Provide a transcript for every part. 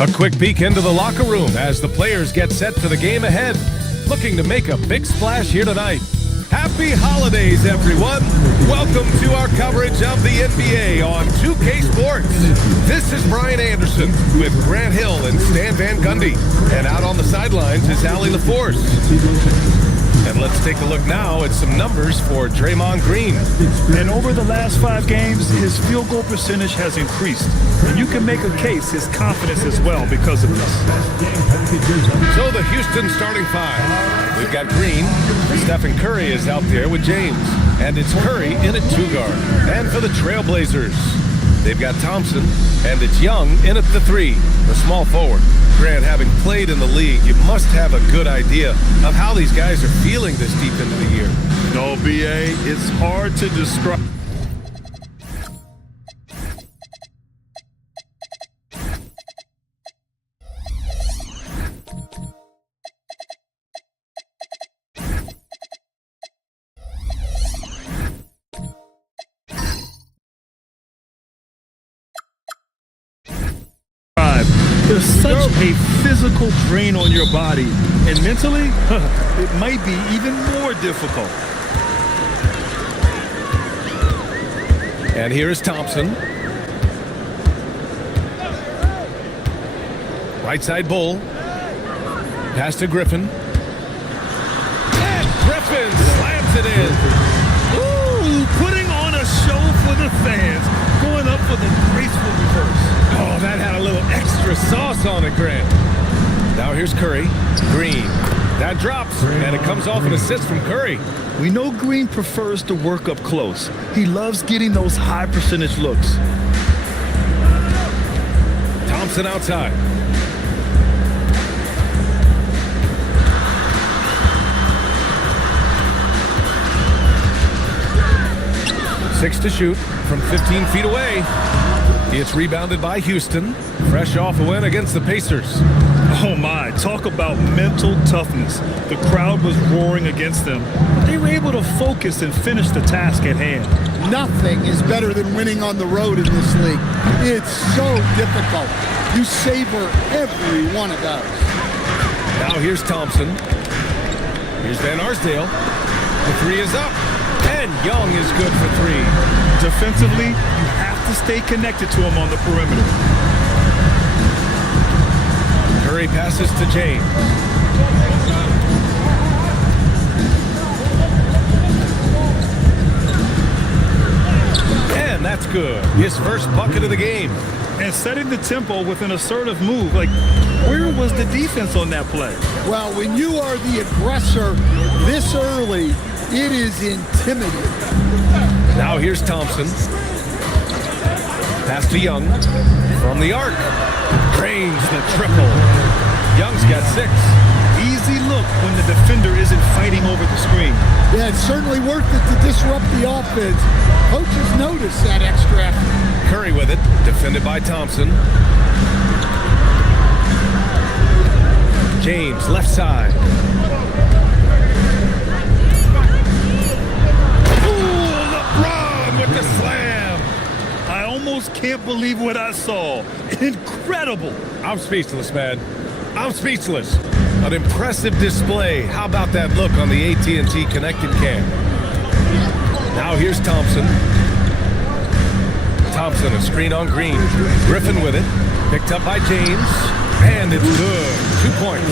A quick peek into the locker room as the players get set for the game ahead, looking to make a big splash here tonight. Happy holidays, everyone. Welcome to our coverage of the NBA on 2K Sports. This is Brian Anderson with Grant Hill and Stan Van Gundy. And out on the sidelines is Allie LaForce. And let's take a look now at some numbers for Draymond Green. And over the last 5 games, his field goal percentage has increased. And you can make a case his confidence as well because of this. So the Houston starting 5. We've got Green. Stephen Curry is out there with James. And it's Curry in at 2 guard. And for the Trailblazers, they've got Thompson. And it's Young in at the 3, the small forward. Grant, having played in the league, you must have a good idea of how these guys are feeling this deep into the year. No, B.A., it's hard to describe. There's such a physical drain on your body, and mentally, it might be even more difficult. And here is Thompson. Right side Bull. Pass to Griffin. And Griffin slams it in. Ooh, putting on a show for the fans, going up for the graceful reverse. Oh, that had a little extra sauce on it, Grant. Now here's Curry. Green. That drops, and it comes off an assist from Curry. We know Green prefers to work up close. He loves getting those high percentage looks. Thompson outside. Six to shoot from 15 feet away. It's rebounded by Houston, fresh off a win against the Pacers. Oh my, talk about mental toughness. The crowd was roaring against them. They were able to focus and finish the task at hand. Nothing is better than winning on the road in this league. It's so difficult. You savor every one of those. Now here's Thompson. Here's Van Arsdale. The 3 is up. And Young is good for 3. Defensively, you have to stay connected to him on the perimeter. Curry passes to James. And that's good. His first bucket of the game. And setting the tempo with an assertive move. Like, where was the defense on that play? Well, when you are the aggressor this early, it is intimidating. Now here's Thompson. Pass to Young. From the arc. Drains the triple. Young's got 6. Easy look when the defender isn't fighting over the screen. Yeah, it's certainly worth it to disrupt the offense. Coaches notice that extra effort. Curry with it. Defended by Thompson. James, left side. With the slam. I almost can't believe what I saw. Incredible. I'm speechless, man. I'm speechless. An impressive display. How about that look on the AT&T connected cam? Now here's Thompson. Thompson, a screen on Green. Griffin with it. Picked up by James. And it's good. 2 points.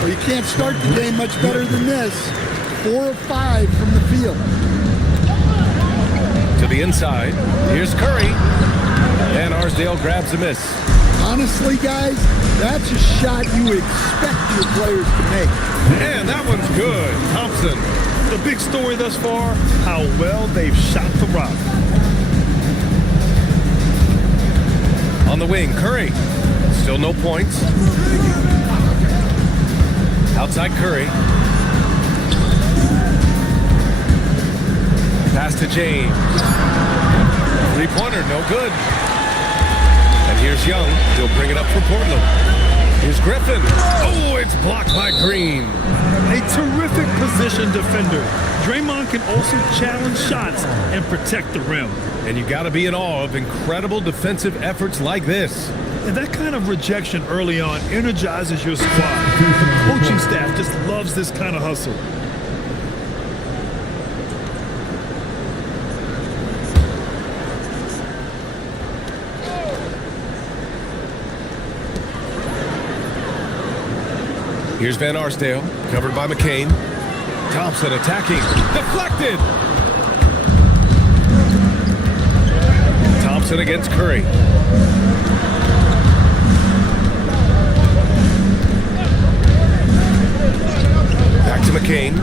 Well, you can't start the game much better than this. 4 of 5 from the field. To the inside. Here's Curry. And Arsdale grabs a miss. Honestly, guys, that's a shot you expect your players to make. And that one's good. Thompson. The big story thus far, how well they've shot the rock. On the wing, Curry. Still no points. Outside Curry. Pass to James. 3-pointer, no good. And here's Young. He'll bring it up for Portland. Here's Griffin. Oh, it's blocked by Green. A terrific position defender. Draymond can also challenge shots and protect the rim. And you got to be in awe of incredible defensive efforts like this. And that kind of rejection early on energizes your squad. The coaching staff just loves this kind of hustle. Here's Van Arsdale, covered by McCain. Thompson attacking, deflected! Thompson against Curry. Back to McCain.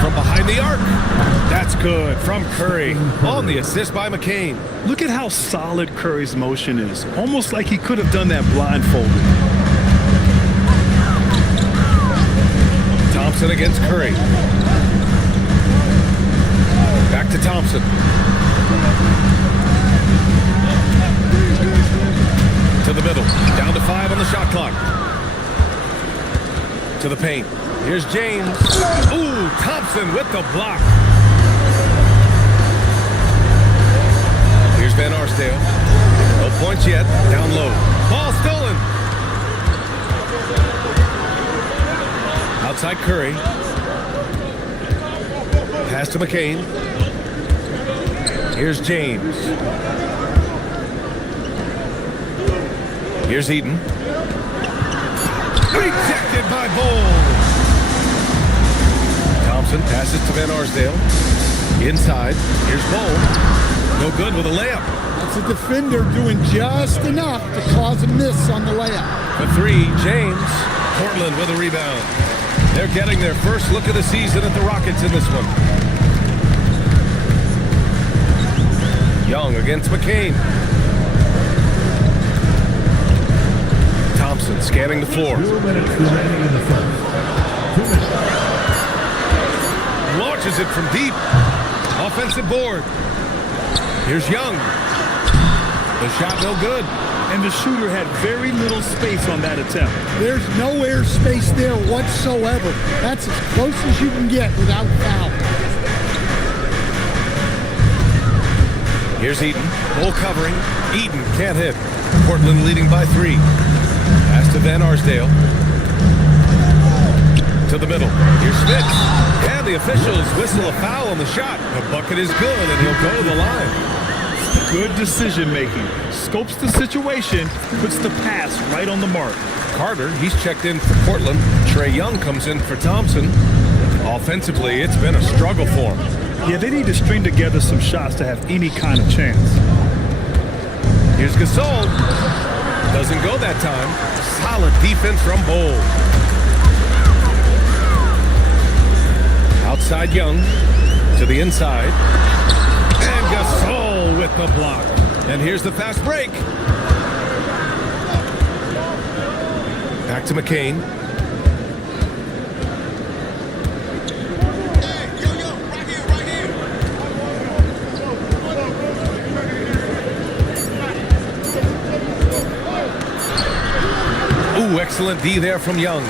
From behind the arc. That's good from Curry. On the assist by McCain. Look at how solid Curry's motion is. Almost like he could have done that blindfolded. Thompson against Curry. Back to Thompson. To the middle. Down to 5 on the shot clock. To the paint. Here's James. Ooh, Thompson with the block. Here's Van Arsdale. No points yet. Down low. Ball stolen. Outside Curry. Pass to McCain. Here's James. Here's Eden. Rejected by Bowles. Thompson passes to Van Arsdale. Inside. Here's Bowles. No good with a layup. That's a defender doing just enough to cause a miss on the layup. The 3, James. Portland with a rebound. They're getting their first look of the season at the Rockets in this one. Young against McCain. Thompson scanning the floor. 2 minutes remaining in the first. 2 minutes. Launches it from deep. Offensive board. Here's Young. The shot no good. And the shooter had very little space on that attempt. There's no air space there whatsoever. That's as close as you can get without foul. Here's Eden. Bull covering. Eden can't hit. Portland leading by 3. Pass to Van Arsdale. To the middle. Here's Smith. And the officials whistle a foul on the shot. The bucket is good, and he'll go to the line. Good decision making. Scopes the situation, puts the pass right on the mark. Carter, he's checked in for Portland. Trae Young comes in for Thompson. Offensively, it's been a struggle for him. Yeah, they need to string together some shots to have any kind of chance. Here's Gasol. Doesn't go that time. Solid defense from Bowles. Outside Young. To the inside. And Gasol with the block. And here's the fast break. Back to McCain. Ooh, excellent D there from Young.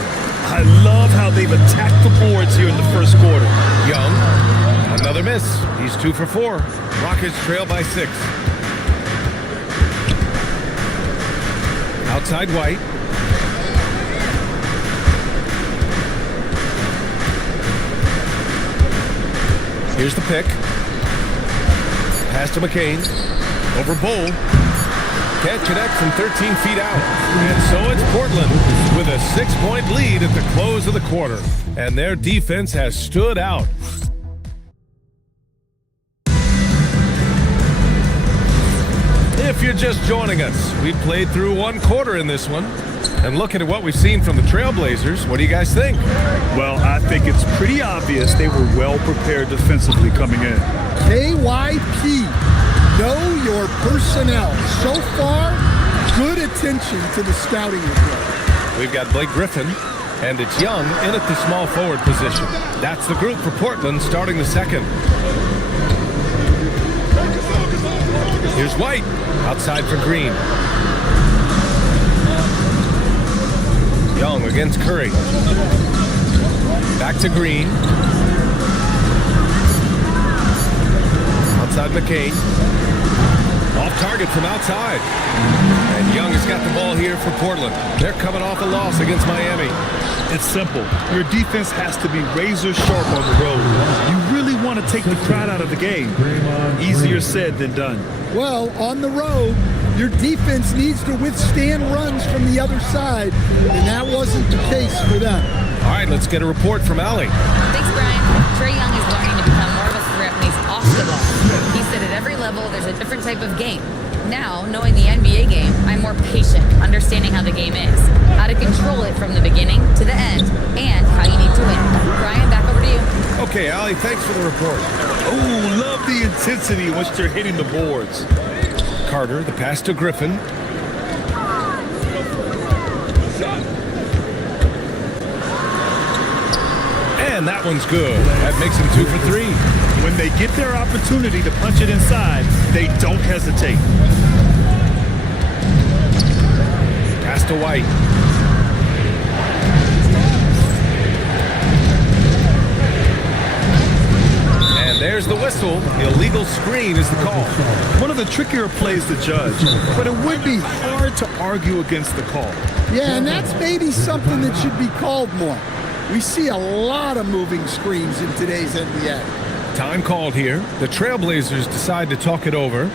I love how they've attacked the boards here in the first quarter. Young, another miss. He's 2 for 4. Rockets trail by 6. Outside White. Here's the pick. Pass to McCain. Over Bull. Can't connect from 13 feet out. And so it's Portland with a 6-point lead at the close of the quarter. And their defense has stood out. If you're just joining us, we've played through 1 quarter in this one. And looking at what we've seen from the Trailblazers, what do you guys think? Well, I think it's pretty obvious they were well prepared defensively coming in. KYP. Know your personnel. So far, good attention to the scouting report. We've got Blake Griffin, and it's Young in at the small forward position. That's the group for Portland starting the second. Here's White, outside for Green. Young against Curry. Back to Green. Outside McCain. Off target from outside. And Young has got the ball here for Portland. They're coming off a loss against Miami. It's simple. Your defense has to be razor sharp on the road. You really want to take the crowd out of the game. Easier said than done. Well, on the road, your defense needs to withstand runs from the other side, and that wasn't the case for them. All right, let's get a report from Allie. Thanks, Brian. Trae Young is learning to become more of a threat when he's off the ball. He said at every level there's a different type of game. Now, knowing the NBA game, I'm more patient, understanding how the game is, how to control it from the beginning to the end, and how you need to win. Brian, back over to you. Okay, Allie, thanks for the report. Oh, love the intensity once they're hitting the boards. Carter, the pass to Griffin. And that one's good. That makes him 2 for 3. When they get their opportunity to punch it inside, they don't hesitate. Pass to White. And there's the whistle. The illegal screen is the call. One of the trickier plays to judge, but it would be hard to argue against the call. Yeah, and that's maybe something that should be called more. We see a lot of moving screens in today's NBA. Time called here. The Trailblazers decide to talk it over.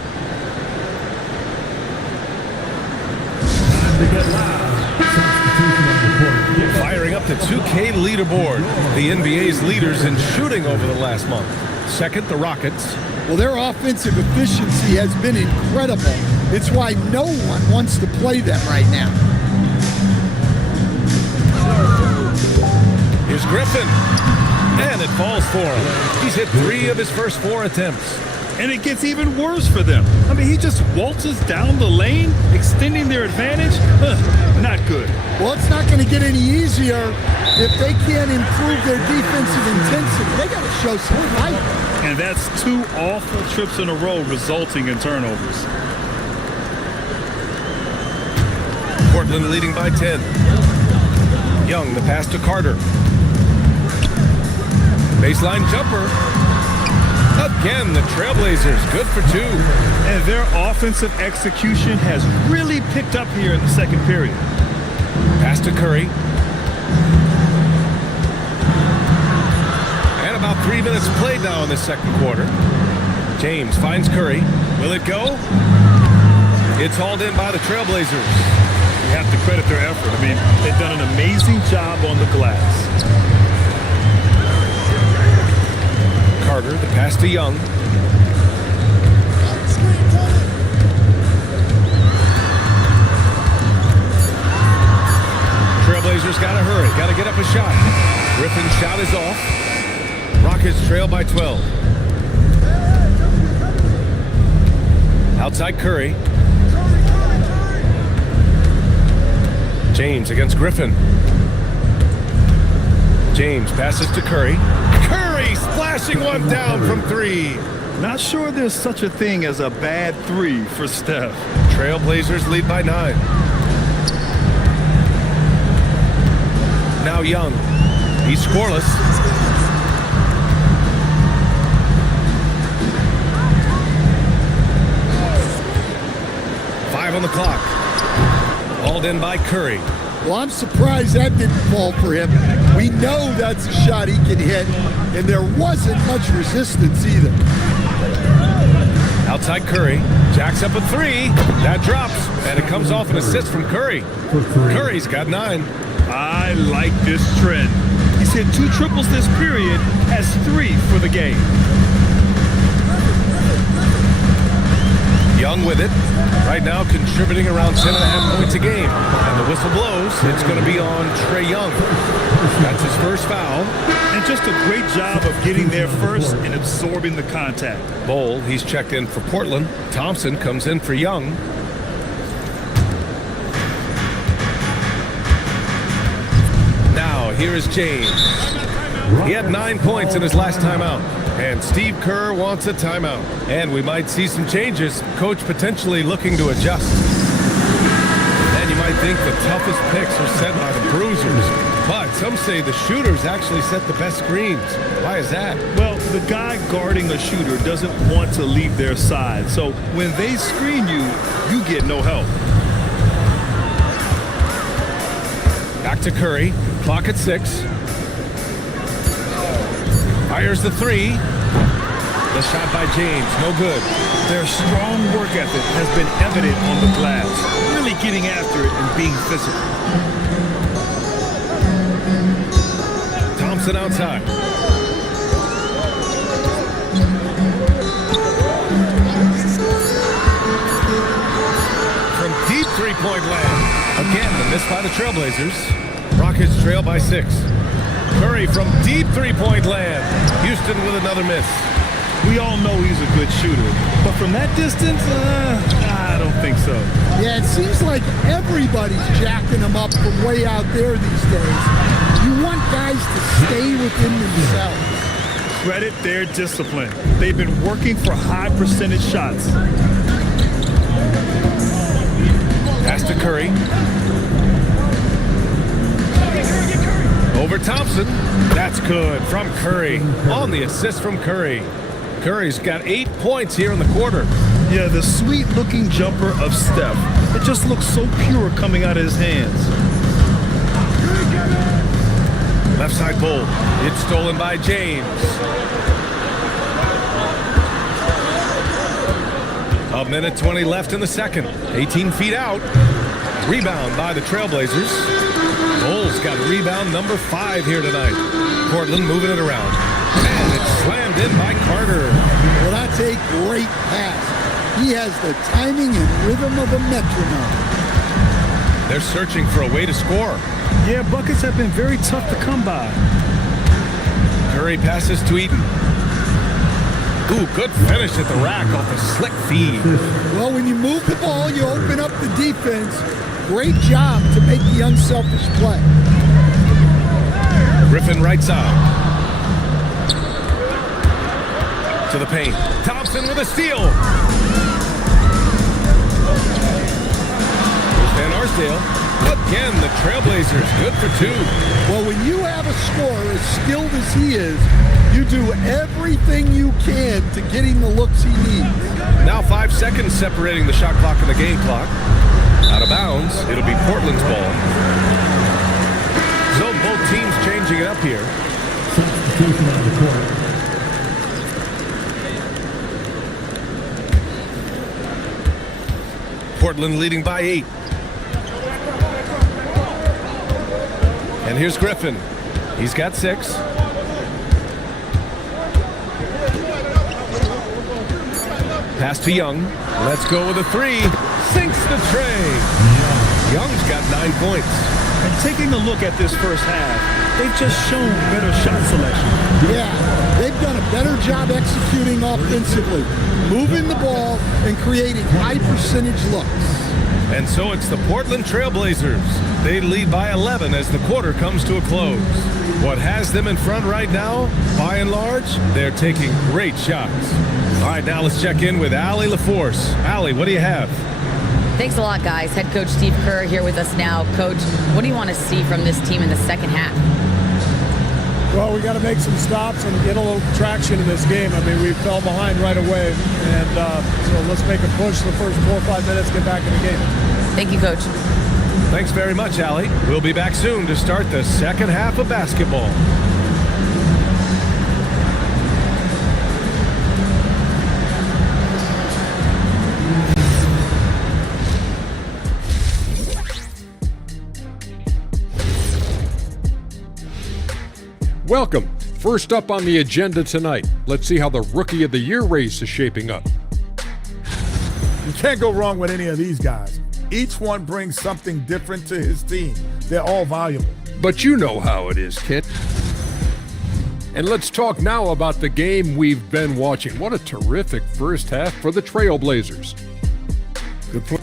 Firing up the 2K leaderboard. The NBA's leaders in shooting over the last month. Second, the Rockets. Well, their offensive efficiency has been incredible. It's why no one wants to play them right now. Here's Griffin. And it falls for him. He's hit 3 of his first 4 attempts. And it gets even worse for them. I mean, he just waltzes down the lane, extending their advantage. Not good. Well, it's not going to get any easier if they can't improve their defensive intensity. They got to show some fight. And that's 2 awful trips in a row resulting in turnovers. Portland leading by 10. Young, the pass to Carter. Baseline jumper. Again, the Trailblazers, good for 2. And their offensive execution has really picked up here in the second period. Pass to Curry. And about 3 minutes played now in the second quarter. James finds Curry. Will it go? It's hauled in by the Trailblazers. You have to credit their effort. I mean, they've done an amazing job on the glass. Carter, the pass to Young. Trailblazers got to hurry, got to get up a shot. Griffin's shot is off. Rockets trail by 12. Outside Curry. James against Griffin. James passes to Curry. Curry splashing one down from 3. Not sure there's such a thing as a bad 3 for Steph. Trailblazers lead by 9. Now Young. He's scoreless. Five on the clock. Hauled in by Curry. Well, I'm surprised that didn't fall for him. We know that's a shot he can hit, and there wasn't much resistance either. Outside Curry. Jacks up a 3. That drops, and it comes off an assist from Curry. Curry's got 9. I like this trend. He's hit 2 triples this period, has 3 for the game. Young with it. Right now contributing around 10.5 points a game. And the whistle blows. It's going to be on Trae Young. That's his first foul. And just a great job of getting there first and absorbing the contact. Bol, he's checked in for Portland. Thompson comes in for Young. Now, here is James. He had 9 points in his last timeout. And Steve Kerr wants a timeout. And we might see some changes. Coach potentially looking to adjust. And you might think the toughest picks are set by the bruisers. But some say the shooters actually set the best screens. Why is that? Well, the guy guarding a shooter doesn't want to leave their side. So when they screen you, you get no help. Back to Curry. Clock at 6. Fires the 3. The shot by James. No good. Their strong work ethic has been evident on the glass. Really getting after it and being physical. Thompson outside. From deep three-point land. Again, the miss by the Trailblazers. Rockets trail by 6. Curry from deep three-point land. Houston with another miss. We all know he's a good shooter, but from that distance, I don't think so. Yeah, it seems like everybody's jacking him up from way out there these days. You want guys to stay within themselves. Credit their discipline. They've been working for high percentage shots. Pass to Curry. Over Thompson. That's good from Curry. On the assist from Curry. Curry's got 8 points here in the quarter. Yeah, the sweet-looking jumper of Steph. It just looks so pure coming out of his hands. Left side pull. It's stolen by James. A minute 20 left in the second. 18 feet out. Rebound by the Trailblazers. Bulls got rebound number 5 here tonight. Portland moving it around. And it's slammed in by Carter. Well, that's a great pass. He has the timing and rhythm of a metronome. They're searching for a way to score. Yeah, buckets have been very tough to come by. Curry passes to Eaton. Ooh, good finish at the rack off a slick feed. Well, when you move the ball, you open up the defense. Great job to make the unselfish play. Griffin right side. To the paint. Thompson with a steal. Here's Van Arsdale. Again, the Trailblazers good for 2. Well, when you have a scorer as skilled as he is, you do everything you can to get him the looks he needs. Now 5 seconds separating the shot clock and the game clock. Out of bounds. It'll be Portland's ball. So both teams changing it up here. Substitution on the court. Portland leading by 8. And here's Griffin. He's got 6. Pass to Young. Let's go with a 3. Sinks the tray. Young's got 9 points. And taking a look at this first half, they've just shown better shot selection. Yeah, they've done a better job executing offensively, moving the ball and creating high percentage looks. And so it's the Portland Trailblazers. They lead by 11 as the quarter comes to a close. What has them in front right now, by and large, they're taking great shots. All right, now let's check in with Allie LaForce. Allie, what do you have? Thanks a lot, guys. Head coach Steve Kerr here with us now. Coach, what do you want to see from this team in the second half? Well, we got to make some stops and get a little traction in this game. I mean, we fell behind right away, and so let's make a push the first 4 or 5 minutes, get back in the game. Thank you, Coach. Thanks very much, Allie. We'll be back soon to start the second half of basketball. Welcome. First up on the agenda tonight, let's see how the Rookie of the Year race is shaping up. You can't go wrong with any of these guys. Each one brings something different to his team. They're all valuable. But you know how it is, Kent. And let's talk now about the game we've been watching. What a terrific first half for the Trailblazers. Good play.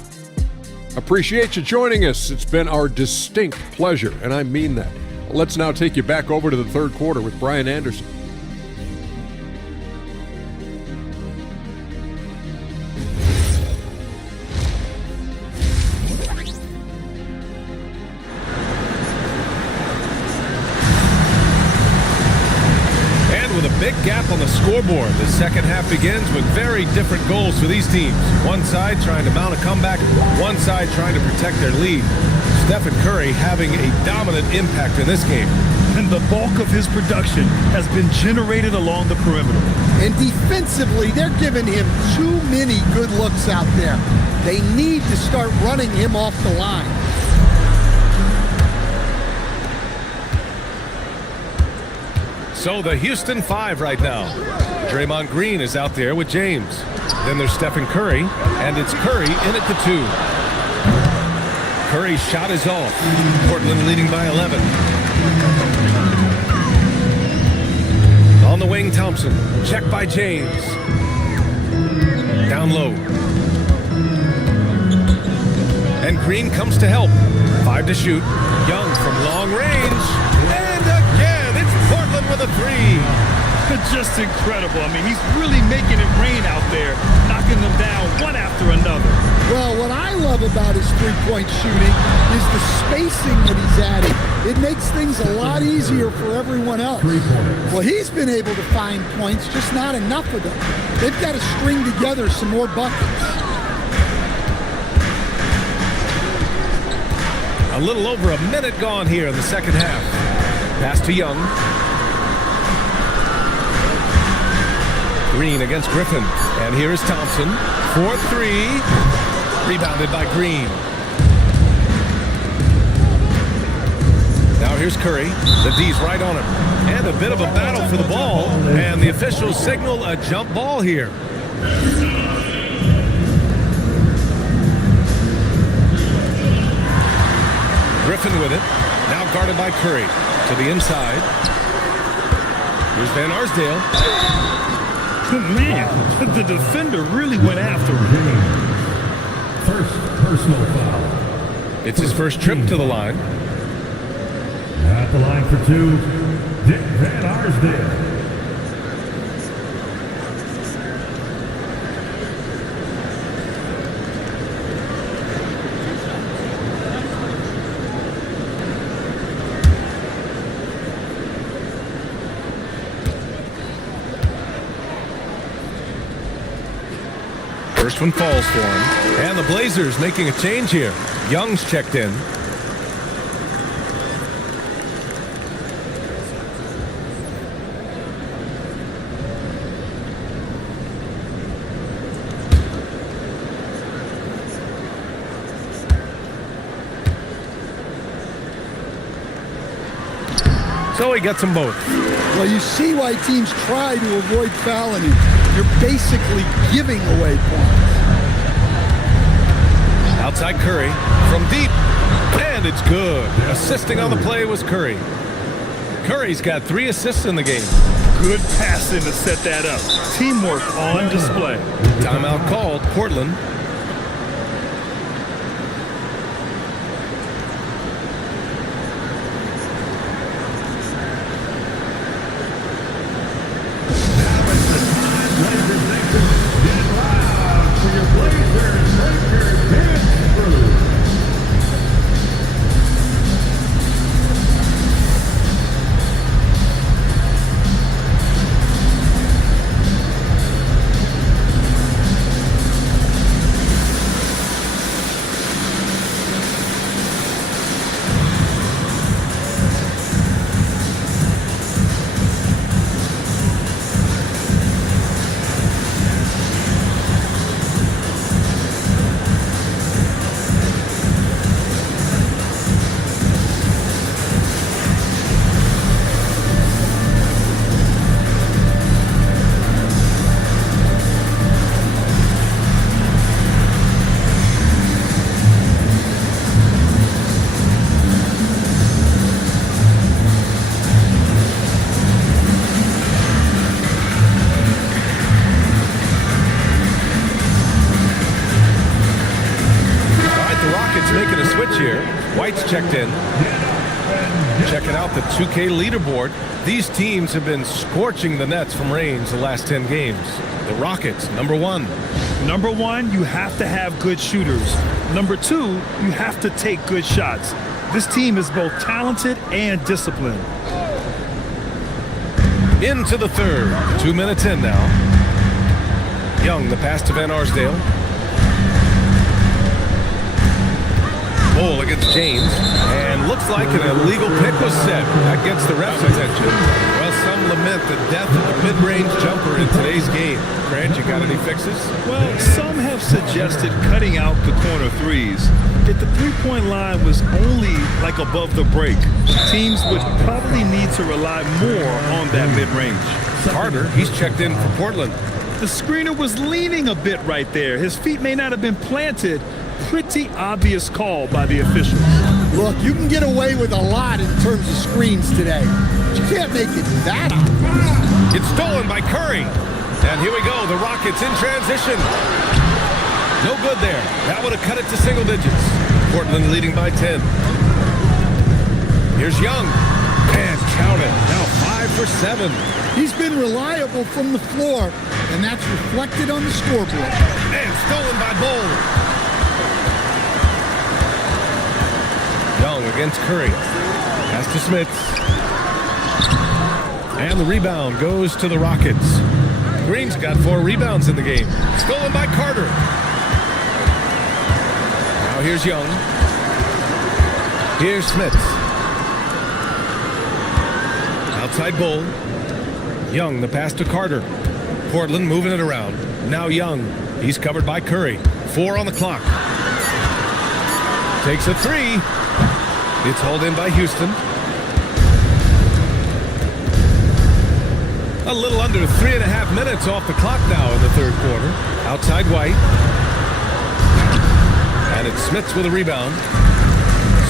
Appreciate you joining us. It's been our distinct pleasure, and I mean that. Let's now take you back over to the third quarter with Brian Anderson. scoreboard. The second half begins with very different goals for these teams. One side trying to mount a comeback, one side trying to protect their lead. Stephen Curry having a dominant impact in this game. And the bulk of his production has been generated along the perimeter. And defensively, they're giving him too many good looks out there. They need to start running him off the line. So the Houston 5 right now. Draymond Green is out there with James. Then there's Stephen Curry, and it's Curry in at the 2. Curry's shot is off. Portland leading by 11. On the wing, Thompson. Check by James. Down low. And Green comes to help. 5 to shoot. Young from long range. And again, it's Portland with a 3. Just incredible. I mean, he's really making it rain out there, knocking them down one after another. Well, what I love about his three-point shooting is the spacing that he's adding. It makes things a lot easier for everyone else. Well, he's been able to find points, just not enough of them. They've got to string together some more buckets. A little over a minute gone here in the second half. Pass to Young. Green against Griffin. And here is Thompson. 4-3. Rebounded by Green. Now here's Curry. The D's right on him. And a bit of a battle for the ball. And the officials signal a jump ball here. Griffin with it. Now guarded by Curry. To the inside. Here's Van Arsdale. Man, the defender really went after him. First personal foul. It's his first trip to the line. At the line for 2, Dick Van Arsdale. First one falls for him. And the Blazers making a change here. Young's checked in. So he gets them both. Well, you see why teams try to avoid fouling him. You're basically giving away points. Outside Curry from deep. And it's good. Assisting on the play was Curry. Curry's got 3 assists in the game. Good passing to set that up. Teamwork on display. Timeout called. Portland. Making a switch here. White's checked in. Checking out the 2K leaderboard. These teams have been scorching the nets from range the last 10 games. The Rockets, number 1. Number 1, you have to have good shooters. Number 2, you have to take good shots. This team is both talented and disciplined. Into the third. 2 minutes in now. Young, the pass to Van Arsdale. Bowl against James. And looks like an illegal pick was set. That gets the ref's attention. Well, some lament the death of the mid-range jumper in today's game. Grant, you got any fixes? Well, some have suggested cutting out the corner threes. If the three-point line was only like above the break, teams would probably need to rely more on that mid-range. Carter, he's checked in for Portland. The screener was leaning a bit right there. His feet may not have been planted. Pretty obvious call by the officials. Look, you can get away with a lot in terms of screens today. But you can't make it that obvious. It's stolen by Curry. And here we go, the Rockets in transition. No good there. That would have cut it to single digits. Portland leading by 10. Here's Young. And count it. Now 5 for 7. He's been reliable from the floor, and that's reflected on the scoreboard. And stolen by Bowl. Young against Curry. Pass to Smith. And the rebound goes to the Rockets. Green's got 4 rebounds in the game. Stolen by Carter. Now here's Young. Here's Smith. Outside Bull. Young, the pass to Carter. Portland moving it around. Now Young. He's covered by Curry. 4 on the clock. Takes a 3. It's hauled in by Houston. A little under 3.5 minutes off the clock now in the third quarter. Outside White. And it's Smits with a rebound.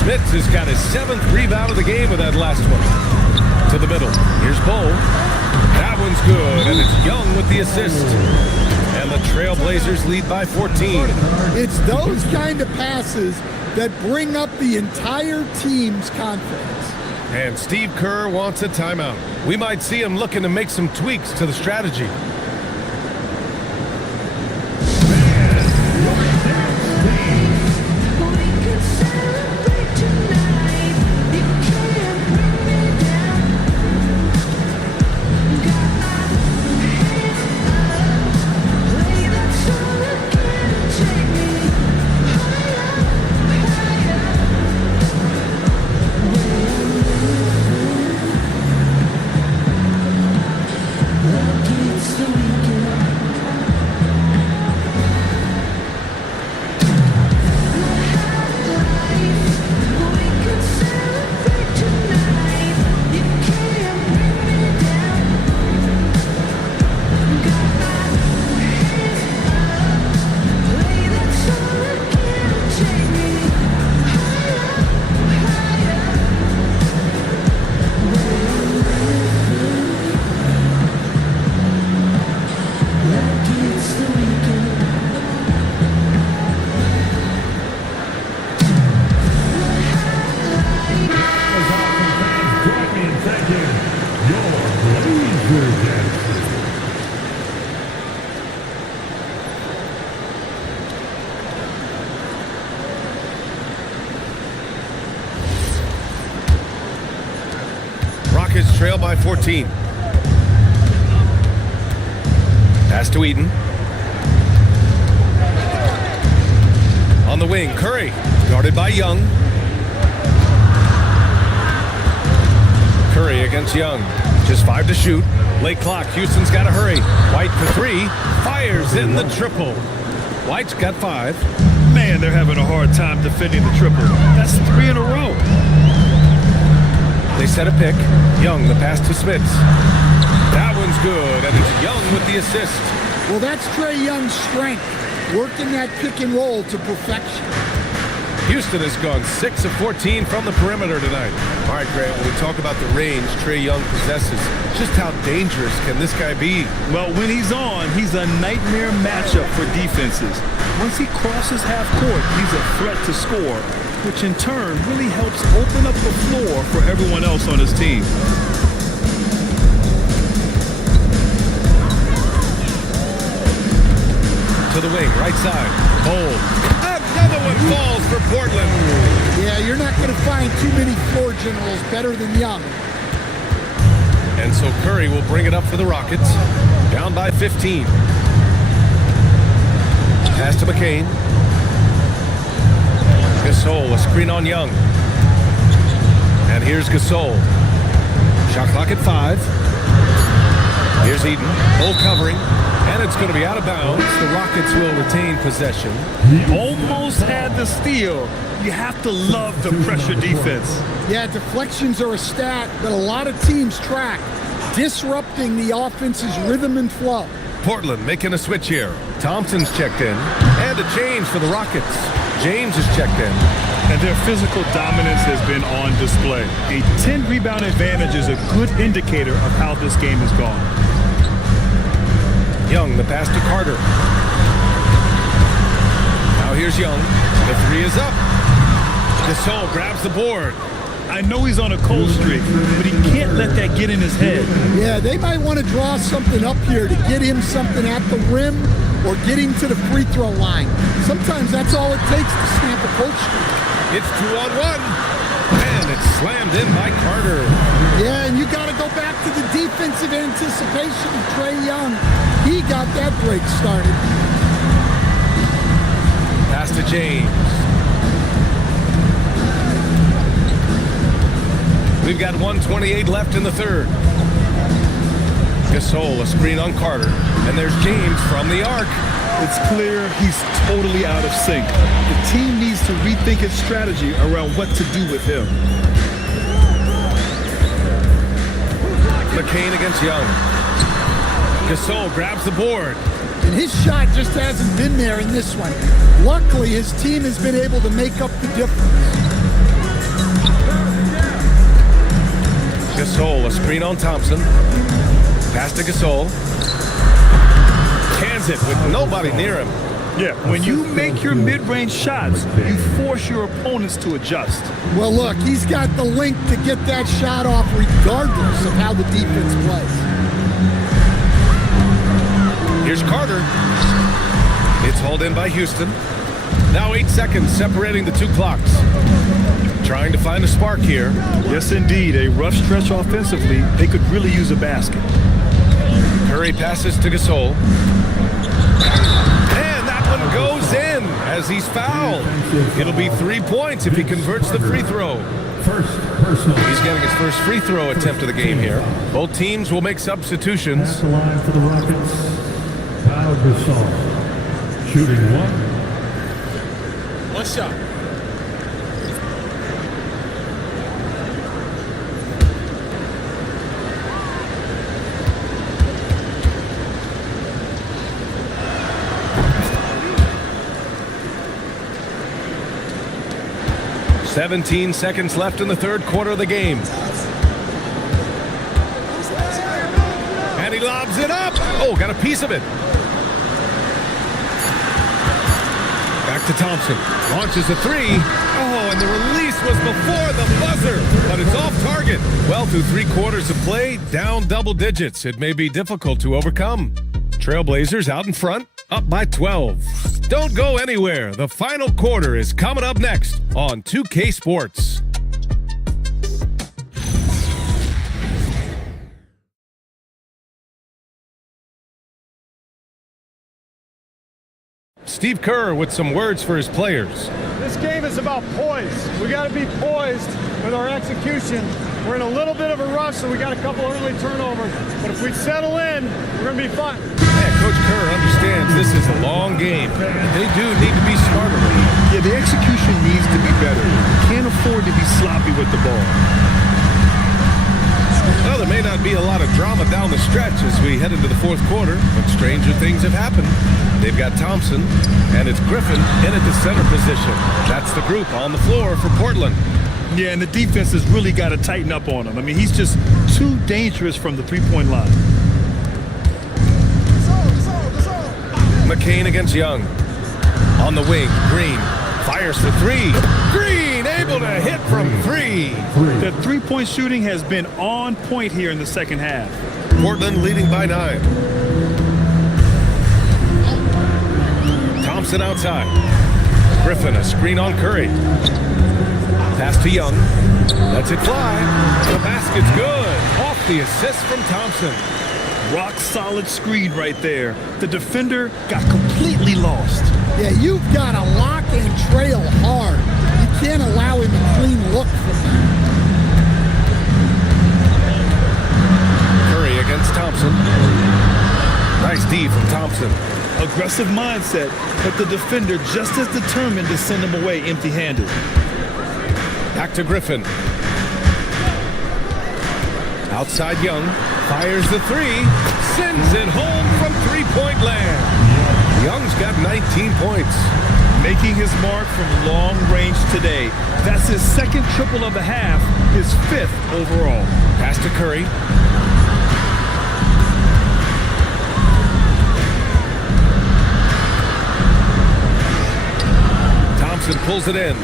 Smits has got his 7th rebound of the game with that last one. To the middle. Here's Bowl. That one's good, and it's Young with the assist. And the Trailblazers lead by 14. It's those kind of passes that bring up the entire team's confidence. And Steve Kerr wants a timeout. We might see him looking to make some tweaks to the strategy. Rockets trail by 14. Pass to Eaton. On the wing, Curry. Guarded by Young. Curry against Young. Just 5 to shoot. Late clock. Houston's got to hurry. White for 3. Fires in the triple. White's got 5. Man, they're having a hard time defending the triple. That's 3 in a row. They set a pick. Young, the pass to Smits. That one's good, and it's Young with the assist. Well, that's Trae Young's strength, working that pick and roll to perfection. Houston has gone 6 of 14 from the perimeter tonight. All right, Grant, when we talk about the range Trae Young possesses, just how dangerous can this guy be? Well, when he's on, he's a nightmare matchup for defenses. Once he crosses half court, he's a threat to score, which in turn really helps open up the floor for everyone else on his team. To the wing, right side. Bold. Another one falls for Portland. Yeah, you're not going to find too many floor generals better than Young. And And so Curry will bring it up for the Rockets. Down by 15. Pass to McCain. Gasol, a screen on Young. And here's Gasol. Shot clock at 5. Here's Eden. Full covering. And it's going to be out of bounds. The Rockets will retain possession. Almost had the steal. You have to love the pressure defense. Yeah, deflections are a stat that a lot of teams track, disrupting the offense's rhythm and flow. Portland making a switch here. Thompson's checked in. And a change for the Rockets. James is checked in. And their physical dominance has been on display. A 10-rebound advantage is a good indicator of how this game has gone. Young, the pass to Carter. Now here's Young. The 3 is up. Gasol grabs the board. I know he's on a cold streak, but he can't let that get in his head. Yeah, they might want to draw something up here to get him something at the rim or get him to the free throw line. Sometimes that's all it takes to snap a cold streak. It's 2-on-1. And it's slammed in by Carter. Yeah, and you got to go back to the defensive anticipation of Trae Young. He got that break started. Pass to James. We've got 1:28 left in the third. Gasol, a screen on Carter. And there's James from the arc. It's clear he's totally out of sync. The team needs to rethink its strategy around what to do with him. McCain against Young. Gasol grabs the board. And his shot just hasn't been there in this one. Luckily, his team has been able to make up the difference. Gasol, a screen on Thompson. Pass to Gasol. Cans it with nobody near him. Yeah, when you make your mid-range shots, you force your opponents to adjust. Well, look, he's got the length to get that shot off regardless of how the defense plays. Here's Carter. It's hauled in by Houston. Now 8 seconds separating the two clocks. Trying to find a spark here. Yes, indeed. A rough stretch offensively. They could really use a basket. Curry passes to Gasol. And that one goes in as he's fouled. It'll be 3 points if he converts the free throw. He's getting his first free throw attempt of the game here. Both teams will make substitutions. At the line for the Rockets, Gasol. Shooting 1. One shot. "17 seconds left in the third quarter of the game. And he lobs it up. Oh, got a piece of it. Back to Thompson. Launches a 3. Oh, and the release was before the buzzer, but it's off target. Well, through 3 quarters of play, down double digits. It may be difficult to overcome. Trailblazers out in front, up by 12. Don't go anywhere. The final quarter is coming up next on 2K Sports. Steve Kerr with some words for his players. This game is about poise. We got to be poised with our execution. We're in a little bit of a rush, so we got a couple early turnovers. But if we settle in, we're going to be fine. Yeah, Coach Kerr understands this is a long game. They do need to be smarter. Yeah, the execution needs to be better. Can't afford to be sloppy with the ball. Well, there may not be a lot of drama down the stretch as we head into the fourth quarter, but stranger things have happened. They've got Thompson, and it's Griffin in at the center position. That's the group on the floor for Portland. Yeah, and the defense has really got to tighten up on him. I mean, he's just too dangerous from the three-point line. McCain against Young. On the wing, Green fires for 3. Green able to hit from 3. The three-point shooting has been on point here in the second half. Portland leading by 9. Thompson outside. Griffin, a screen on Curry. Pass to Young. Lets it fly. The basket's good. Off off the assist from Thompson. Rock solid screen right there. The defender got completely lost. Yeah, you've got to lock and trail hard. You can't allow him a clean look from that. Curry against Thompson. Nice D from Thompson. Aggressive mindset, but the defender just as determined to send him away empty-handed. Back to Griffin. Outside Young. Fires the three. Sends it home from three-point land. Young's got 19 points. Making his mark from long range today. That's his second triple of the half, his fifth overall. Pass to Curry. Thompson pulls it in.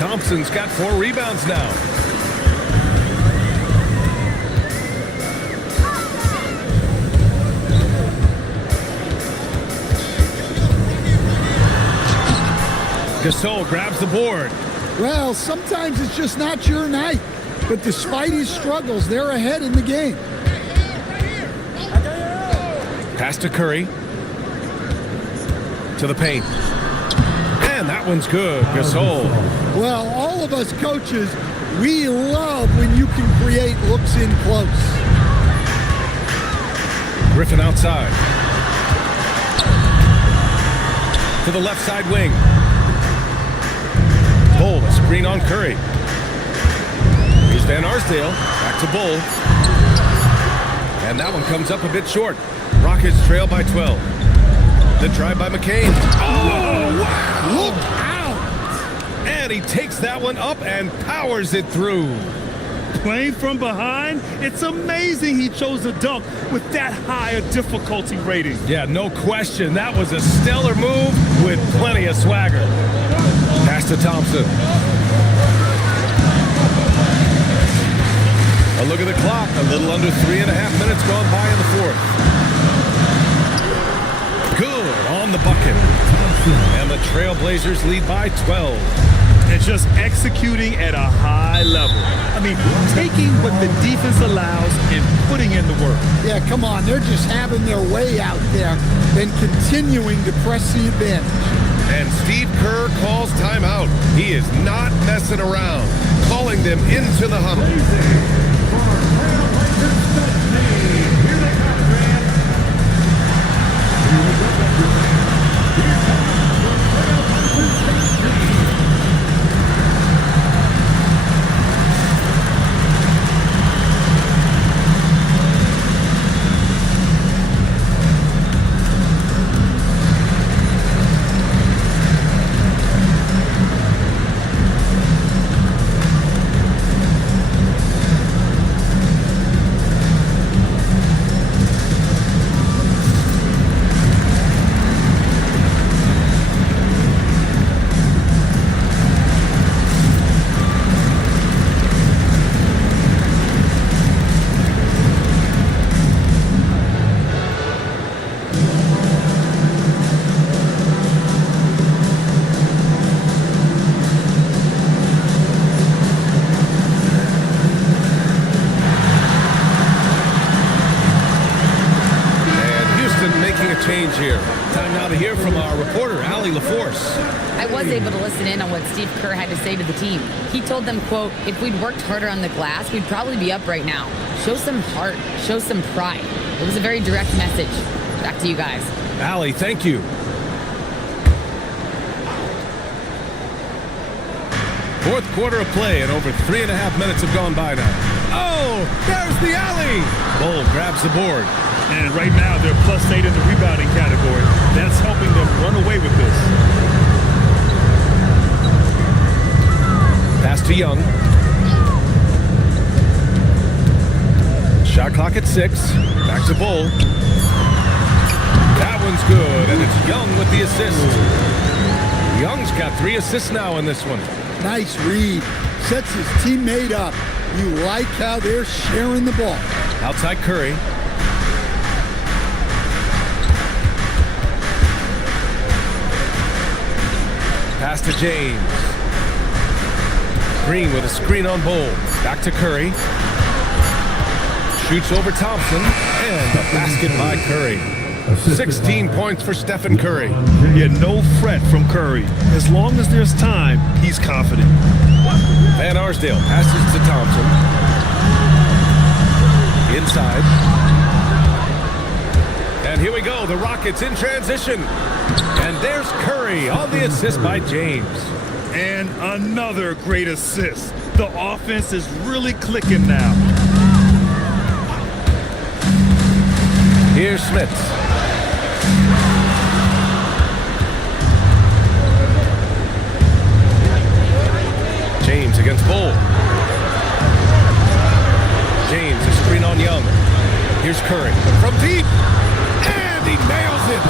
Thompson's got 4 rebounds now. Gasol grabs the board. Well, sometimes it's just not your night. But despite his struggles, they're ahead in the game. Pass to Curry. To the paint. And that one's good. Gasol. Well, all of us coaches, we love when you can create looks in close. Griffin outside. To the left side wing. Bull, a screen on Curry. Here's Van Arsdale. Back to Bull. And that one comes up a bit short. Rockets trail by 12. The drive by McCain. Oh, wow! Look out! And he takes that one up and powers it through. Playing from behind, it's amazing he chose a dunk with that high a difficulty rating. Yeah, no question. That was a stellar move with plenty of swagger. Pass to Thompson. A look at the clock. A little under 3.5 minutes gone by in the fourth. Good on the bucket. And the Trailblazers lead by 12. And just executing at a high level. I mean, taking what the defense allows and putting in the work. Yeah, come on. They're just having their way out there and continuing to press the advantage. And Steve Kerr calls timeout. He is not messing around, calling them into the huddle. Change here. Time now to hear from our reporter, Allie LaForce. I was able to listen in on what Steve Kerr had to say to the team. He told them, quote, if we'd worked harder on the glass, we'd probably be up right now. Show some heart. Show some pride. It was a very direct message. Back to you guys. Allie, thank you. Fourth quarter of play and over 3.5 minutes have gone by now. Oh, there's the alley. Bull grabs the board. And right now, they're +8 in the rebounding category. That's helping them run away with this. Pass to Young. Shot clock at 6. Back to Bull. That one's good, and it's Young with the assist. Young's got 3 assists now in this one. Nice read. Sets his teammate up. You like how they're sharing the ball. Outside Curry. Pass to James. Green with a screen on Bull. Back to Curry. Shoots over Thompson, and the basket by Curry. 16 points for Stephen Curry. Yeah, no fret from Curry. As long as there's time, he's confident. Van Arsdale passes to Thompson. Inside. And here we go, the Rockets in transition. And there's Curry on the assist by James. And another great assist. The offense is really clicking now. Here's Smith. James against Bull. James, a screen on Young. Here's Curry from deep. And he nails it.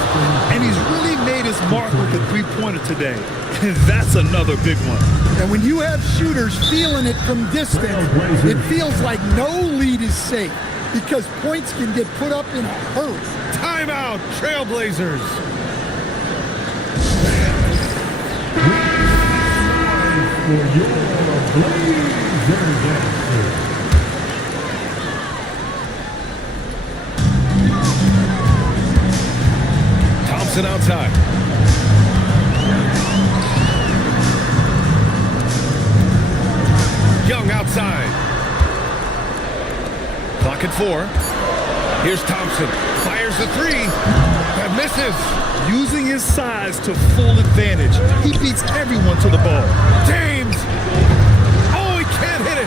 And he's really made his mark with the three-pointer today. That's another big one. And when you have shooters feeling it from distance, it feels like no lead is safe because points can get put up in a hurry. Timeout, Trailblazers. For your Blazers. Thompson outside. Young outside. Clock at 4. Here's Thompson. Fires the three. That misses. Using his size to full advantage. He beats everyone to the ball. James. Oh, he can't hit it.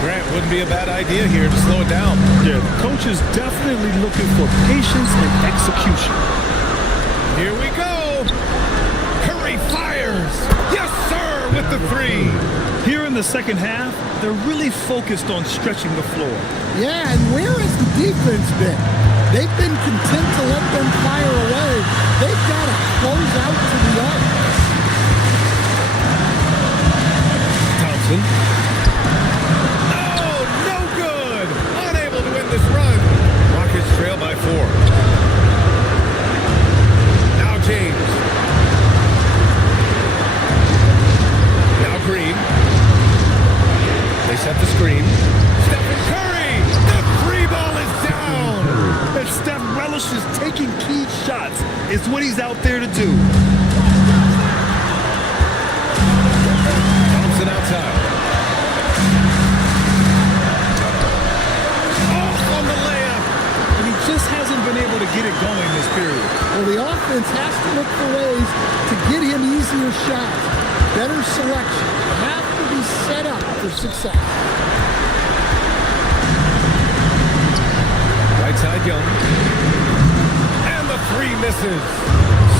Grant wouldn't be a bad idea here to slow it down. Yeah, the coach is definitely looking for patience and execution. Here we go. Curry fires. Yes, sir, with the three. Here in the second half, they're really focused on stretching the floor. Yeah, and where has the defense been? They've been content to let them fire away. They've got to close out to the offense. Thompson. Oh, no good. Unable to win this run. Rockets trail by 4. Now James. Now Green. They set the screen. Stephen Curry. The three ball is down. And Steph relishes taking key shots. It's what he's out there to do. Thompson outside. Off on the layup. And he just hasn't been able to get it going this period. Well, the offense has to look for ways to get him easier shots. Better selection. Have to be set up for success. Right side Young. And the three misses.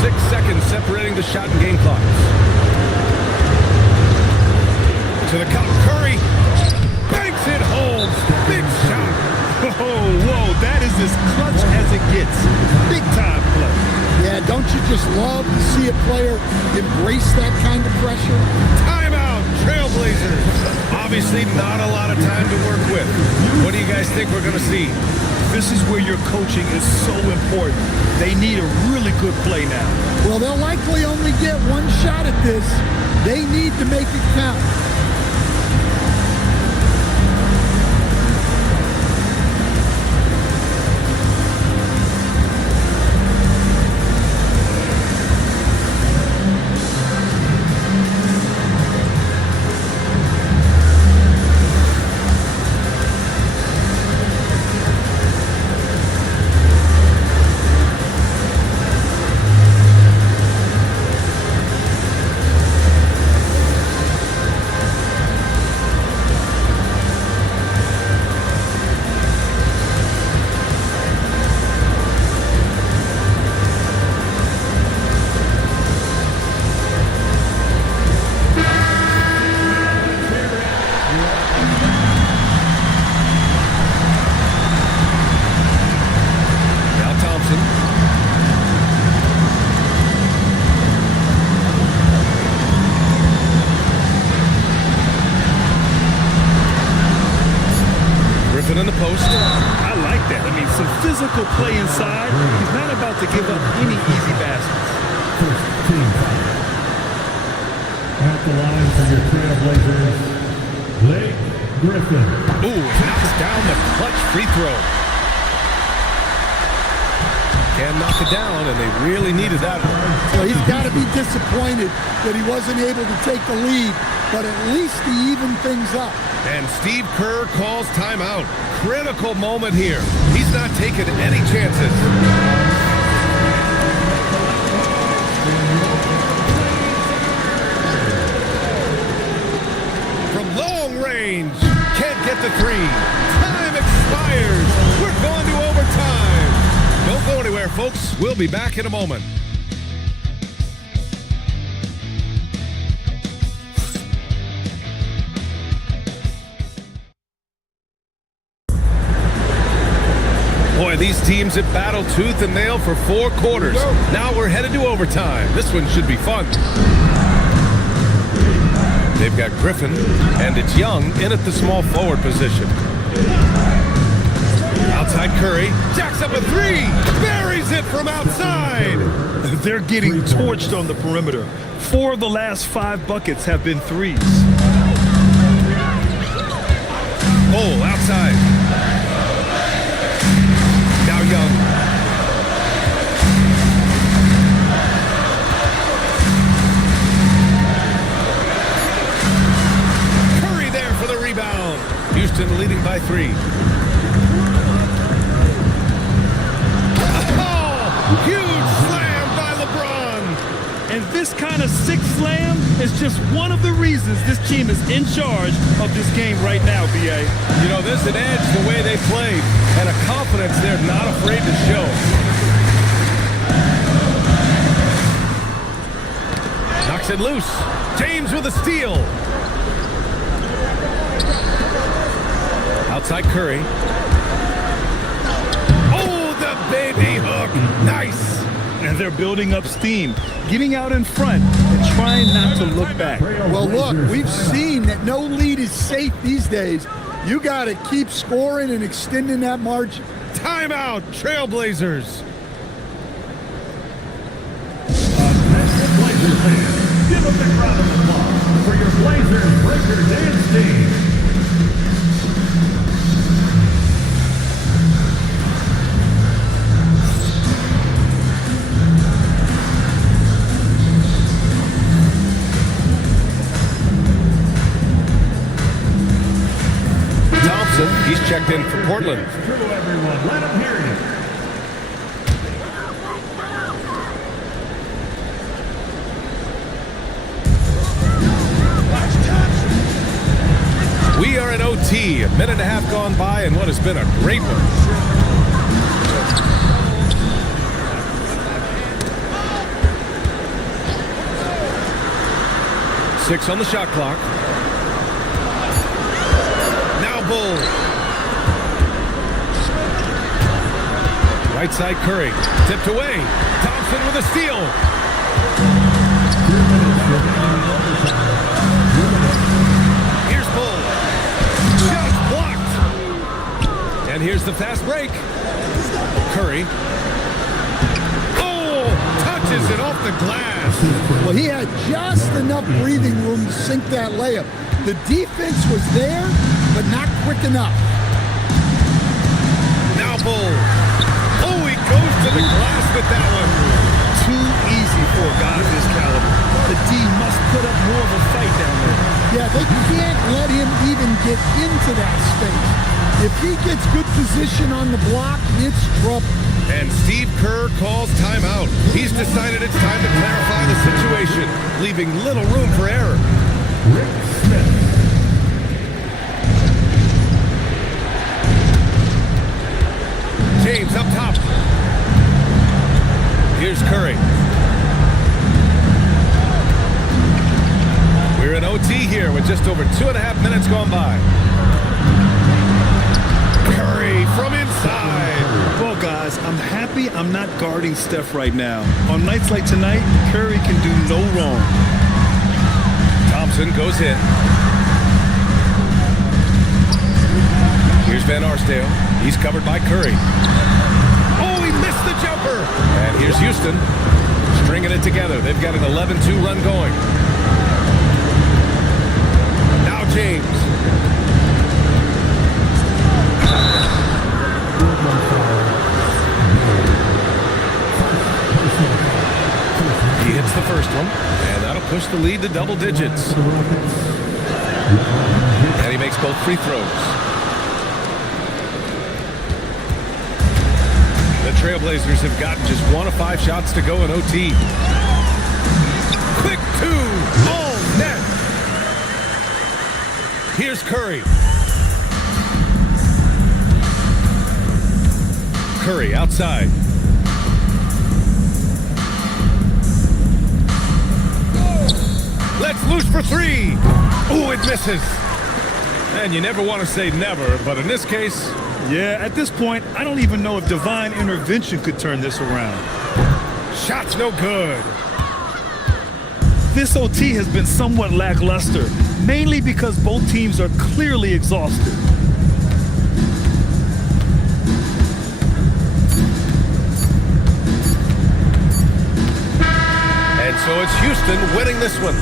6 seconds separating the shot and game clocks. To the cup, Curry. Banks it home. Big shot. Oh, whoa, that is as clutch as it gets. Big time play. Yeah, don't you just love to see a player embrace that kind of pressure? Timeout, Trailblazers. Obviously not a lot of time to work with. What do you guys think we're going to see? This is where your coaching is so important. They need a really good play now. Well, they'll likely only get one shot at this. They need to make it count. In the post. I like that. I mean, some physical play inside. He's not about to give up any easy baskets. First team foul. At the line for your Trailblazers, Blake Griffin. Ooh, knocks down the clutch free throw. Can knock it down, and they really needed that one. So he's got to be disappointed that he wasn't able to take the lead, but at least he evened things up. And Steve Kerr calls timeout. Critical moment here. He's not taking any chances. From long range, can't get the three. Time expires. We're going to overtime. Don't go anywhere, folks. We'll be back in a moment. Boy, these teams have battled tooth and nail for 4 quarters. Now we're headed to overtime. This one should be fun. They've got Griffin, and it's Young in at the small forward position. Outside Curry, jacks up a three, buries it from outside. They're getting torched on the perimeter. 4 of the last 5 buckets have been threes. Oh, outside. Now Young. Curry there for the rebound. Houston leading by 3. Huge slam by LeBron. And this kind of sick slam is just one of the reasons this team is in charge of this game right now, B.A. You know, there's an edge the way they played and a confidence they're not afraid to show. Knocks it loose. James with a steal. Outside Curry. Baby hook. Nice. And they're building up steam, getting out in front and trying not to look back. Well, look, we've seen that no lead is safe these days. You got to keep scoring and extending that margin. Timeout, Trailblazers. Blazers fans, give a big round of applause for your Blazers breaker dance team. He's checked in for Portland. It's true, everyone. Let him hear you. We are in OT. A minute and a half gone by and what has been a great one. Six on the shot clock. Bull. Right side Curry. Tipped away. Thompson with a steal. Here's Bull. Shot blocked. And here's the fast break. Curry. Oh! Touches it off the glass. Well, he had just enough breathing room to sink that layup. The defense was there, but not quick enough. Now Bull. Oh, he goes to the glass with that one. Too easy for a guy of this caliber. The D must put up more of a fight down there. Yeah, they can't let him even get into that space. If he gets good position on the block, it's trouble. And Steve Kerr calls timeout. He's decided it's time to clarify the situation, leaving little room for error. Rick Smith. James up top. Here's Curry. We're in OT here with just over 2.5 minutes gone by. Curry from inside. Well, guys, I'm happy I'm not guarding Steph right now. On nights like tonight, Curry can do no wrong. Thompson goes in. Here's Van Arsdale. He's covered by Curry. Oh, he missed the jumper. And here's Houston stringing it together. They've got an 11-2 run going. Now James. He hits the first one, and that'll push the lead to double digits. And he makes both free throws. The Trailblazers have gotten just 1 of 5 shots to go in OT. Quick 2, all net. Here's Curry. Curry outside. Let's loose for 3. Ooh, it misses. And you never want to say never, but in this case... Yeah, at this point, I don't even know if divine intervention could turn this around. Shot's no good. This OT has been somewhat lackluster, mainly because both teams are clearly exhausted. And so it's Houston winning this one.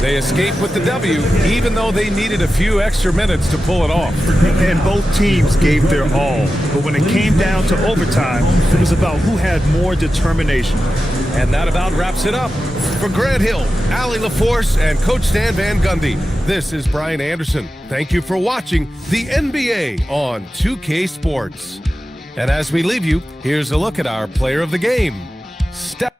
They escape with the W, even though they needed a few extra minutes to pull it off. And both teams gave their all. But when it came down to overtime, it was about who had more determination. And that about wraps it up. For Grant Hill, Allie LaForce, and Coach Stan Van Gundy, this is Brian Anderson. Thank you for watching the NBA on 2K Sports. And as we leave you, here's a look at our player of the game, Steph.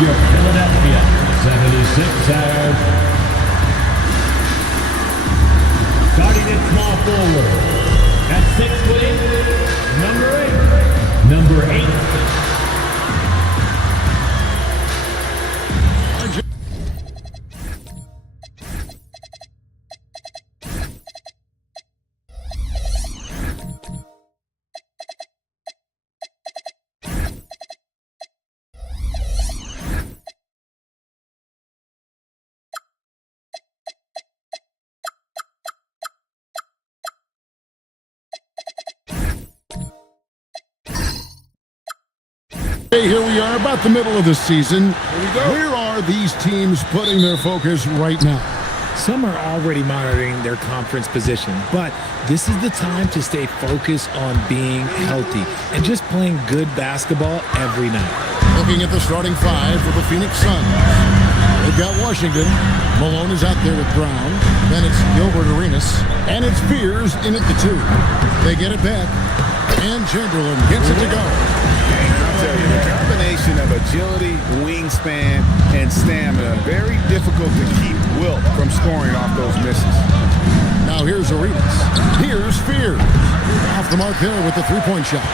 your Philadelphia 76ers. Starting at small forward. At 6'8", number 8. Hey, here we are, about the middle of the season. Where are these teams putting their focus right now? Some are already monitoring their conference position, but this is the time to stay focused on being healthy and just playing good basketball every night. Looking at the starting five for the Phoenix Suns. They've got Washington. Malone is out there with Brown. Then it's Gilbert Arenas. And it's Spears in at the 2. They get it back. And Chamberlain gets it to go. The combination of agility, wingspan, and stamina, very difficult to keep Wilt from scoring off those misses. Now here's Arenas. Here's Spears. Off the mark there with the three-point shot.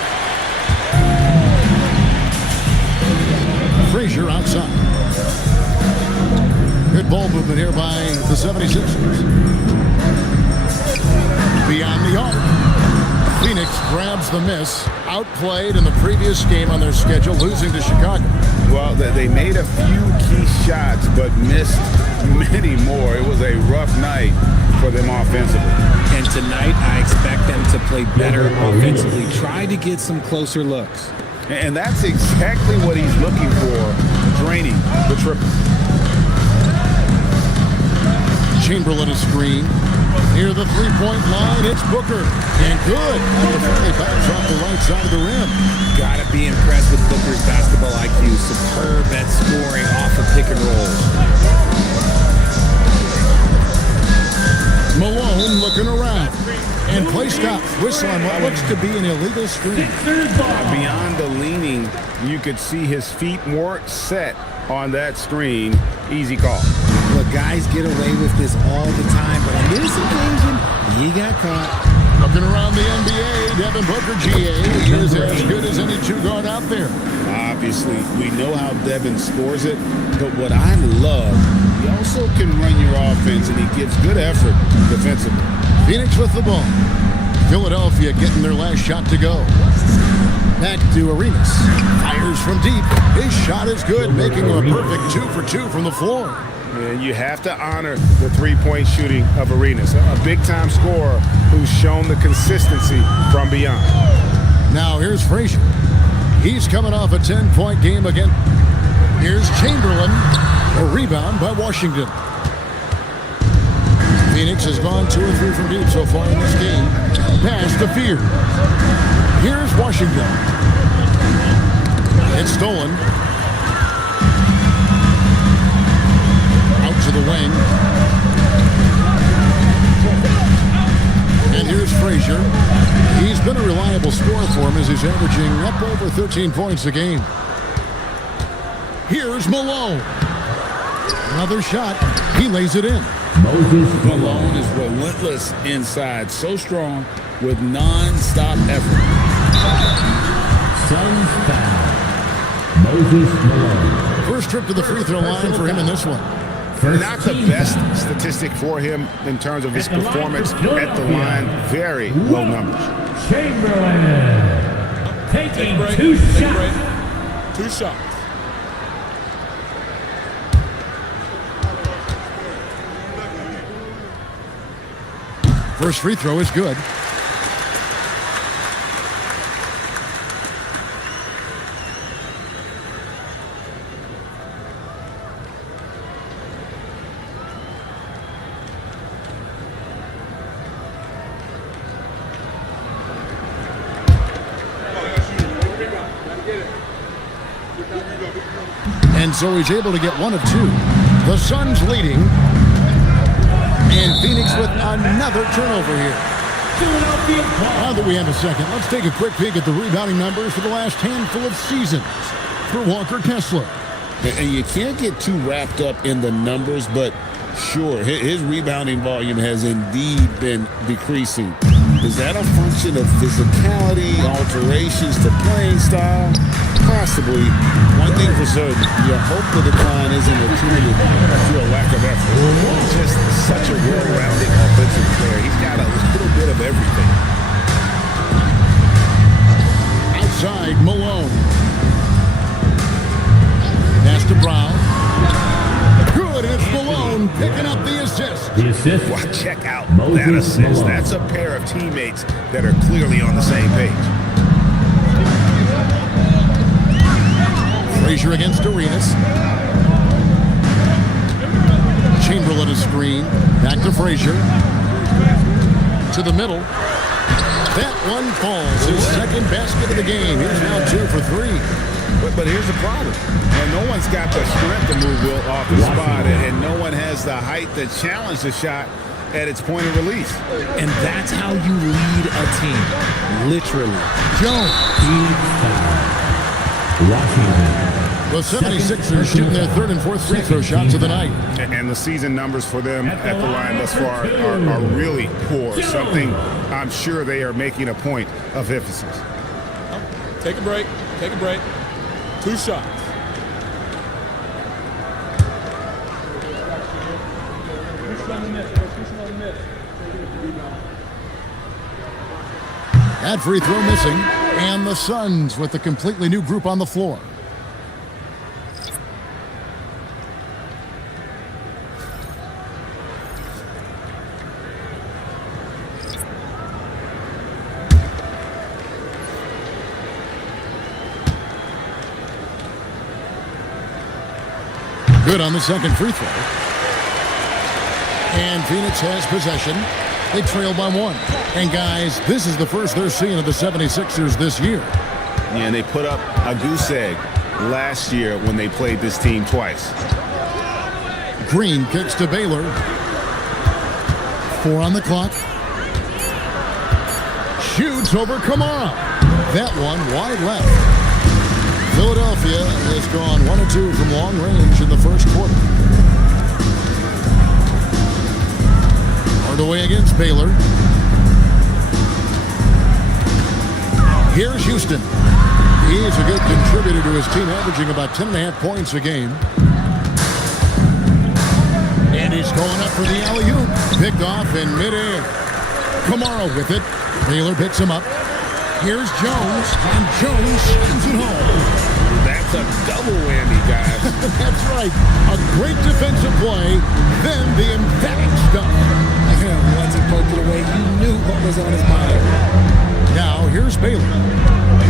Frazier outside. Good ball movement here by the 76ers. Beyond the arc. Phoenix grabs the miss. Outplayed in the previous game on their schedule, losing to Chicago. Well, they made a few key shots, but missed many more. It was a rough night for them offensively. And tonight, I expect them to play better offensively. Try to get some closer looks. And that's exactly what he's looking for, draining the triple. Chamberlain a screen. Near the three-point line, it's Booker. And good. They bounce off the right side of the rim. Gotta be impressed with Booker's basketball IQ. Superb at scoring off of pick and rolls. Malone looking around. And play stop. Whistle on what looks to be an illegal screen. Beyond the leaning, you could see his feet more set on that screen. Easy call. Look, guys get away with this all the time, but on this occasion, he got caught. Looking around the NBA, Devin Booker, GA, is as good as any two-guard out there. Obviously, we know how Devin scores it, but what I love, he also can run your offense, and he gives good effort defensively. Phoenix with the ball. Philadelphia getting their last shot to go. Back to Arenas. Fires from deep. His shot is good, making him a perfect 2 for 2 from the floor. And you have to honor the three-point shooting of Arenas, a big-time scorer who's shown the consistency from beyond. Now here's Frazier. He's coming off a 10-point game again. Here's Chamberlain. A rebound by Washington. Phoenix has gone 2 or 3 from deep so far in this game. Pass to Fear. Here's Washington. It's stolen. Out to the wing. And here's Frazier. He's been a reliable scorer for him as he's averaging up over 13 points a game. Here's Malone. Another shot. He lays it in. Malone is relentless inside, so strong with non-stop effort. SunsVsPhi. Moses Malone. First trip to the free throw line for him in this one. Not the best statistic for him in terms of his performance at the line. Very low numbers. Chamberlain taking 2 shots. 2 shots. First free throw is good. And so he's able to get 1 of 2. The Suns leading. And Phoenix with another turnover here. Now that we have a second, let's take a quick peek at the rebounding numbers for the last handful of seasons for Walker Kessler. And you can't get too wrapped up in the numbers, but sure, his rebounding volume has indeed been decreasing. Is that a function of physicality, alterations to playing style? Possibly. One thing for certain, you hope the decline isn't attributed to a lack of effort. Just such a well-rounded offensive player. He's got a little bit of everything. Outside, Malone. Pass to Brown. Good, it's Malone picking up the assist. The assist. Wow, check out that assist. That's a pair of teammates that are clearly on the same page. Frazier against Arenas. Chamberlain a screen. Back to Frazier. To the middle. That one falls. His second basket of the game. He's now 2 for 3. But here's the problem. And no one's got the strength to move Will off the spot, and no one has the height to challenge the shot at its point of release. And that's how you lead a team. Literally. Jones. The 76ers shooting their third and fourth free throw shots of the night. And the season numbers for them at the line thus far are really poor. Something I'm sure they are making a point of emphasis. Take a break. Take a break. 2 shots. That free throw missing. And the Suns with a completely new group on the floor. Good on the second free throw. And Phoenix has possession. They trail by 1. And guys, this is the first they're seeing of the 76ers this year. Yeah, and they put up a goose egg last year when they played this team twice. Green kicks to Baylor. 4 on the clock. Shoots over Kamara. That one wide left. Philadelphia has gone 1 of 2 from long range in the first quarter. Hardaway against Baylor. Here's Houston. He is a good contributor to his team, averaging about 10.5 points a game. And he's going up for the alley-oop. Picked off in midair. Kamara with it. Baylor picks him up. Here's Jones, and Jones shoots it home. That's a double whammy, guys. That's right. A great defensive play, then the emphatic stuff. Once he poked it away, you knew what was on his mind. Now, here's Baylor.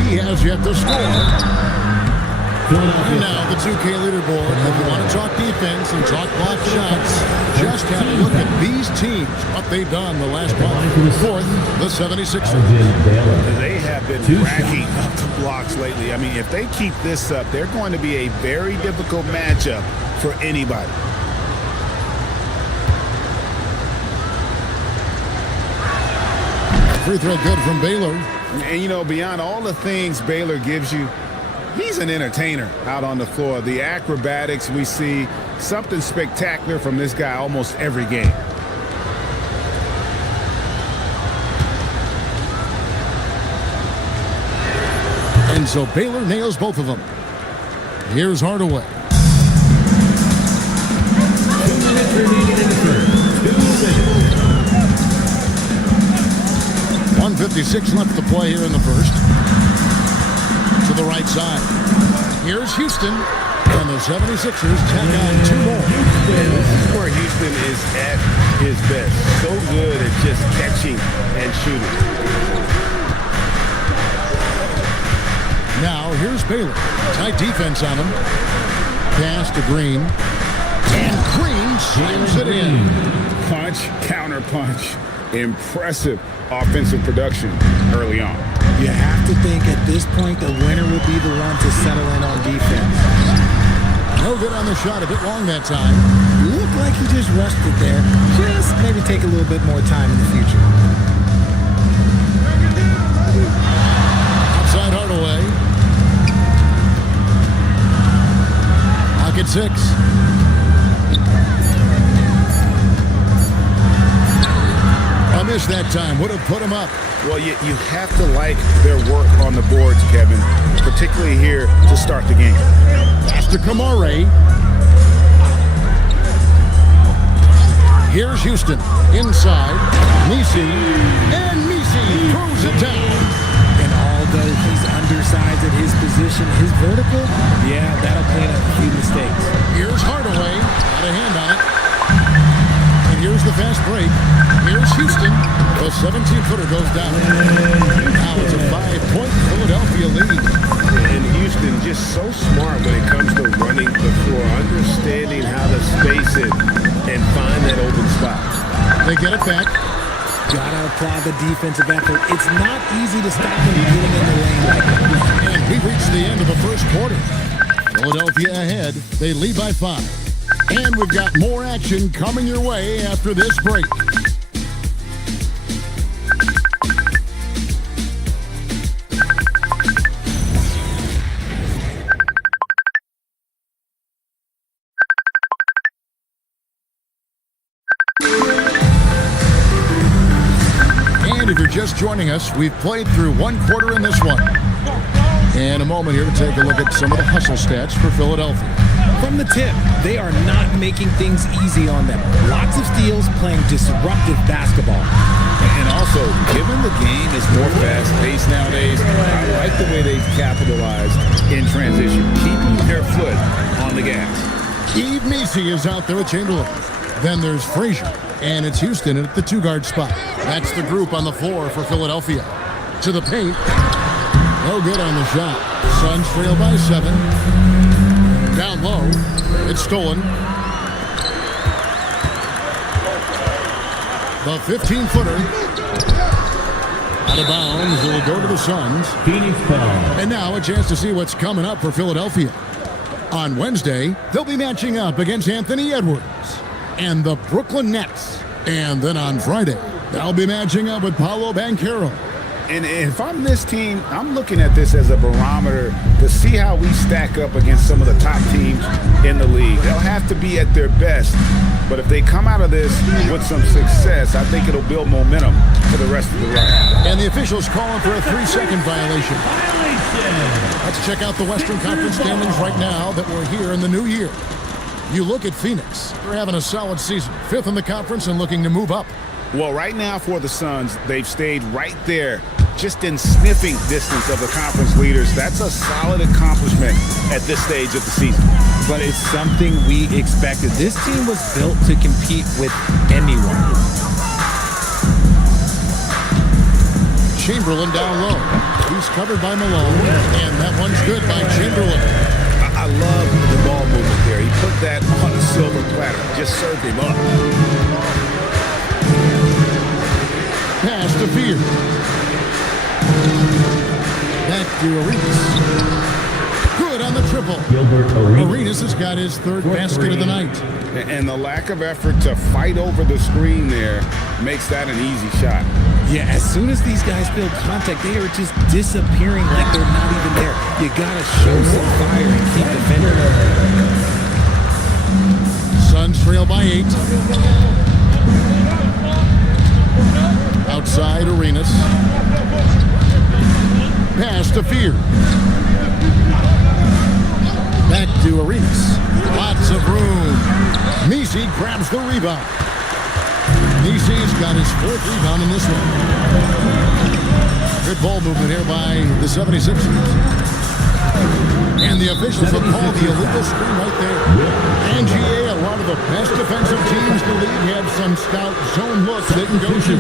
He has yet to score. Now, the 2K leaderboard. If you want to talk defense and talk block shots, just have a look at these teams, what they've done the last month. Fourth, the 76ers. They have been racking up the blocks lately. I mean, if they keep this up, they're going to be a very difficult matchup for anybody. Free throw good from Baylor. And, you know, beyond all the things Baylor gives you, he's an entertainer out on the floor. The acrobatics we see, something spectacular from this guy almost every game. And so Baylor nails both of them. Here's Hardaway. 2 minutes remaining in the first. 1:56 left to play here in the first. To the right side. Here's Houston. And the 76ers tack on 2 more. This is where Houston is at his best. So good at just catching and shooting. Now, here's Baylor. Tight defense on him. Pass to Green. And Green slams it in. Punch, counter punch. Impressive offensive production early on. You have to think at this point the winner will be the one to settle in on defense. No good on the shot. A bit long that time. Looked like he just rushed it there. Just maybe take a little bit more time in the future. Outside Hardaway. back at 6. A miss that time would have put him up. Well, you have to like their work on the boards, Kevin, particularly here to start the game. Pass to Kamare. Here's Houston. Inside. Nisi. And Nisi throws it down. And although he's undersized at his position, his vertical, yeah, that'll clean up a few mistakes. Here's Hardaway. Got a hand on it. And here's the fast break. Here's Houston. The 17-footer goes down. Now it's a 5-point Philadelphia lead. And Houston just so smart when it comes to running the floor, understanding how to space it and find that open spot. They get it back. Gotta applaud the defensive effort. It's not easy to stop them getting in the lane like that. And we reach the end of the first quarter. Philadelphia ahead. They lead by 5. And we've got more action coming your way after this break. And if you're just joining us, we've played through one quarter in this one. And a moment here to take a look at some of the hustle stats for Philadelphia. From the tip, they are not making things easy on them. Lots of steals, playing disruptive basketball. And also, given the game is more fast-paced nowadays, I like the way they've capitalized in transition, keeping their foot on the gas. Eve Macy is out there with Chamberlain. Then there's Frazier, and it's Houston at the 2-guard spot. That's the group on the floor for Philadelphia. To the paint. No good on the shot. Suns trail by 7. Down low. It's stolen. The 15-footer. Out of bounds. It will go to the Suns. Phoenix ball. And now a chance to see what's coming up for Philadelphia. On Wednesday, they'll be matching up against Anthony Edwards and the Brooklyn Nets. And then on Friday, they'll be matching up with Paolo Banchero. And if I'm this team, I'm looking at this as a barometer to see how we stack up against some of the top teams in the league. They'll have to be at their best, but if they come out of this with some success, I think it'll build momentum for the rest of the run. And the officials calling for a 3-second violation. Let's check out the Western Conference standings right now that we're here in the new year. You look at Phoenix. They're having a solid season. 5th in the conference and looking to move up. Well, right now for the Suns, they've stayed right there, just in sniffing distance of the conference leaders. That's a solid accomplishment at this stage of the season. But it's something we expected. This team was built to compete with anyone. Chamberlain down low. He's covered by Malone, and that one's good by Chamberlain. I love the ball movement there. He put that on a silver platter, just served him up. Pass to Fear. Back to Arenas. Good on the triple. Arenas has got his 3rd basket of the night. And the lack of effort to fight over the screen there makes that an easy shot. Yeah, as soon as these guys feel contact, they are just disappearing like they're not even there. You gotta show some fire and keep defending. Suns trail by 8. Outside Arenas. Pass to Fear. Back to Arenas. Lots of room. Nisi grabs the rebound. Nisi's got his 4th rebound in this one. Good ball movement here by the 76ers. And the officials have called the illegal screen right there. NGA, a lot of the best defensive teams in the league have some stout zone looks they can go to.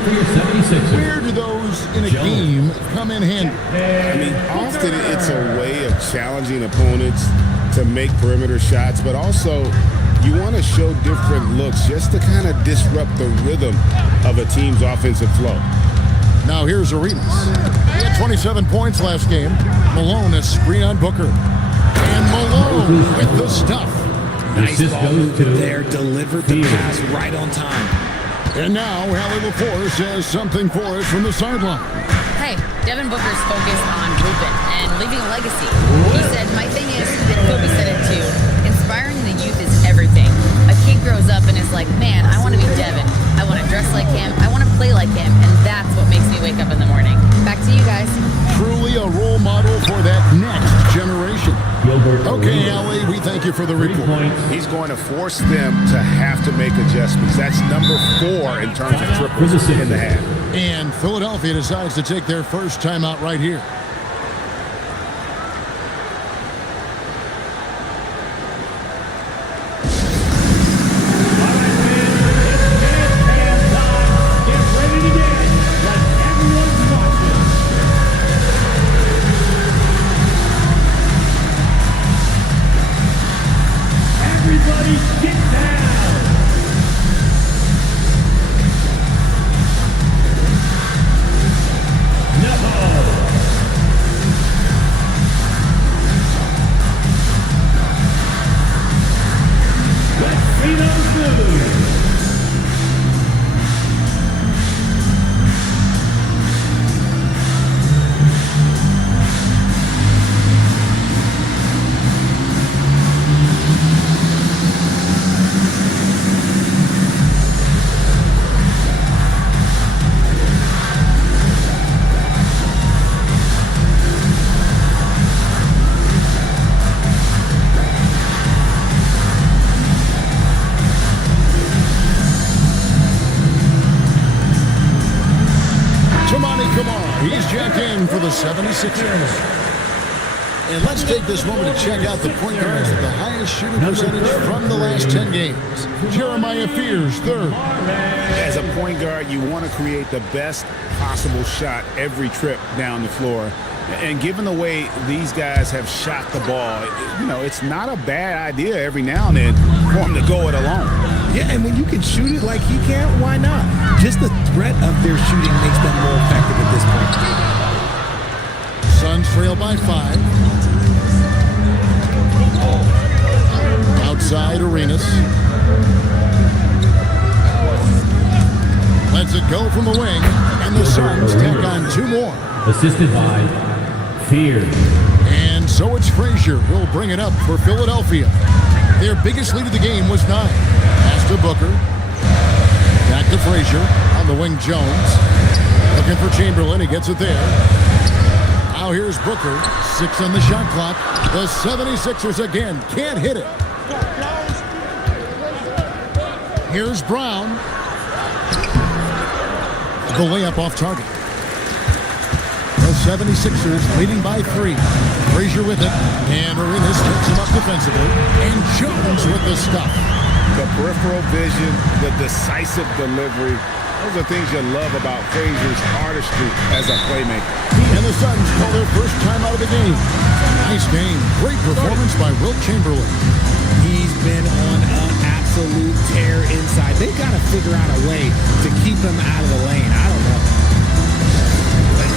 Where do those in a game come in handy? I mean, often it's a way of challenging opponents to make perimeter shots, but also you want to show different looks just to kind of disrupt the rhythm of a team's offensive flow. Now here's Arenas. He had 27 points last game. Malone has screen on Booker. And Malone with the stuff. Nice ball movement there. Delivered the pass right on time. And now Allie LaForce has something for us from the sideline. Hey, Devin Booker's focused on hooping and leaving a legacy. He said, my thing is, and Kobe said it too, inspiring the guys. Truly a role model for that next generation. Okay, Allie, we thank you for the report. He's going to force them to have to make adjustments. That's number 4 in terms of triples in the half. And Philadelphia decides to take their first timeout right here. He's jacked in for the 76ers. And let's take this moment to check out the point guards with the highest shooting percentage from the last 10 games. Jeremiah Fears, third. As a point guard, you want to create the best possible shot every trip down the floor. And given the way these guys have shot the ball, you know, it's not a bad idea every now and then for him to go it alone. Yeah, and when you can shoot it like he can, why not? Just the threat of their shooting makes them more effective at this point. Suns trail by 5. Outside Arenas. Lets it go from the wing, and the Suns tack on 2 more. Assisted by Fear. And so it's Frazier who'll bring it up for Philadelphia. Their biggest lead of the game was 9. Pass to Booker. Back to Frazier. On the wing, Jones. Looking for Chamberlain. He gets it there. Now here's Booker. 6 on the shot clock. The 76ers again can't hit it. Here's Brown. The layup off target. The 76ers leading by 3. Frazier with it. And Arenas takes him up defensively. And Jones with the stuff. The peripheral vision, the decisive delivery. Those are things you love about Frazier's artistry as a playmaker. And the Suns call their first time out of the game. Nice game. Great performance by Wilt Chamberlain. He's been on an absolute tear inside. They've got to figure out a way to keep him out of the lane. I don't know.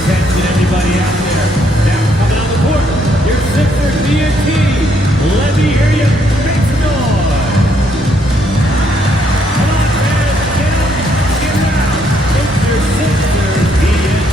Attention, everybody out there. Now coming on the court, your Sixers DNT. Let me hear you make some noise. Come on, fans, get up, get loud. It's your Sixers DNT.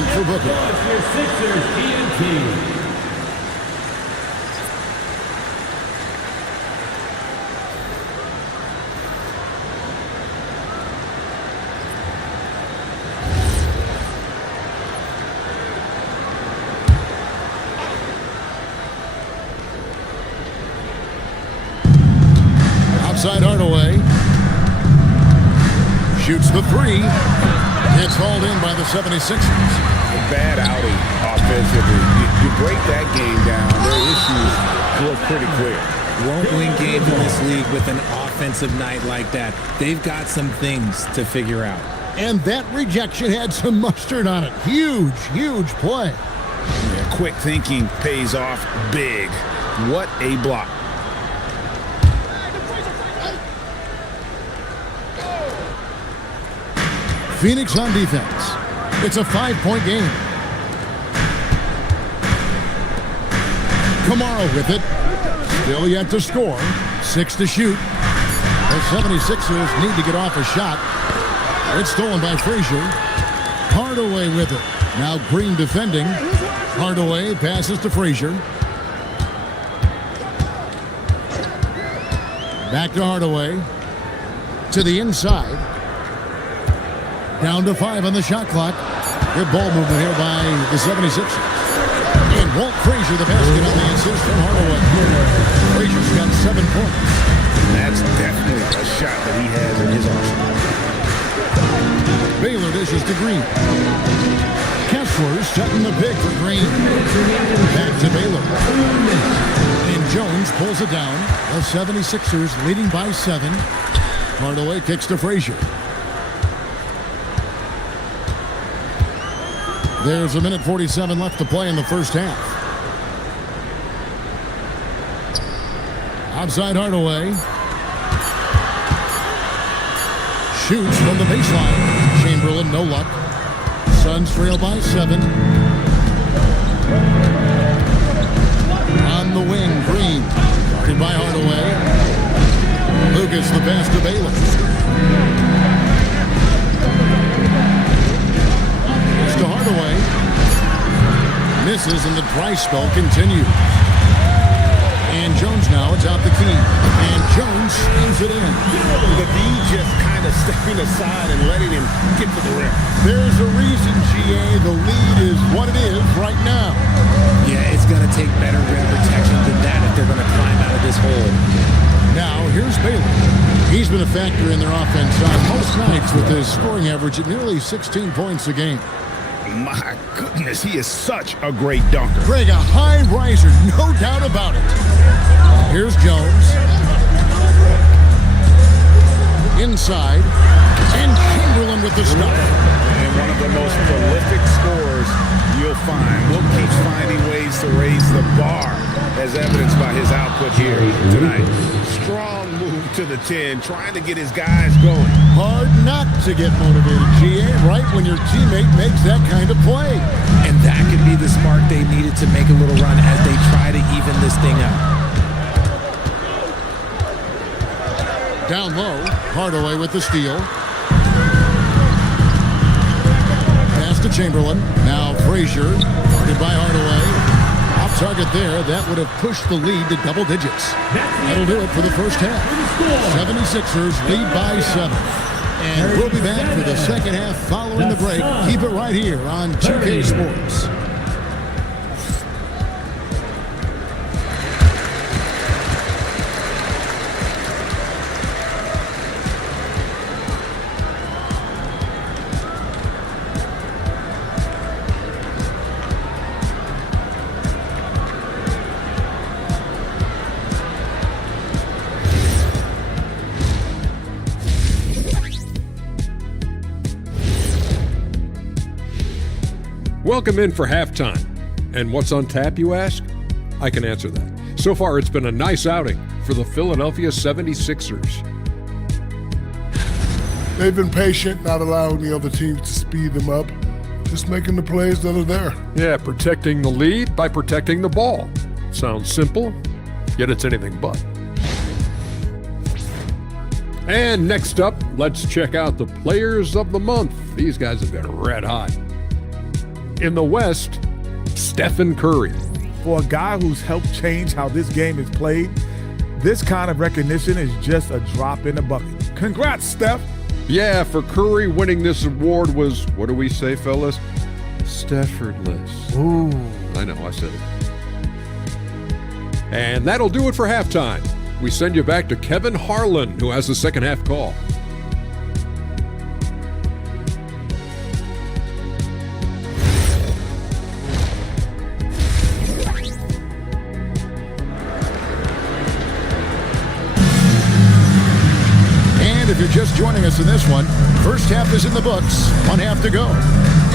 For Booker. Your Sixers DNT. Outside Hardaway. Shoots the 3. It's hauled in by the 76ers. Bad outing offensively. You break that game down, their issues look pretty clear. Won't win games in this league with an offensive night like that. They've got some things to figure out. And that rejection had some mustard on it. Huge, huge play. Yeah, quick thinking pays off big. What a block. Phoenix on defense. It's a 5-point game. Kamara with it. Still yet to score. 6 to shoot. The 76ers need to get off a shot. It's stolen by Frazier. Hardaway with it. Now Green defending. Hardaway passes to Frazier. Back to Hardaway. To the inside. Down to 5 on the shot clock. Good ball movement here by the 76ers. And Walt Frazier, the basket on the assist from Hardaway. Frazier's got 7 points. That's definitely a shot that he has in his arsenal. Baylor dishes to Green. Kessler setting the pick for Green. Back to Baylor. And Jones pulls it down. The 76ers leading by 7. Hardaway kicks to Frazier. There's a minute 47 left to play in the first half. Outside Hardaway. Shoots from the baseline. Chamberlain, no luck. Suns trail by 7. On the wing, Green. Guarded by Hardaway. Lucas, the pass to Baylor. To Hardaway. Misses and the dry spell continues. And Jones now, it's out the key. And Jones slams it in. The D just kind of stepping aside and letting him get to the rim. There's a reason, GA, the lead is what it is right now. Yeah, it's going to take better rim protection than that if they're going to climb out of this hole. Now, here's Baylor. He's been a factor in their offense on most nights with his scoring average at nearly 16 points a game. My goodness, he is such a great dunker. Greg, a high riser, no doubt about it. Here's Jones. Inside. And Chamberlain with the stop. And one of the most prolific scorers you'll find. Will keeps finding ways to raise the bar, as evidenced by his output here tonight. Strong move to the 10, trying to get his guys going. Hard not to get motivated, GA, right when your teammate makes that kind of play. And that could be the spark they needed to make a little run as they try to even this thing out. Down low, Hardaway with the steal. Pass to Chamberlain. Now Frazier, guarded by Hardaway. Off target there. That would have pushed the lead to double digits. That'll do it for the first half. 76ers lead by 7. And we'll be back for the second half following the break. Keep it right here on 2K Sports. Welcome in for halftime. And what's on tap, you ask? I can answer that. So far, it's been a nice outing for the Philadelphia 76ers. They've been patient, not allowing the other teams to speed them up, just making the plays that are there. Yeah, protecting the lead by protecting the ball. Sounds simple, yet it's anything but. And next up, let's check out the players of the month. These guys have been red hot. In the West, Stephen Curry. For a guy who's helped change how this game is played, this kind of recognition is just a drop in the bucket. Congrats, Steph. Yeah, for Curry, winning this award was, what do we say, fellas? Steffordless. Ooh. I know, I said it. And that'll do it for halftime. We send you back to Kevin Harlan, who has the second half call. just joining us in this one, first half is in the books, 1 half to go.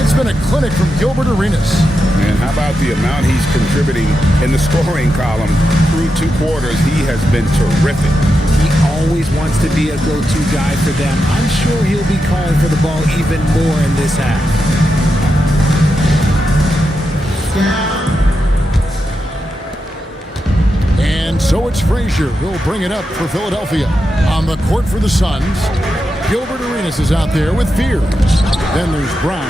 It's been a clinic from Gilbert Arenas. And how about the amount he's contributing in the scoring column through 2 quarters? He has been terrific. He always wants to be a go-to guy for them. I'm sure he'll be calling for the ball even more in this half. And so it's Frazier who'll bring it up for Philadelphia. On the court for the Suns, Gilbert Arenas is out there with Fears. Then there's Brown,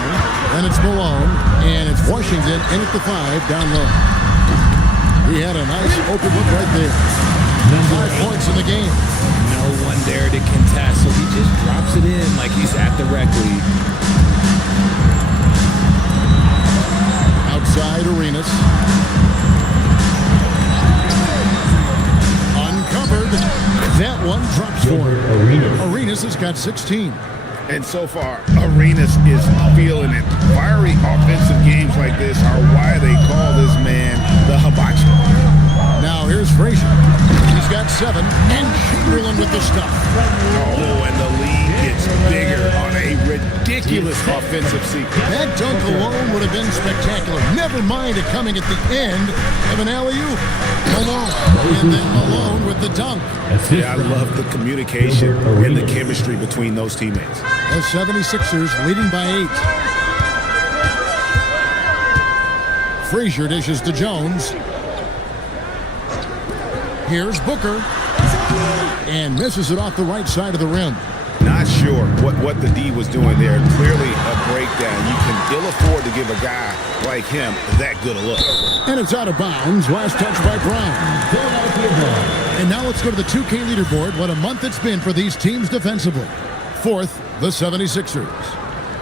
then it's Malone, and it's Washington in at the 5 down low. He had a nice open look right there. 5 points in the game. No one there to contest, so he just drops it in like he's at the rec league. Outside Arenas. Uncovered. That one drops for him. Arenas has got 16. And so far, Arenas is feeling it. Fiery offensive games like this are why they call this man the hibachi. Now here's Frazier. He's got 7, and Chamberlain with the stuff. Oh, and the lead gets bigger on a ridiculous offensive sequence. That dunk alone would have been spectacular. Never mind it coming at the end of an alley-oop. Malone, and then Malone with the dunk. Yeah, I love the communication and the chemistry between those teammates. The 76ers leading by 8. Frazier dishes to Jones. Here's Booker. And misses it off the right side of the rim. Not sure what the D was doing there. Clearly a breakdown. You can ill afford to give a guy like him that good a look. And it's out of bounds. Last touch by Brown. And now let's go to the 2K leaderboard. What a month it's been for these teams defensively. 4th, the 76ers.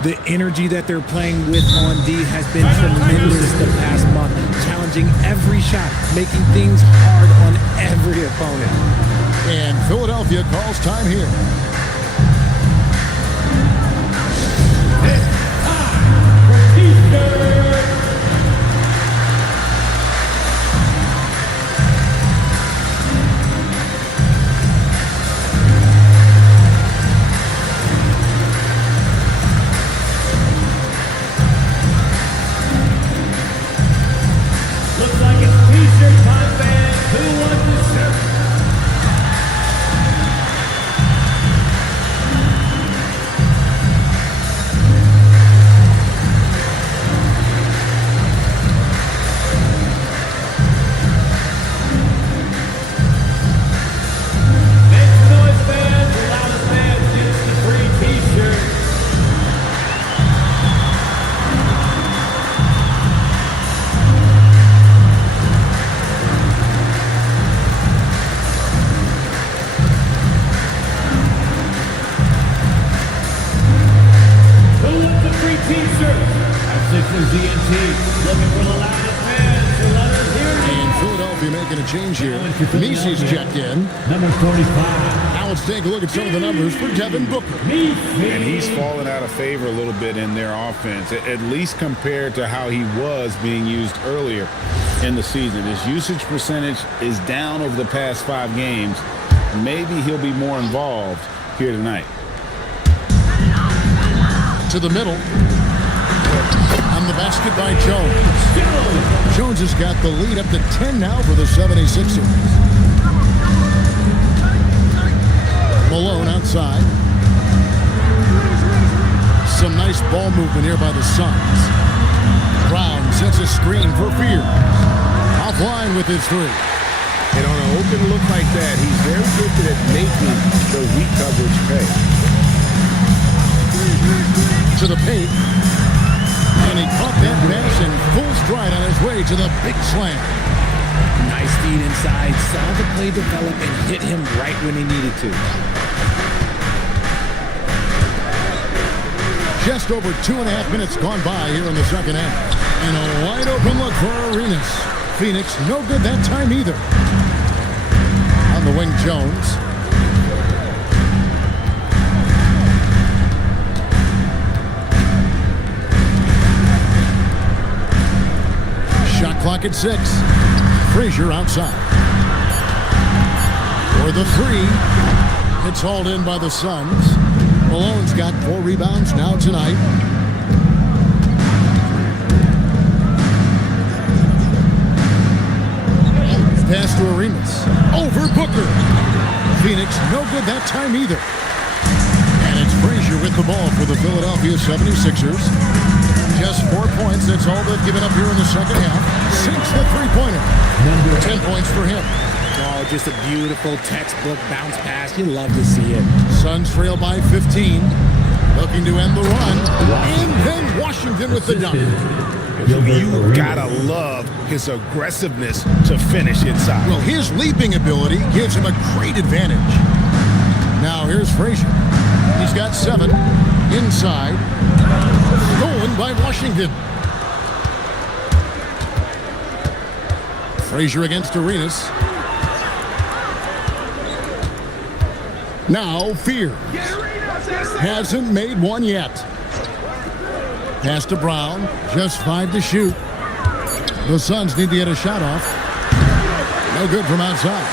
The energy that they're playing with on D has been tremendous the past month, challenging every shot, making things hard on every opponent. And Philadelphia calls time here. Looks like it's T-shirt time, fans. Who wants the shirt? Make some noise, fans. The loudest man gets the free T-shirt. Who wants the free T-shirt? Our Sixers DNT looking for the loudest fans to let us hear you. And Philadelphia making a change here. Macy's checked in. Number 45. Now let's take a look at some of the numbers for Devin Booker. And he's fallen out of favor a little bit in their offense, at least compared to how he was being used earlier in the season. His usage percentage is down over the past 5 games. Maybe he'll be more involved here tonight. To the middle. On the basket by Jones. Jones has got the lead up to 10 now for the 76ers. Malone outside. Some nice ball movement here by the Suns. Brown sets a screen for Fears. Offline with his 3. And on an open look like that, he's very gifted at making the weak coverage pay. To the paint. And he caught that pass in full stride on his way to the big slam. Nice feed inside, saw the play develop and hit him right when he needed to. Just over 2.5 minutes gone by here in the second half. And a wide open look for Arenas. Phoenix no good that time either. On the wing, Jones. Shot clock at 6. Frazier outside. For the 3. It's hauled in by the Suns. Malone's got 4 rebounds now tonight. Pass to Arenas. Over Booker. Phoenix, no good that time either. And it's Frazier with the ball for the Philadelphia 76ers. Just 4 points. That's all they've given up here in the second half. Sinks the three-pointer. 10 points for him. Oh, just a beautiful textbook bounce pass. You love to see it. Suns trail by 15. Looking to end the run. And then Washington with the dunk. You gotta love his aggressiveness to finish inside. Well, his leaping ability gives him a great advantage. Now here's Frazier. He's got 7 inside. Stolen by Washington. Frazier against Arenas. Now Fear. Hasn't made one yet. Pass to Brown. Just 5 to shoot. The Suns need to get a shot off. No good from outside.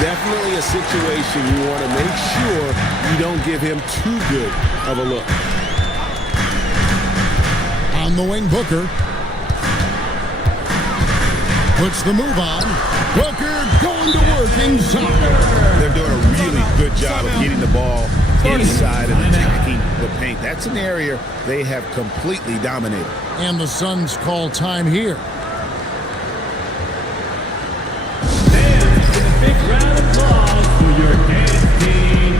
Definitely a situation you want to make sure you don't give him too good of a look. On the wing, Booker. Puts the move on. Booker going to work inside. They're doing a really good job of getting the ball inside and attacking the paint. That's an area they have completely dominated. And the Suns call time here. Big round of applause for your dance team.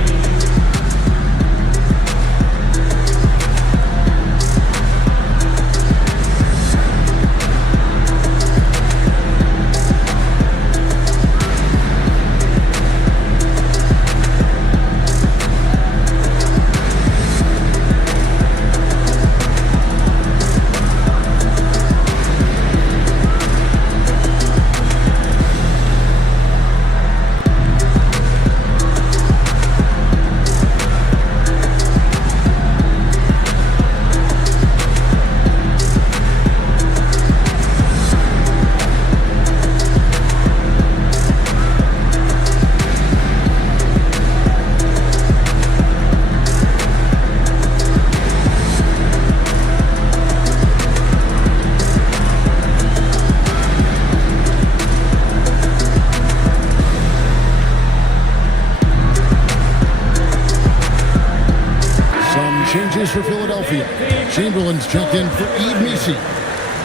Changes for Philadelphia. Chamberlain's checked in for Misi.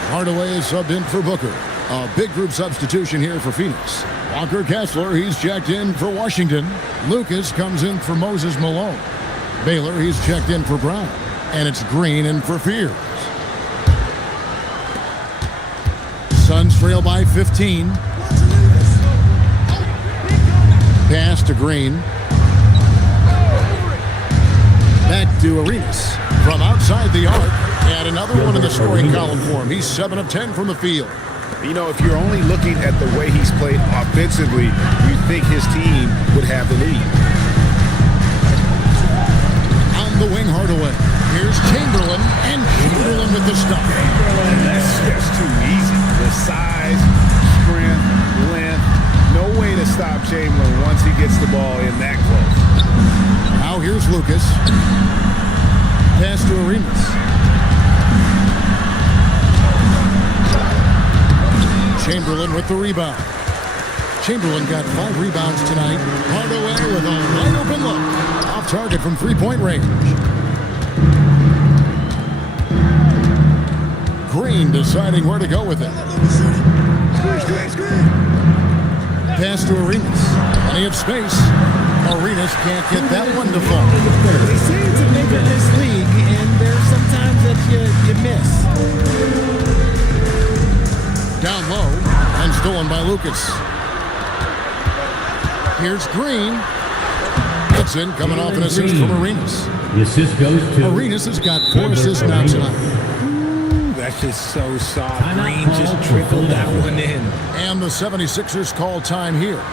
Hardaway is subbed in for Booker. A big group substitution here for Phoenix. Walker Kessler, he's checked in for Washington. Lucas comes in for Moses Malone. Baylor, he's checked in for Brown. And it's Green in for Fears. Suns trail by 15. Pass to Green. Back to Arenas. From outside the arc. And another one in the scoring column for him. He's 7 of 10 from the field. You know, if you're only looking at the way he's played offensively, you think his team would have the lead. On the wing, Hardaway. Here's Chamberlain, and Chamberlain with the stop. That's just too easy. The size, strength, length. No way to stop Chamberlain once he gets the ball in that close. Now here's Lucas. Pass to Arenas. Chamberlain with the rebound. Chamberlain got 5 rebounds tonight. Hardaway with a wide open look. Off target from three-point range. Green deciding where to go with it. Pass to Arenas. Plenty of space. Arenas can't get that one to fall. They say it's a neighborless league, and there's sometimes that you miss. Down low, and stolen by Lucas. Here's Green. It's in, coming off an assist from Arenas. The assist goes to Arenas has got 4 assists now tonight. Ooh, that's just so soft. Green just trickled that one in. And the 76ers call time here.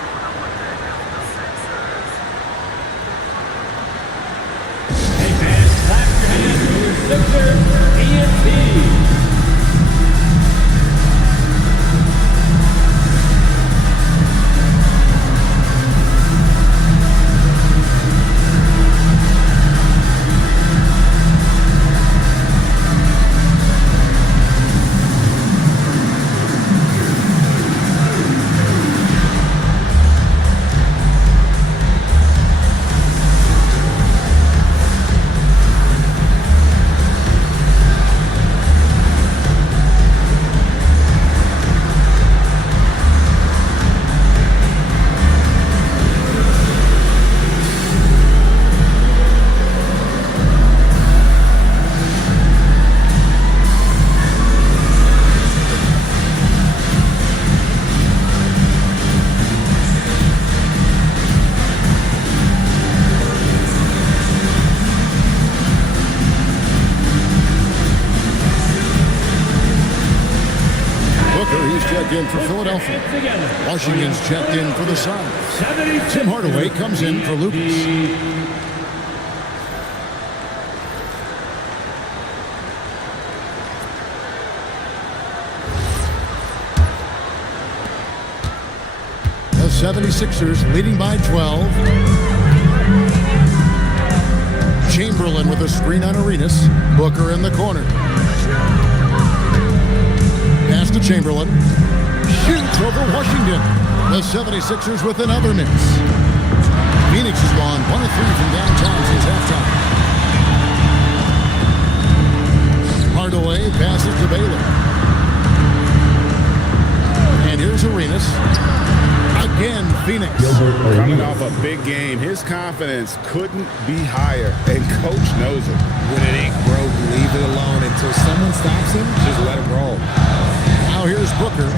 Booker, he's checked in for Philadelphia. Washington's checked in for the Suns. Tim Hardaway comes in for Lucas. The 76ers leading by 12. Chamberlain with a screen on Arenas. Booker in the corner. Pass to Chamberlain. Shoots over Washington. The 76ers with another miss. Phoenix has gone 1 of 3 from downtown since halftime. Hardaway passes to Baylor. And here's Arenas. Again, Phoenix. Coming off a big game, his confidence couldn't be higher, and coach knows it. When it ain't broke, leave it alone until someone stops him. Just let him roll. Now here's Booker,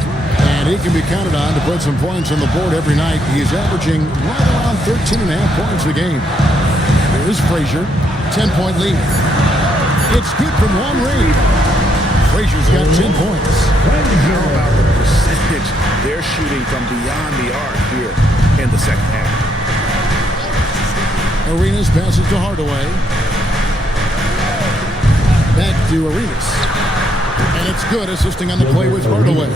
and he can be counted on to put some points on the board every night. He's averaging right around 13.5 points a game. Here's Frazier, 10-point lead. It's good from long range. Frazier's got 10 points. How about the percentage they're shooting from beyond the arc here in the second half? Arenas passes to Hardaway. Back to Arenas. And it's good, assisting on the play with Hardaway.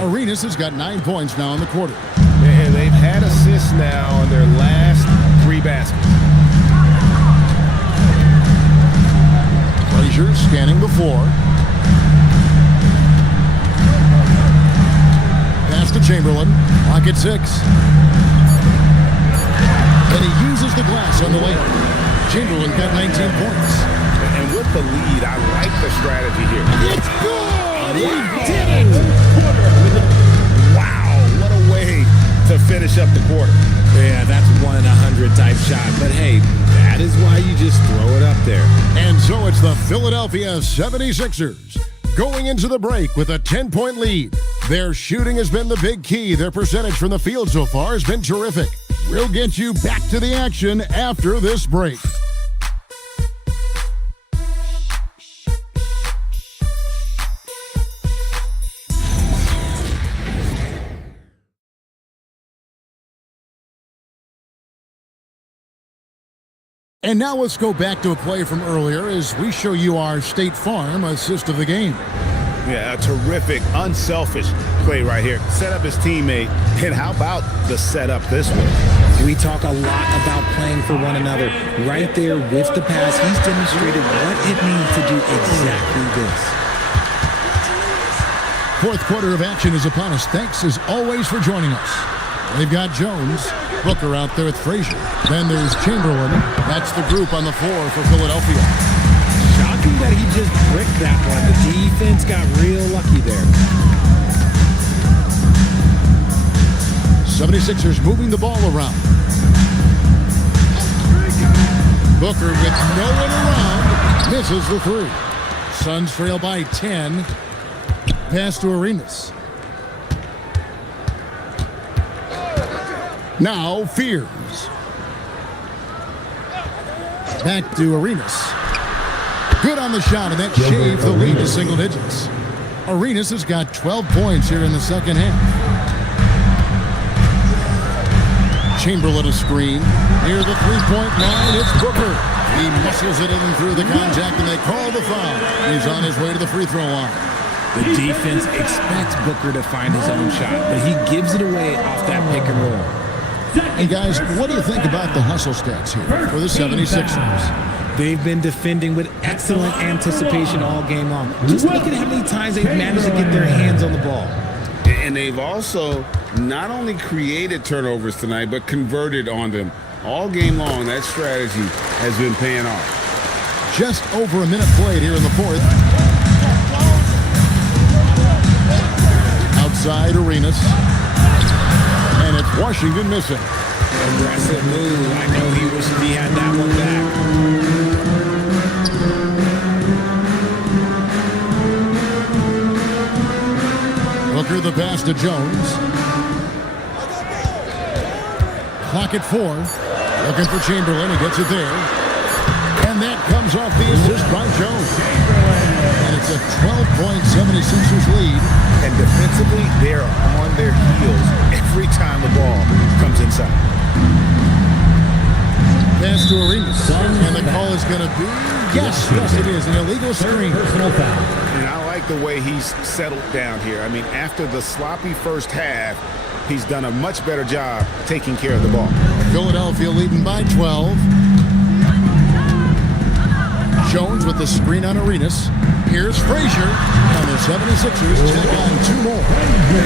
Arenas has got 9 points now in the quarter. And they've had assists now on their last 3 baskets. Frazier scanning the floor. Pass to Chamberlain. Clock at 6. And he uses the glass on the layup. Chamberlain got 19 points. And with the lead, I like the strategy here. It's good! He did it! Wow, what a way to finish up the quarter. Yeah, that's 1 in 100 type shot. But hey, that is why you just throw it up there. And so it's the Philadelphia 76ers going into the break with a 10-point lead. Their shooting has been the big key. Their percentage from the field so far has been terrific. We'll get you back to the action after this break. And now let's go back to a play from earlier as we show you our State Farm assist of the game. Yeah, a terrific, unselfish play right here. Set up his teammate, and how about the setup this way? We talk a lot about playing for one another. Right there with the pass, he's demonstrated what it means to do exactly this. Fourth quarter of action is upon us. Thanks as always for joining us. They've got Jones, Booker out there with Frazier. Then there's Chamberlain. That's the group on the floor for Philadelphia. Shocking that he just bricked that one. The defense got real lucky there. 76ers moving the ball around. Booker with no one around. Misses the 3. Suns trail by 10. Pass to Arenas. Now Fears. Back to Arenas. Good on the shot, and that shaved the lead to single digits. Arenas has got 12 points here in the second half. Chamberlain a screen. Near the three-point line, it's Booker. He muscles it in through the contact, and they call the foul. He's on his way to the free throw line. The defense expects Booker to find his own shot, but he gives it away off that pick and roll. And guys, what do you think about the hustle stats here for the 76ers? They've been defending with excellent anticipation all game long. Just look at how many times they've managed to get their hands on the ball. And they've also not only created turnovers tonight, but converted on them. All game long, that strategy has been paying off. Just over a minute played here in the fourth. Outside Arenas. And it's Washington missing. Aggressive move. I know he wishes he had that one back. Booker the pass to Jones. Clock at 4. Looking for Chamberlain. He gets it there. And that comes off the assist by Jones. And it's a 12-point 76ers lead. And defensively, inside. Pass to Arenas. And the call is going to be, yes, it is, an illegal screen. And I like the way he's settled down here. I mean, after the sloppy first half, he's done a much better job taking care of the ball. Philadelphia leading by 12. Jones with the screen on Arenas. Here's Frazier. And the 76ers check on 2 more.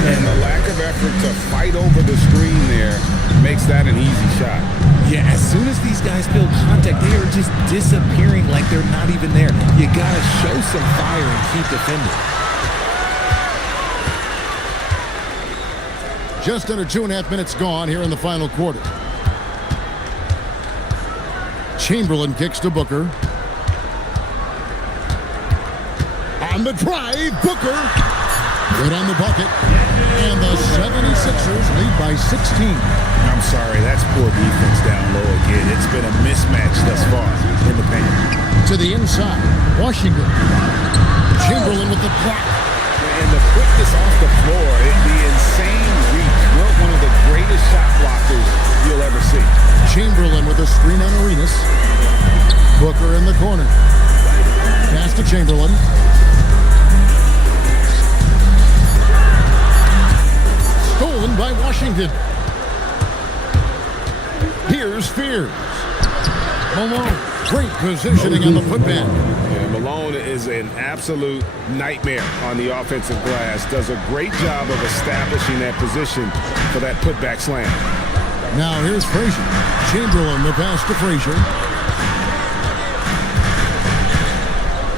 And the lack of effort to fight over the screen there makes that an easy shot. Yeah, as soon as these guys feel contact, they are just disappearing like they're not even there. You got to show some fire and keep defending. Just under 2.5 minutes gone here in the final quarter. Chamberlain kicks to Booker. On the drive, Booker. Good on the bucket. And the 76ers lead by 16. I'm sorry, that's poor defense down low again. It's been a mismatch thus far in the paint. To the inside, Washington. Chamberlain with the block. And the quickness off the floor, the insane reach. We're one of the greatest shot blockers you'll ever see. Chamberlain with a screen on Arenas. Booker in the corner. Pass to Chamberlain. Stolen by Washington. Here's Spears. Malone. Great positioning on the putback. Yeah, Malone is an absolute nightmare on the offensive glass. Does a great job of establishing that position for that putback slam. Now here's Frazier. Chamberlain, the pass to Frazier.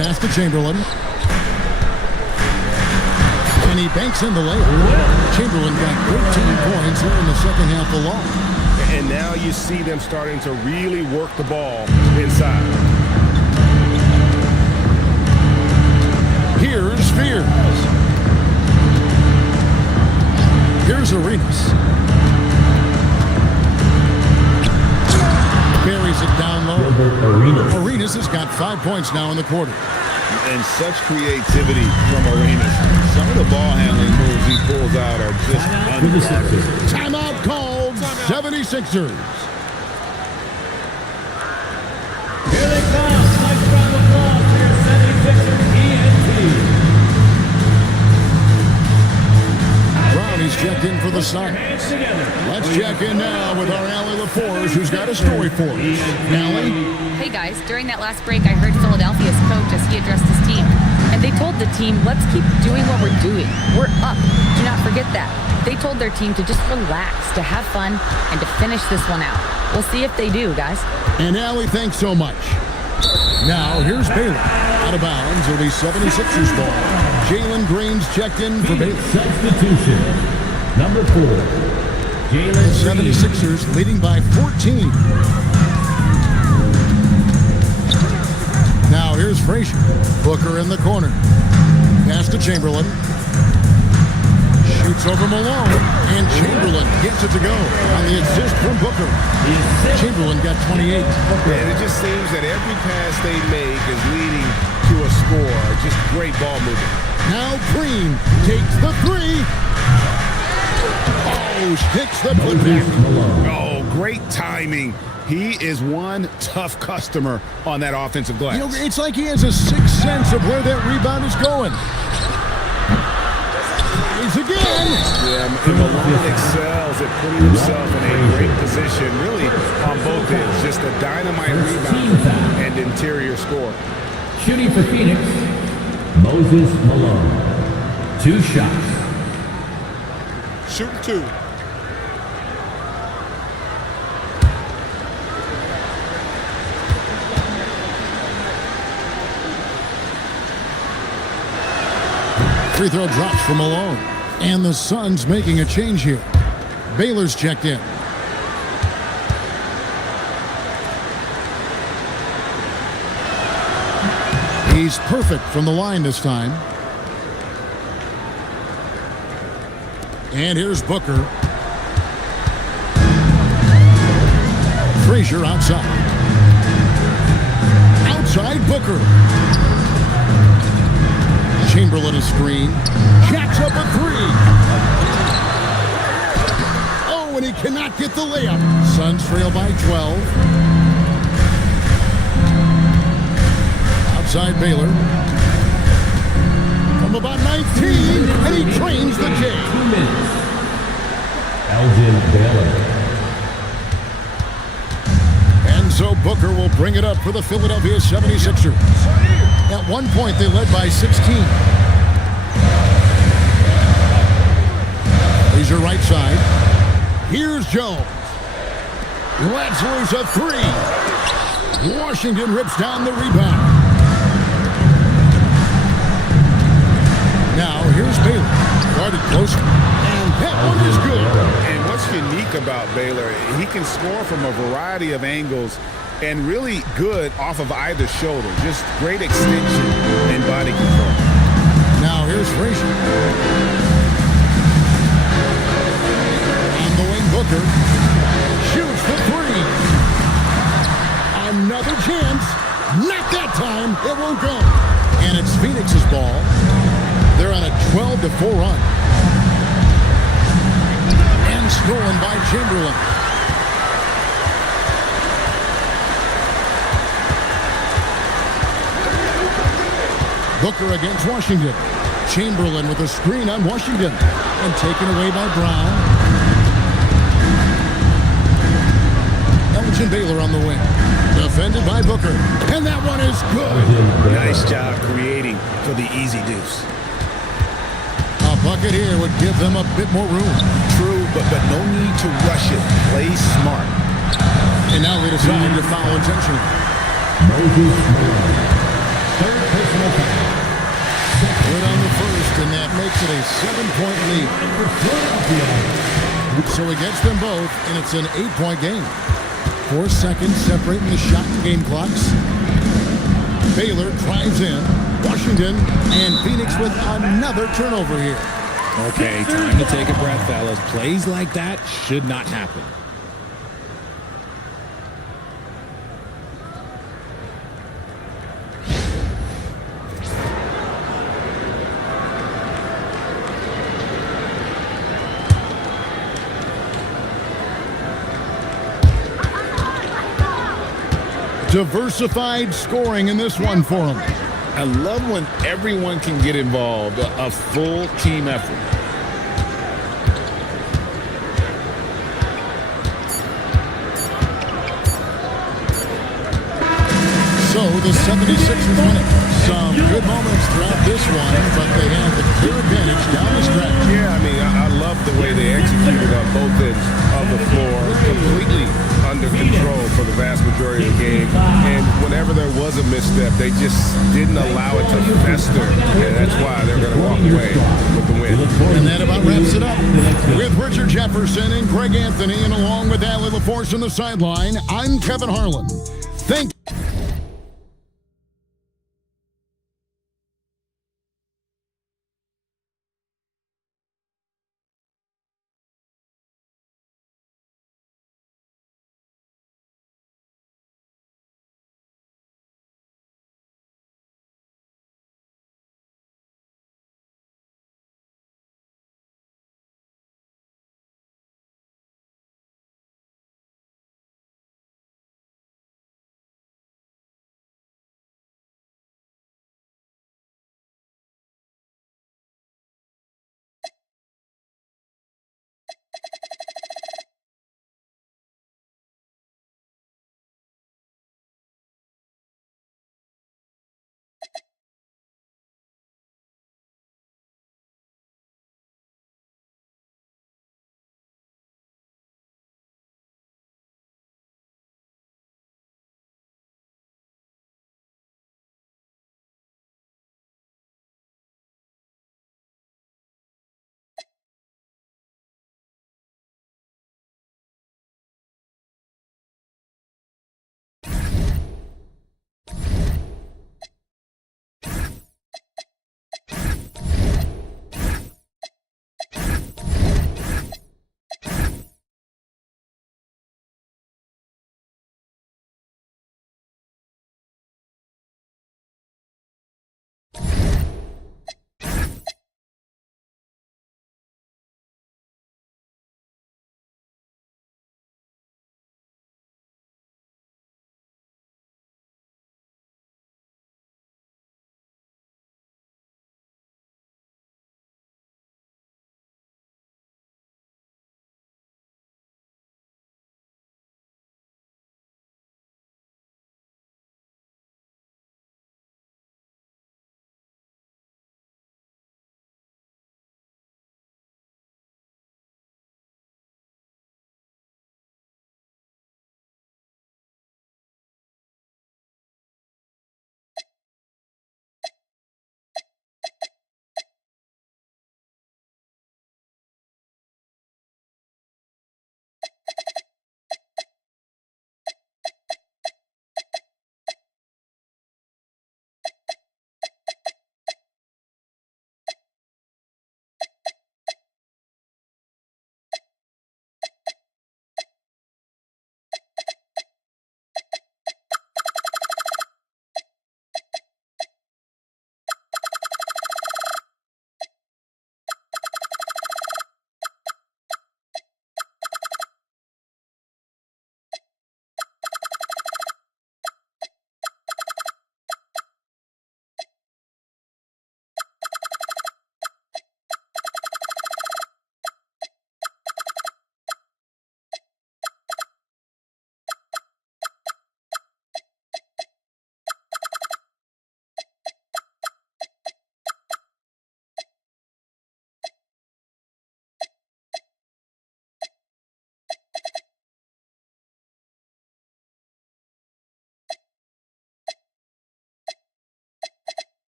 Pass to Chamberlain. And he banks in the layup. Chamberlain got 13 points here in the second half alone. And now you see them starting to really work the ball inside. Here's Spears. Here's Arenas. Carries it down low. Arenas has got 5 points now in the quarter. And such creativity from Arenas. Some of the ball handling moves he pulls out are just unguarded. Timeout called. 76ers. Here they come. Nice round of applause for your 76ers ENT. Brownie's checked in for the Suns. Let's check in now with our Allie LaForge, who's got a story for us. Allie? Hey guys, during that last break, I heard Philadelphia's coach as he addressed his team. And they told the team, let's keep doing what we're doing. We're up. Do not forget that. They told their team to just relax, to have fun, and to finish this one out. We'll see if they do, guys. And Allie, thanks so much. Now, here's Baylor. Out of bounds, it'll be 76ers ball. Jalen Green's checked in for Baylor. Substitution. Number 4. Jalen 76ers leading by 14. Now, here's Frazier. Booker in the corner. Pass to Chamberlain. Shoots over Malone, and Chamberlain gets it to go on the assist from Booker. Chamberlain got 28. And it just seems that every pass they make is leading to a score. Just great ball movement. Now Green takes the 3. Oh, hits the putback. Oh, great timing. He is one tough customer on that offensive glass. You know, it's like he has a sixth sense of where that rebound is going. Again. Yeah, Malone excels at putting himself in a great position, really on both ends. Just a dynamite rebound and interior score. Shooting for Phoenix, Moses Malone. 2 shots. Shooting 2. Free throw drops for Malone. And the Suns making a change here. Baylor's checked in. He's perfect from the line this time. And here's Booker. Frazier outside. Outside Booker. Chamberlain a screen. Jacks up a 3. Oh, and he cannot not get the layup. Suns trail by 12. Outside Baylor. From about 19, and he trains the J. 2 minutes. Elgin Baylor. And so Booker will bring it up for the Philadelphia 76ers. At one point, they led by 16. Here's your right side. Here's Jones. Lets loose a three. Washington rips down the rebound. Now, here's Baylor. Guarded close. And that one is good. And what's unique about Baylor, he can score from a variety of angles and really good off of either shoulder. Just great extension and body control. Now, here's Frazier. On the wing, Booker. Shoots the three. Another chance. Not that time. It won't go. And it's Phoenix's ball. They're on a 12-4 run. And stolen by Chamberlain. Booker against Washington. Chamberlain with a screen on Washington. And taken away by Brown. Elgin Baylor on the wing. Defended by Booker. And that one is good. Nice job creating for the easy deuce. A bucket here would give them a bit more room. True, but no need to rush it. Play smart. And now they decide to foul intentionally. Third personal foul. Good on the first, and that makes it a 7-point lead. So it gets them both, and it's an 8-point game. 4 seconds separating the shot and game clocks. Baylor drives in. Washington and Phoenix with another turnover here. Okay, time to take a breath, fellas. Plays like that should not happen. Diversified scoring in this one for them. I love when everyone can get involved, a full team effort. So the 76ers win it. Some good moments throughout this one, but they have the clear advantage down the stretch. Yeah, I mean, I love the way they executed on both ends of the floor, completely under control for the vast majority of the game. And whenever there was a misstep, they just didn't allow it to fester. And that's why they're going to walk away with the win. And that about wraps it up. With Richard Jefferson and Greg Anthony, and along with Allie LaForce on the sideline, I'm Kevin Harlan. Thank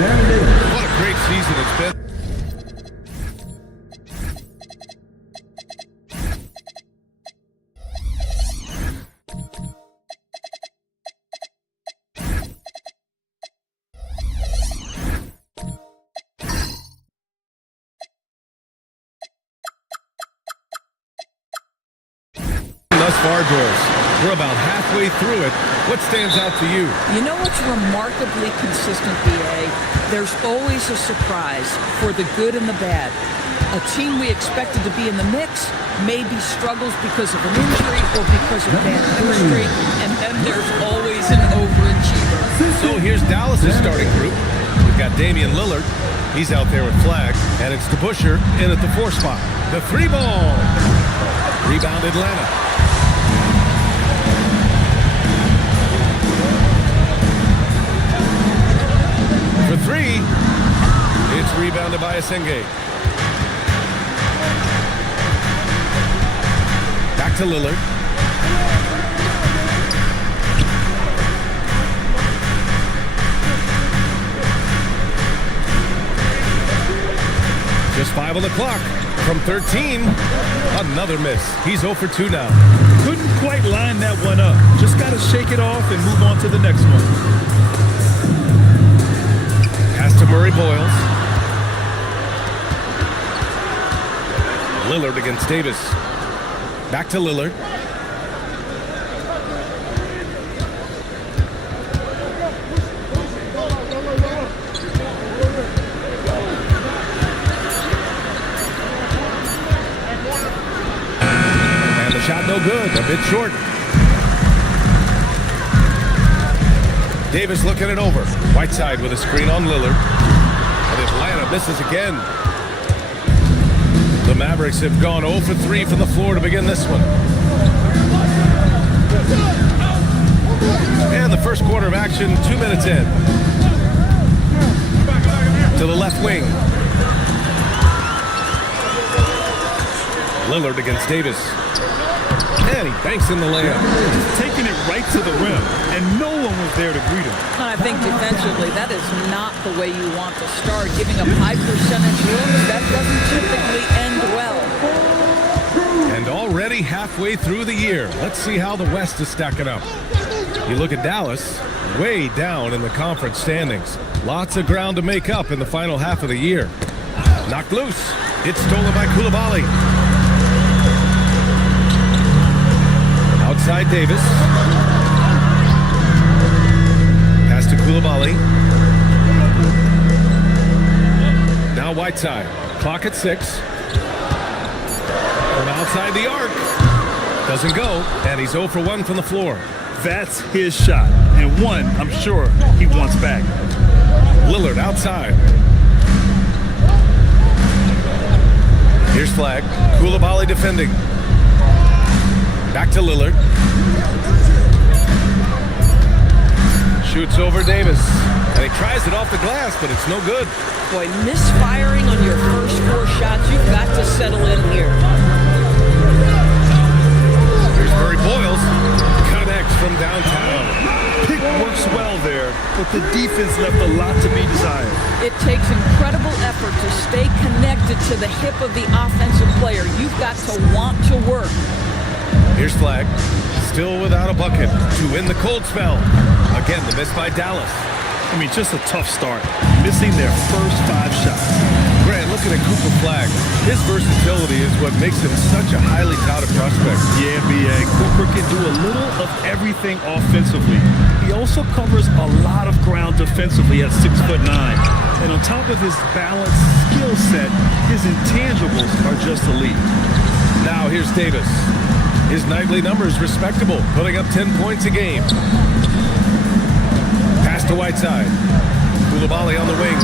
What a great season it's been. Thus far, Doris, we're about halfway through it. What stands out to you? You know what's remarkably consistent, BA? There's always a surprise for the good and the bad. A team we expected to be in the mix maybe struggles because of an injury or because of bad chemistry, and then there's always an overachiever. So here's Dallas' starting group. We've got Damian Lillard. He's out there with flag, and it's DeBusschere in at the 4 spot. The 3 ball. Rebound Atlanta. For 3, it's rebounded by Asenge. Back to Lillard. Just 5 on the clock. From 13, another miss. He's 0 for 2 now. Couldn't quite line that one up. Just got to shake it off and move on to the next one. Pass to Murray Boyles. Lillard against Davis. Back to Lillard. And the shot no good, a bit short. Davis looking it over. Whiteside with a screen on Lillard. And Atlanta misses again. The Mavericks have gone 0 for 3 from the floor to begin this one. And the first quarter of action, 2 minutes in. To the left wing. Lillard against Davis. And he banks in the layup. Just taking it right to the rim, and no one was there to greet him. And I think defensively, that is not the way you want to start. Giving up high percentage looks, that doesn't typically end well. And already halfway through the year, let's see how the West is stacking up. You look at Dallas, way down in the conference standings. Lots of ground to make up in the final half of the year. Knocked loose. It's stolen by Coulibaly. Outside Davis. Pass to Coulibaly. Now Whiteside. Clock at 6. From outside the arc. Doesn't go, and he's 0 for 1 from the floor. That's his shot, and one I'm sure he wants back. Lillard outside. Here's Flag. Coulibaly defending. Back to Lillard. Shoots over Davis. And he tries it off the glass, but it's no good. Boy, misfiring on your first 4 shots, you've got to settle in here. Here's Murray Boyles. Connects from downtown. Pick works well there, but the defense left a lot to be desired. It takes incredible effort to stay connected to the hip of the offensive player. You've got to want to work. Here's Flag. Still without a bucket to win the cold spell. Again, the miss by Dallas. I mean, just a tough start. Missing their first 5 shots. Grant, looking at Cooper Flag, his versatility is what makes him such a highly touted prospect. Yeah, B.A. Cooper can do a little of everything offensively. He also covers a lot of ground defensively at 6'9". And on top of his balanced skill set, his intangibles are just elite. Now here's Davis. His nightly numbers respectable, putting up 10 points a game. Pass to Whiteside. Coulibaly on the wing.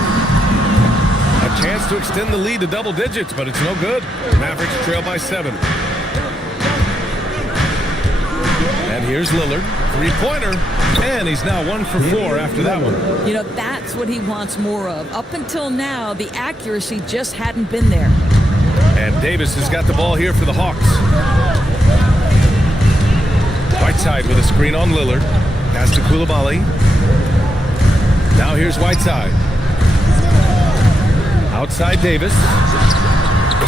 A chance to extend the lead to double digits, but it's no good. Mavericks trail by 7. And here's Lillard. 3-pointer. And he's now 1 for 4 after that one. You know, that's what he wants more of. Up until now, the accuracy just hadn't been there. And Davis has got the ball here for the Hawks. Whiteside with a screen on Lillard. Pass to Coulibaly. Now here's Whiteside. Outside Davis.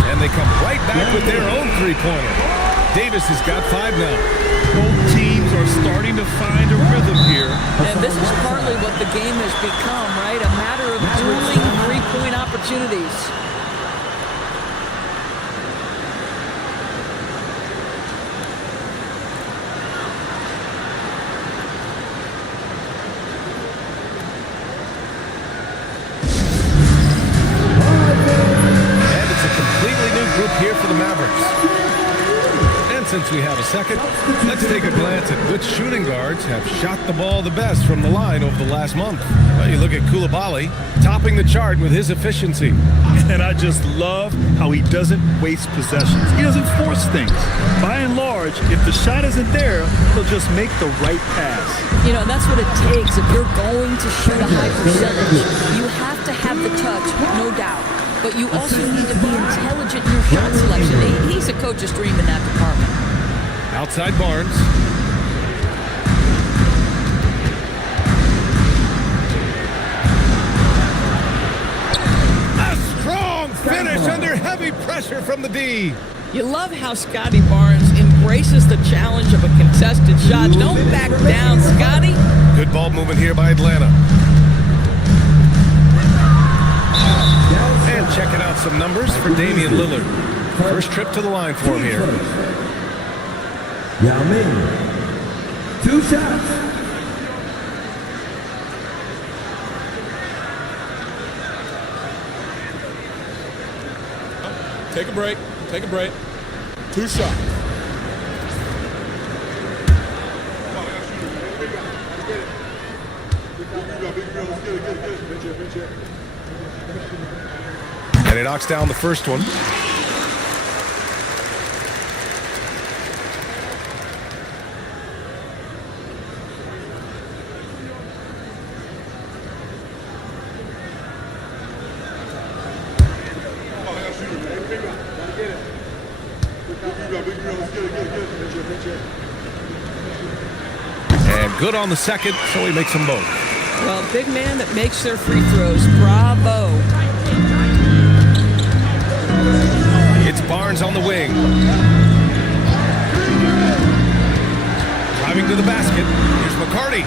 And they come right back with their own 3-pointer. Davis has got 5 now. Both teams are starting to find a rhythm here. And this is partly what the game has become, right? A matter of drilling 3-point opportunities. Here for the Mavericks. And since we have a second, let's take a glance at which shooting guards have shot the ball the best from the line over the last month. Well, you look at Coulibaly, topping the chart with his efficiency. And I just love how he doesn't waste possessions. He doesn't force things. By and large, if the shot isn't there, he'll just make the right pass. You know, that's what it takes. If you're going to shoot a high percentage, you have to have the touch, no doubt. But you also need to be intelligent in your shot selection. He's a coach's dream in that department. Outside Barnes. A strong finish under heavy pressure from the D. You love how Scotty Barnes embraces the challenge of a contested shot. Don't back down, Scotty. Good ball movement here by Atlanta. And checking out some numbers for Damian Lillard. First trip to the line for him here. Yao Ming. 2 shots. Take a break. Take a break. 2 shots. And he knocks down the first one. And good on the second, so he makes them both. Well, big man that makes their free throws. Bravo. It's Barnes on the wing. Driving to the basket. Here's McCarty.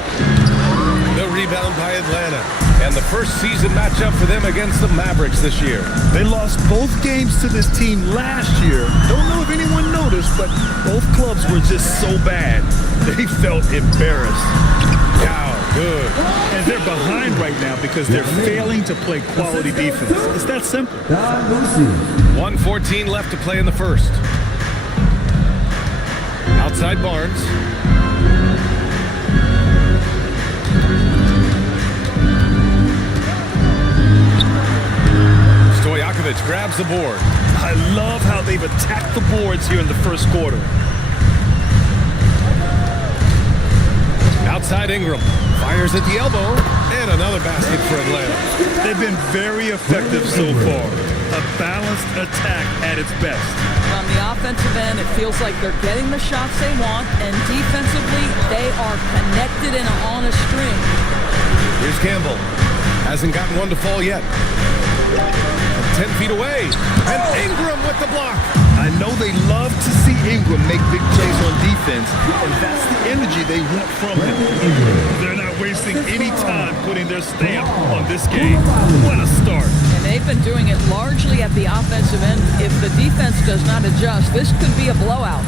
The rebound by Atlanta. And the first season matchup for them against the Mavericks this year. They lost both games to this team last year. Don't know if anyone noticed, but both clubs were just so bad. They felt embarrassed. Wow, good. And they're behind right now because they're failing to play quality defense. It's that simple. 1:14 left to play in the first. Outside Barnes. Stojakovic grabs the board. I love how they've attacked the boards here in the first quarter. Outside Ingram. Fires at the elbow. And another basket for Atlanta. They've been very effective so far. A balanced attack at its best. On the offensive end, it feels like they're getting the shots they want, and defensively, they are connected and on a string. Here's Campbell. Hasn't gotten one to fall yet. 10 feet away. And Ingram with the block. I know they love to see Ingram make big plays on defense, and that's the energy they want from him. They're not wasting any time putting their stamp on this game. What a start. And they've been doing it largely at the offensive end. If the defense does not adjust, this could be a blowout.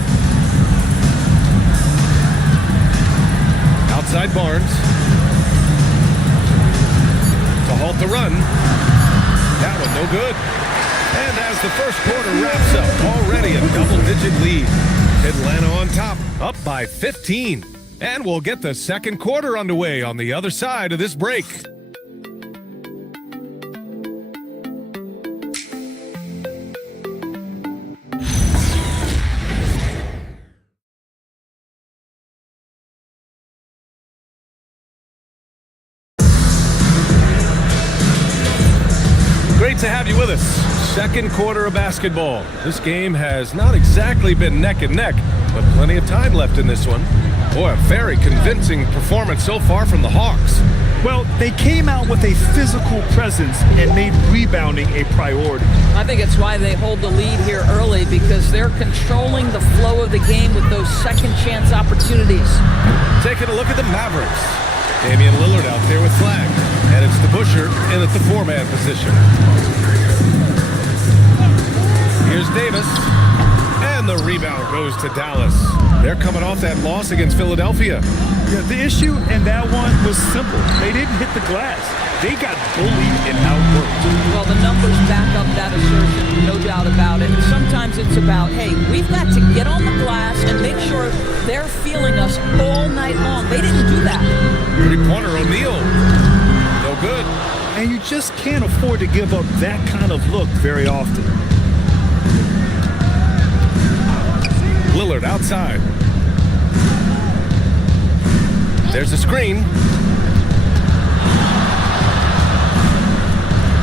Outside Barnes. To halt the run. That one no good. And as the first quarter wraps up, already a double-digit lead. Atlanta on top, up by 15. And we'll get the second quarter underway on the other side of this break. Great to have you with us. Second quarter of basketball. This game has not exactly been neck and neck, but plenty of time left in this one. Boy, a very convincing performance so far from the Hawks. Well, they came out with a physical presence and made rebounding a priority. I think it's why they hold the lead here early, because they're controlling the flow of the game with those second chance opportunities. Taking a look at the Mavericks. Damian Lillard out there with flag. And it's the Busher in at the four-man position. Here's Davis. And the rebound goes to Dallas. They're coming off that loss against Philadelphia. Yeah, the issue in that one was simple. They didn't hit the glass. They got bullied and outworked. Well, the numbers back up that assertion, no doubt about it. Sometimes it's about, hey, we've got to get on the glass and make sure they're feeling us all night long. They didn't do that. Three-pointer O'Neal. No good. And you just can't afford to give up that kind of look very often. Lillard outside. There's a screen.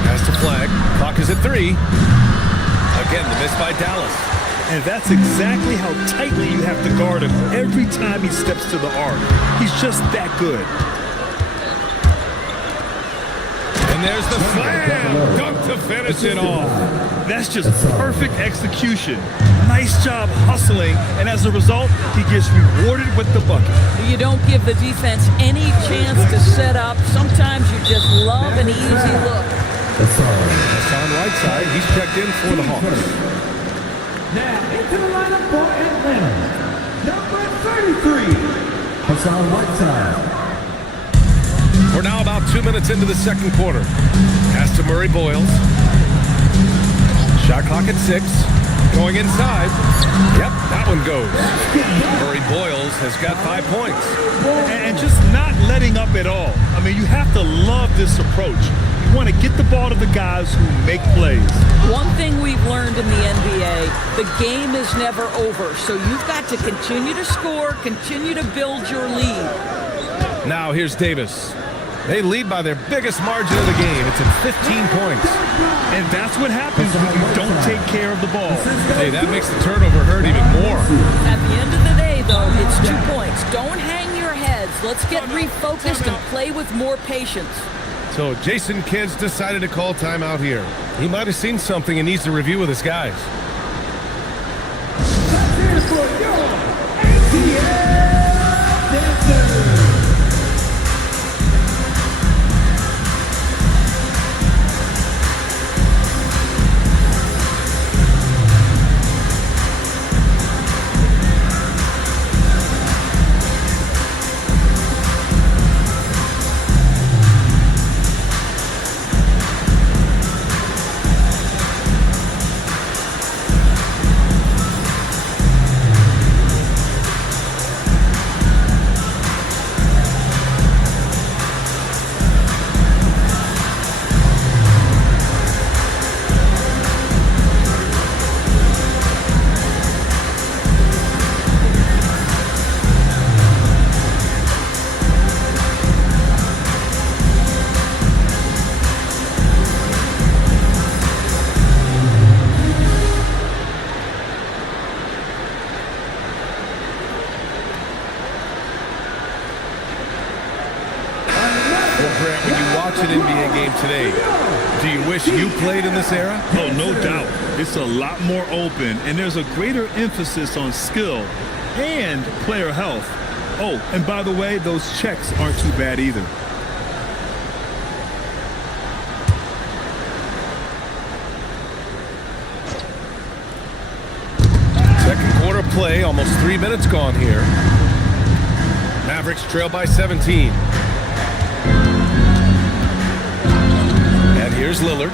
Pass to flag. Clock is at 3. Again, the miss by Dallas. And that's exactly how tightly you have to guard him every time he steps to the arc. He's just that good. And there's the slam. Dunk to finish it off. That's just perfect execution. Nice job hustling, and as a result, he gets rewarded with the bucket. You don't give the defense any chance to set up. Sometimes you just love an easy look. Hassan Whiteside, he's checked in for the Hawks. Now into the lineup for Atlanta, number 33, Hassan Whiteside. We're now about 2 minutes into the second quarter. Pass to Murray Boyles. Shot clock at 6. Going inside. Yep, that one goes. Murray Boyles has got 5 points. And just not letting up at all. I mean, you have to love this approach. You want to get the ball to the guys who make plays. One thing we've learned in the NBA, the game is never over. So you've got to continue to score, continue to build your lead. Now here's Davis. They lead by their biggest margin of the game. It's at 15 points. And that's what happens when you don't take care of the ball. Hey, that makes the turnover hurt even more. At the end of the day, though, it's 2 points. Don't hang your heads. Let's get refocused and play with more patience. So Jason Kidd's decided to call timeout here. He might have seen something and needs to review with his guys. Grant, when you watch an NBA game today, do you wish you played in this era? Oh, no doubt. It's a lot more open, and there's a greater emphasis on skill and player health. Oh, and by the way, those checks aren't too bad either. Second quarter play, almost 3 minutes gone here. Mavericks trail by 17. And here's Lillard.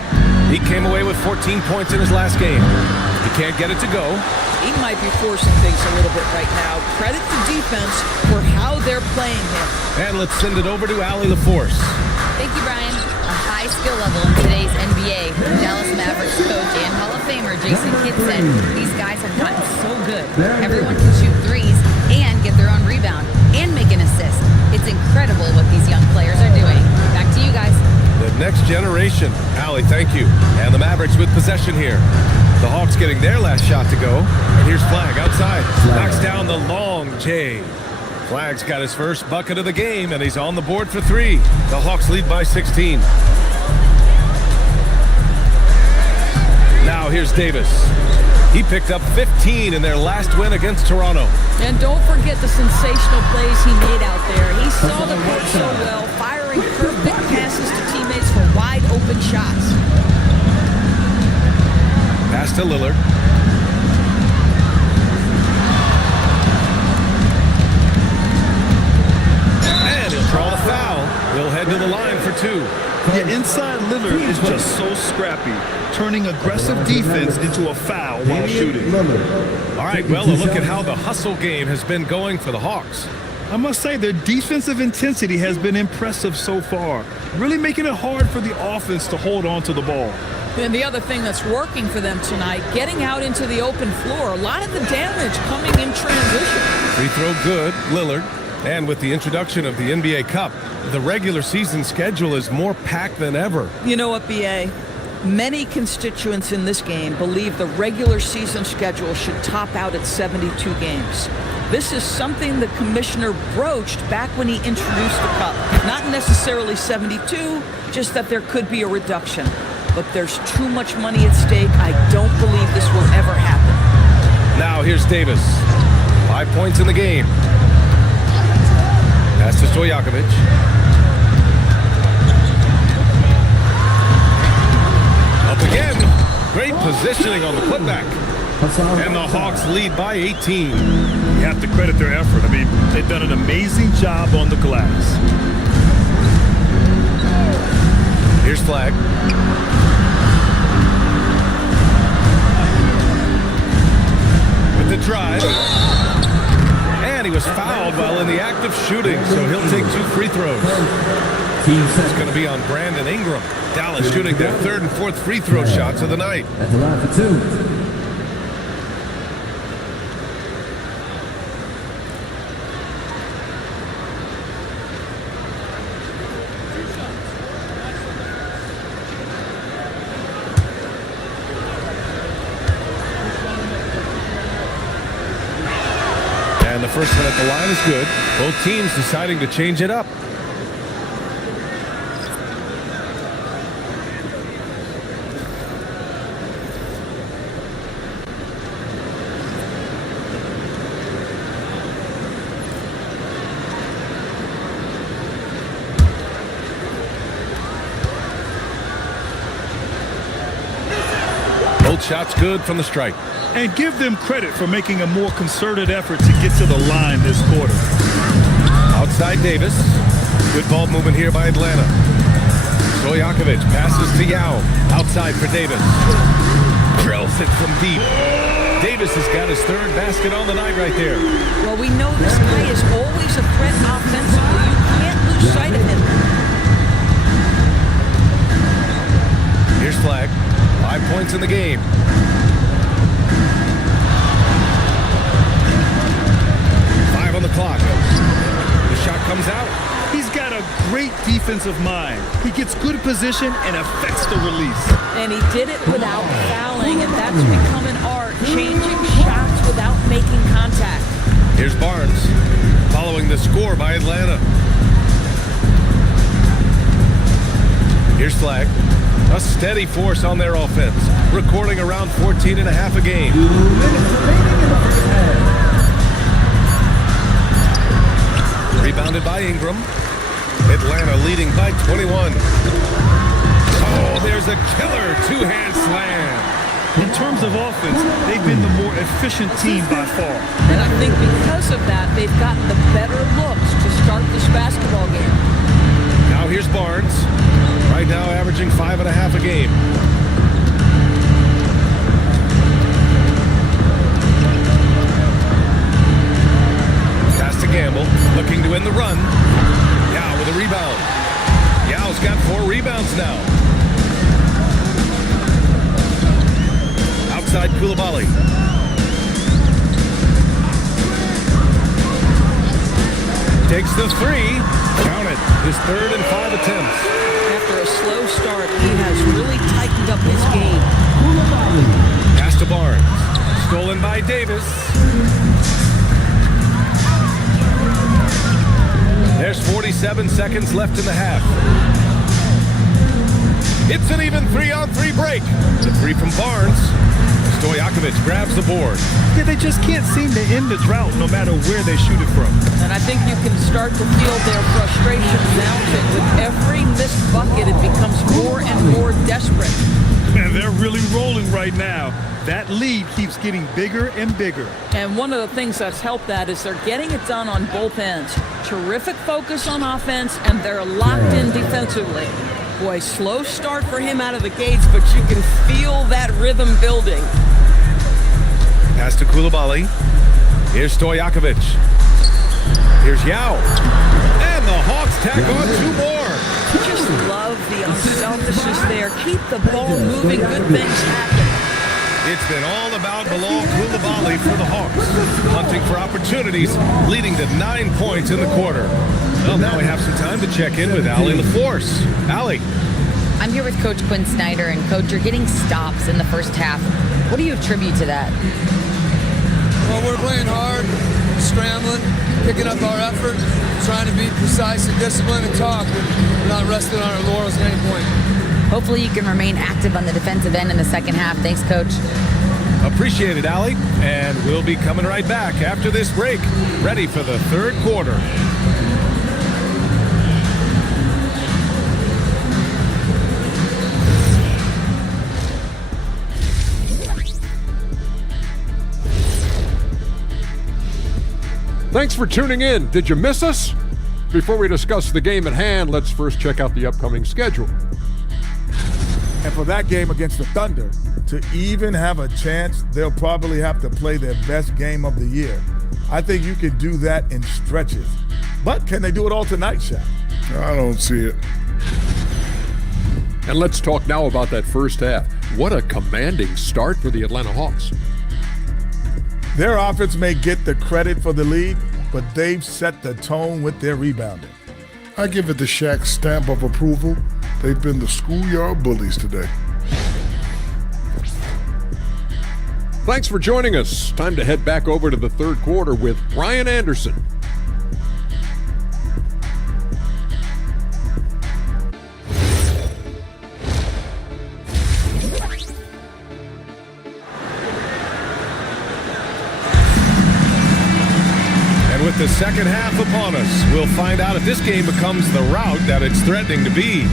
He came away with 14 points in his last game. He can't get it to go. He might be forcing things a little bit right now. Credit the defense for how they're playing him. And let's send it over to Allie LaForce. Thank you, Brian. A high skill level in today's NBA. Dallas Mavericks coach and Hall of Famer Jason Kidd said these guys have gotten so good. Everyone can shoot threes and get their own rebound and make an assist. It's incredible what these young players are doing. Back to you guys. The next generation. Allie, thank you. And the Mavericks with possession here. The Hawks getting their last shot to go. And here's Flagg outside. Knocks down the long J. Flagg's got his first bucket of the game, and he's on the board for 3. The Hawks lead by 16. Now here's Davis. He picked up 15 in their last win against Toronto. And don't forget the sensational plays he made out there. He saw the court so well, firing perfect passes to teammates for wide open shots. Pass to Lillard. And he'll draw the foul. He'll head to the line for 2. Yeah, inside Lillard is just so scrappy, turning aggressive defense into a foul while shooting. All right, well, a look at how the hustle game has been going for the Hawks. I must say, their defensive intensity has been impressive so far, really making it hard for the offense to hold on to the ball. And the other thing that's working for them tonight, getting out into the open floor, a lot of the damage coming in transition. Free throw good, Lillard. And with the introduction of the NBA Cup, the regular season schedule is more packed than ever. You know what, B.A.? Many constituents in this game believe the regular season schedule should top out at 72 games. This is something the commissioner broached back when he introduced the Cup. Not necessarily 72, just that there could be a reduction. But there's too much money at stake. I don't believe this will ever happen. Now here's Davis. 5 points in the game. Pass to Stojakovic. Up again. Great positioning on the putback. And the Hawks lead by 18. You have to credit their effort. I mean, they've done an amazing job on the glass. Here's Flagg. With the drive. And he was fouled while in the act of shooting, so he'll take 2 free throws. It's going to be on Brandon Ingram. Dallas shooting their 3rd and 4th free throw shots of the night. At the line for 2. first one at the line is good. Both teams deciding to change it up. Both shots good from the strike. And give them credit for making a more concerted effort to get to the line this quarter. Outside Davis. Good ball movement here by Atlanta. Stojakovic passes to Yao. Outside for Davis. Drills it from deep. Davis has got his third basket on the night right there. Well, we know this guy is always a threat offensively. You can't lose sight of him. Here's Flag. 5 points in the game. On the clock. The shot comes out. He's got a great defensive mind. He gets good position and affects the release. And he did it without fouling, and that's become an art, changing shots without making contact. Here's Barnes, following the score by Atlanta. Here's Flag. A steady force on their offense, recording around 14 and a half a game. 2 minutes remaining in the first half. Rebounded by Ingram. Atlanta leading by 21. Oh, there's a killer two-hand slam. In terms of offense, they've been the more efficient team by far. And I think because of that, they've gotten the better looks to start this basketball game. Now here's Barnes. Right now averaging 5.5 a game. Gamble, looking to win the run. Yao with a rebound. Yao's got 4 rebounds now. Outside Coulibaly. Takes the 3. Count it. His 3rd and 5 attempts. After a slow start, he has really tightened up his game. Pass to Barnes. Stolen by Davis. There's 47 seconds left in the half. It's an even 3-on-3 break. The 3 from Barnes. Stojakovic grabs the board. Yeah, they just can't seem to end the drought no matter where they shoot it from. And I think you can start to feel their frustration mounting. With every missed bucket, it becomes more and more desperate. Man, they're really rolling right now. That lead keeps getting bigger and bigger. And one of the things that's helped that is they're getting it done on both ends. Terrific focus on offense, and they're locked in defensively. Boy, slow start for him out of the gates, but you can feel that rhythm building. Pass to Coulibaly. Here's Stojakovic. Here's Yao. And the Hawks tack on 2 more. Just love the unselfishness there. Keep the ball moving. Good things happen. It's been all about Bilal Coulibaly for the Hawks. Hunting for opportunities, leading to 9 points in the quarter. Well, now we have some time to check in with Allie LaForce. Allie. I'm here with Coach Quinn Snyder, and Coach, you're getting stops in the first half. What do you attribute to that? Well, we're playing hard, scrambling, picking up our effort, trying to be precise and disciplined and talk. We're not resting on our laurels at any point. Hopefully you can remain active on the defensive end in the second half. Thanks, Coach. Appreciate it, Allie. And we'll be coming right back after this break, ready for the 3rd quarter. Thanks for tuning in. Did you miss us? Before we discuss the game at hand, let's first check out the upcoming schedule. And for that game against the Thunder, to even have a chance, they'll probably have to play their best game of the year. I think you can do that in stretches. But can they do it all tonight, Shaq? I don't see it. And let's talk now about that first half. What a commanding start for the Atlanta Hawks. Their offense may get the credit for the lead, but they've set the tone with their rebounding. I give it the Shaq's stamp of approval. They've been the schoolyard bullies today. Thanks for joining us. Time to head back over to the third quarter with Brian Anderson. And with the second half upon us, we'll find out if this game becomes the rout that it's threatening to be.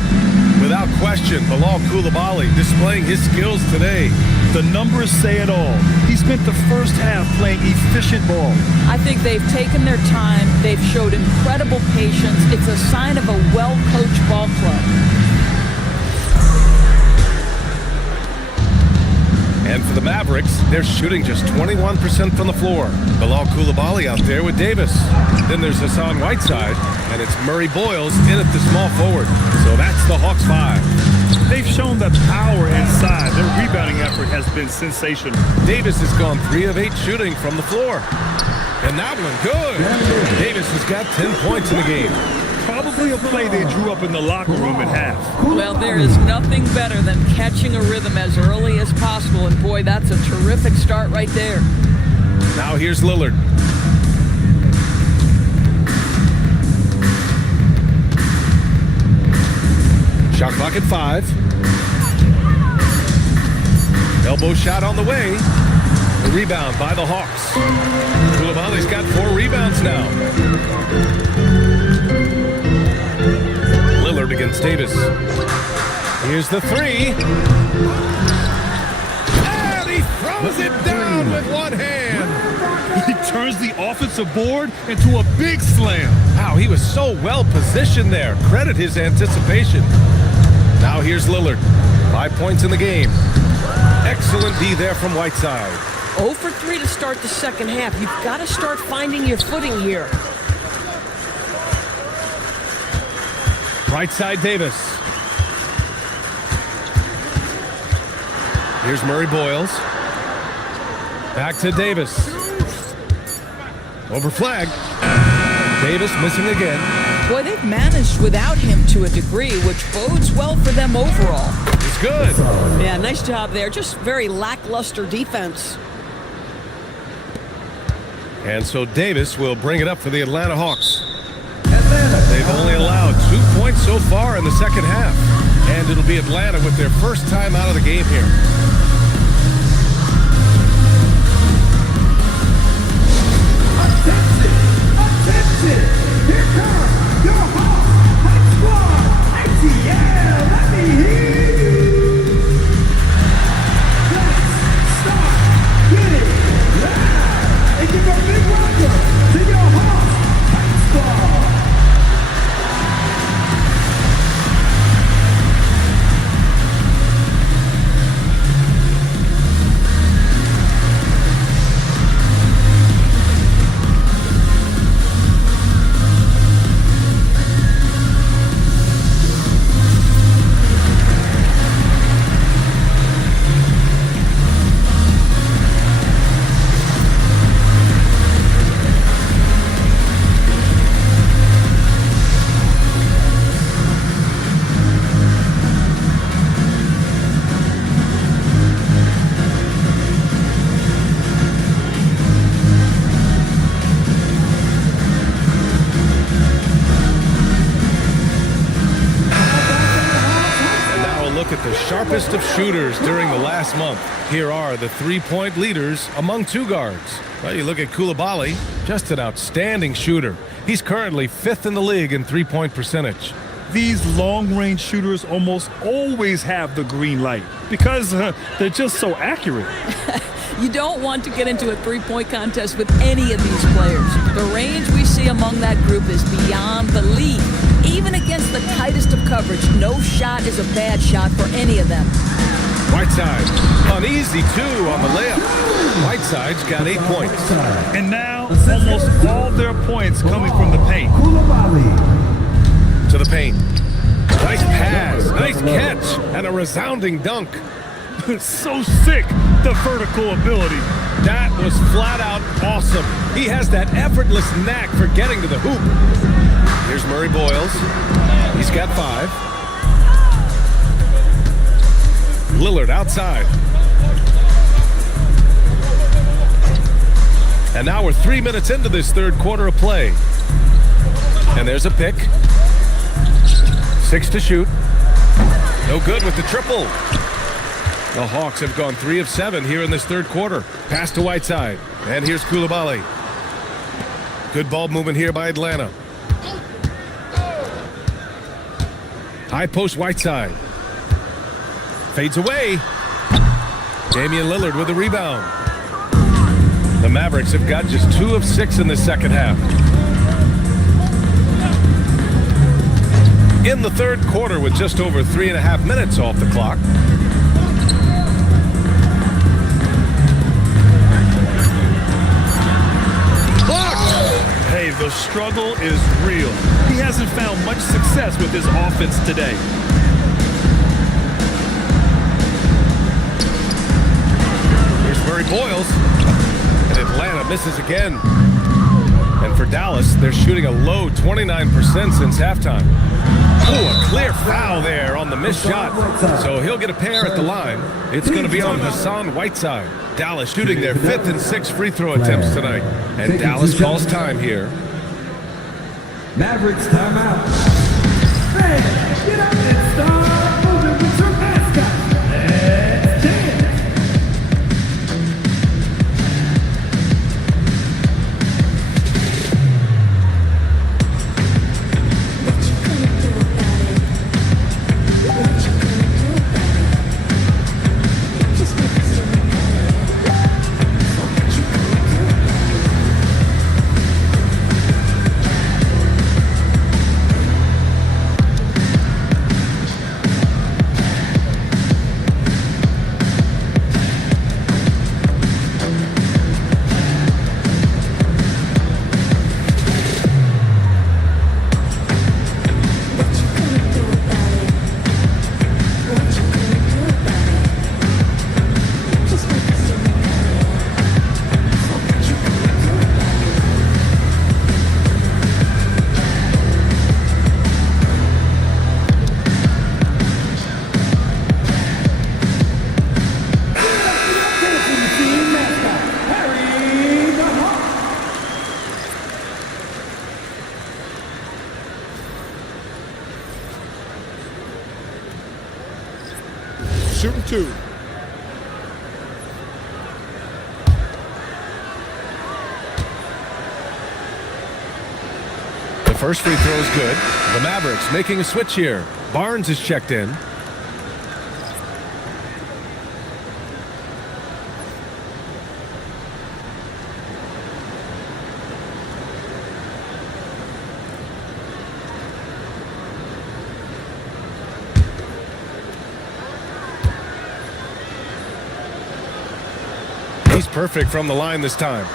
Without question, Bilal Coulibaly displaying his skills today. The numbers say it all. He spent the first half playing efficient ball. I think they've taken their time. They've showed incredible patience. It's a sign of a well-coached ball club. And for the Mavericks, they're shooting just 21% from the floor. Bilal Coulibaly out there with Davis. Then there's Hassan Whiteside, and it's Murray Boyles in at the small forward. So that's the Hawks 5. They've shown that power inside. Their rebounding effort has been sensational. Davis has gone 3 of 8 shooting from the floor. And that one, good. Davis has got 10 points in the game. Probably a play they drew up in the locker room at half. Well, there is nothing better than catching a rhythm as early as possible, and boy, that's a terrific start right there. Now here's Lillard. Shot clock at 5. Elbow shot on the way. The rebound by the Hawks. Coulibaly's got 4 rebounds now. Lillard against Davis. Here's the 3. And he throws it down with one hand. He turns the offensive board into a big slam. Wow, he was so well positioned there. Credit his anticipation. Now here's Lillard. 5 points in the game. Excellent D there from Whiteside. 0 for 3 to start the second half. You've got to start finding your footing here. Right side Davis. Here's Murray Boyles. Back to Davis. Over flag. Davis missing again. Boy, they've managed without him to a degree, which bodes well for them overall. It's good. Yeah, nice job there. Just very lackluster defense. And so Davis will bring it up for the Atlanta Hawks. They've only allowed 2 points so far in the second half. And it'll be Atlanta with their first time out of the game here. Attention! Here comes your HouVsPor! HouVsPor! Let me hear you! Let's start getting loud! And give a big welcome to your HouVsPor! Sharpest of shooters during the last month. Here are the 3-point leaders among 2 guards. Well, you look at Coulibaly, just an outstanding shooter. He's currently 5th in the league in 3-point percentage. These long-range shooters almost always have the green light because they're just so accurate. You don't want to get into a 3-point contest with any of these players. The range we see among that group is beyond belief. Even against the tightest of coverage, no shot is a bad shot for any of them. Whiteside, uneasy 2 on the layup. Whiteside's got 8 points. And now, almost all their points coming from the paint. To the paint. Nice pass, nice catch, and a resounding dunk. So sick, the vertical ability. That was flat out awesome. He has that effortless knack for getting to the hoop. Here's Murray Boyles. He's got 5. Lillard outside. And now we're 3 minutes into this third quarter of play. And there's a pick. 6 to shoot. No good with the triple. The Hawks have gone 3 of 7 here in this third quarter. Pass to Whiteside. And here's Coulibaly. Good ball movement here by Atlanta. High post Whiteside. Fades away. Damian Lillard with a rebound. The Mavericks have got just 2 of 6 in the second half. In the third quarter with just over 3.5 minutes off the clock. Hey, the struggle is real. He hasn't found much success with his offense today. Here's Murray Boyles. And Atlanta misses again. And for Dallas, they're shooting a low 29% since halftime. Oh, a clear foul there on the missed shot. So he'll get a pair at the line. It's going to be on Hassan Whiteside. Dallas shooting their 5th and 6th free throw attempts tonight. And Dallas calls time here. Mavericks timeout. Hey, get up and start moving with your mascot. Let's dance. Shooting 2. The first free throw is good. The Mavericks making a switch here. Barnes is checked in. He's perfect from the line this time.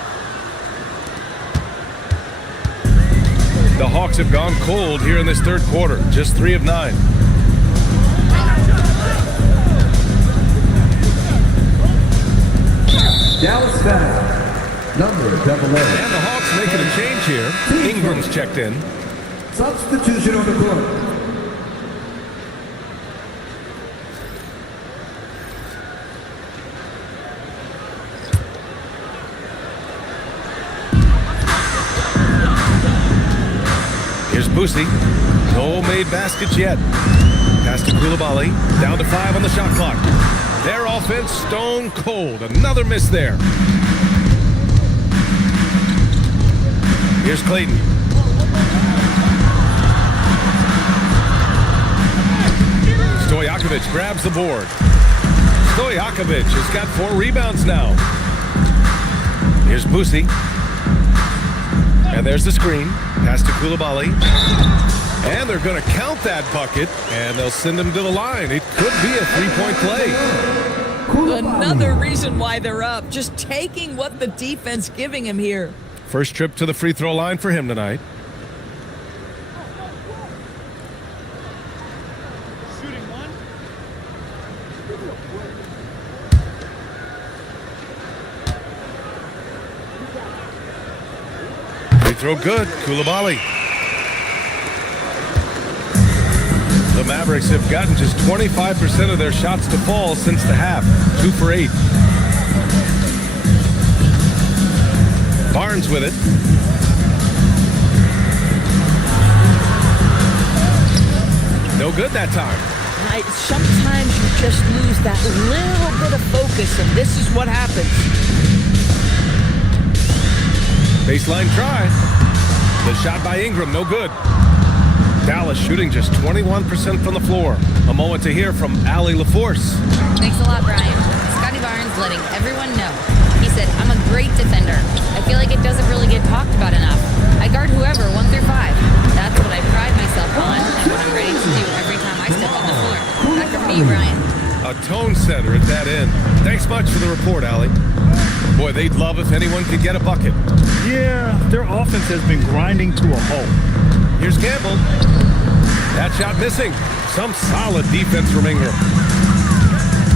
The Hawks have gone cold here in this third quarter. Just 3 of 9. Dallas foul. Number 11. And the Hawks making a change here. Ingram's checked in. Substitution on the court. Here's Boosie. No made baskets yet. Pass to Coulibaly. Down to 5 on the shot clock. Their offense stone cold. Another miss there. Here's Clayton. Stojakovic grabs the board. Stojakovic has got 4 rebounds now. Here's Boosie. And there's the screen. Pass to Coulibaly. And they're going to count that bucket, and they'll send him to the line. It could be a 3-point play. Another reason why they're up. Just taking what the defense giving him here. First trip to the free throw line for him tonight. Shooting 1. Free throw good. Coulibaly. The Mavericks have gotten just 25% of their shots to fall since the half. 2 for 8. Barnes with it. No good that time. Sometimes you just lose that little bit of focus, and this is what happens. Baseline try. The shot by Ingram, no good. Dallas shooting just 21% from the floor. A moment to hear from Allie LaForce. Thanks a lot, Brian. Scotty Barnes letting everyone know. He said, I'm a great defender. I feel like it doesn't really get talked about enough. I guard whoever, 1 through 5. That's what I pride myself on and what I'm ready to do every time I step on the floor. Back over to you, Brian. A tone setter at that end. Thanks much for the report, Allie. Boy, they'd love if anyone could get a bucket. Yeah, their offense has been grinding to a halt. Here's Campbell. That shot missing. Some solid defense from Ingram.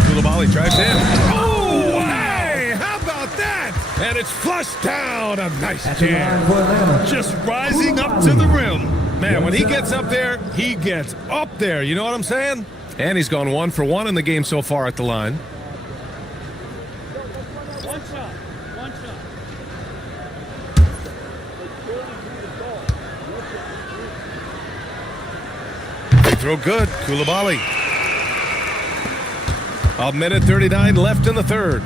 Coulibaly drives in. Oh, hey! How about that? And it's flushed down. A nice jam. Just rising up to the rim. Man, when he gets up there, he gets up there. You know what I'm saying? And he's gone 1 for 1 in the game so far at the line. One shot. Free throw good. Coulibaly. 1:39 left in the third.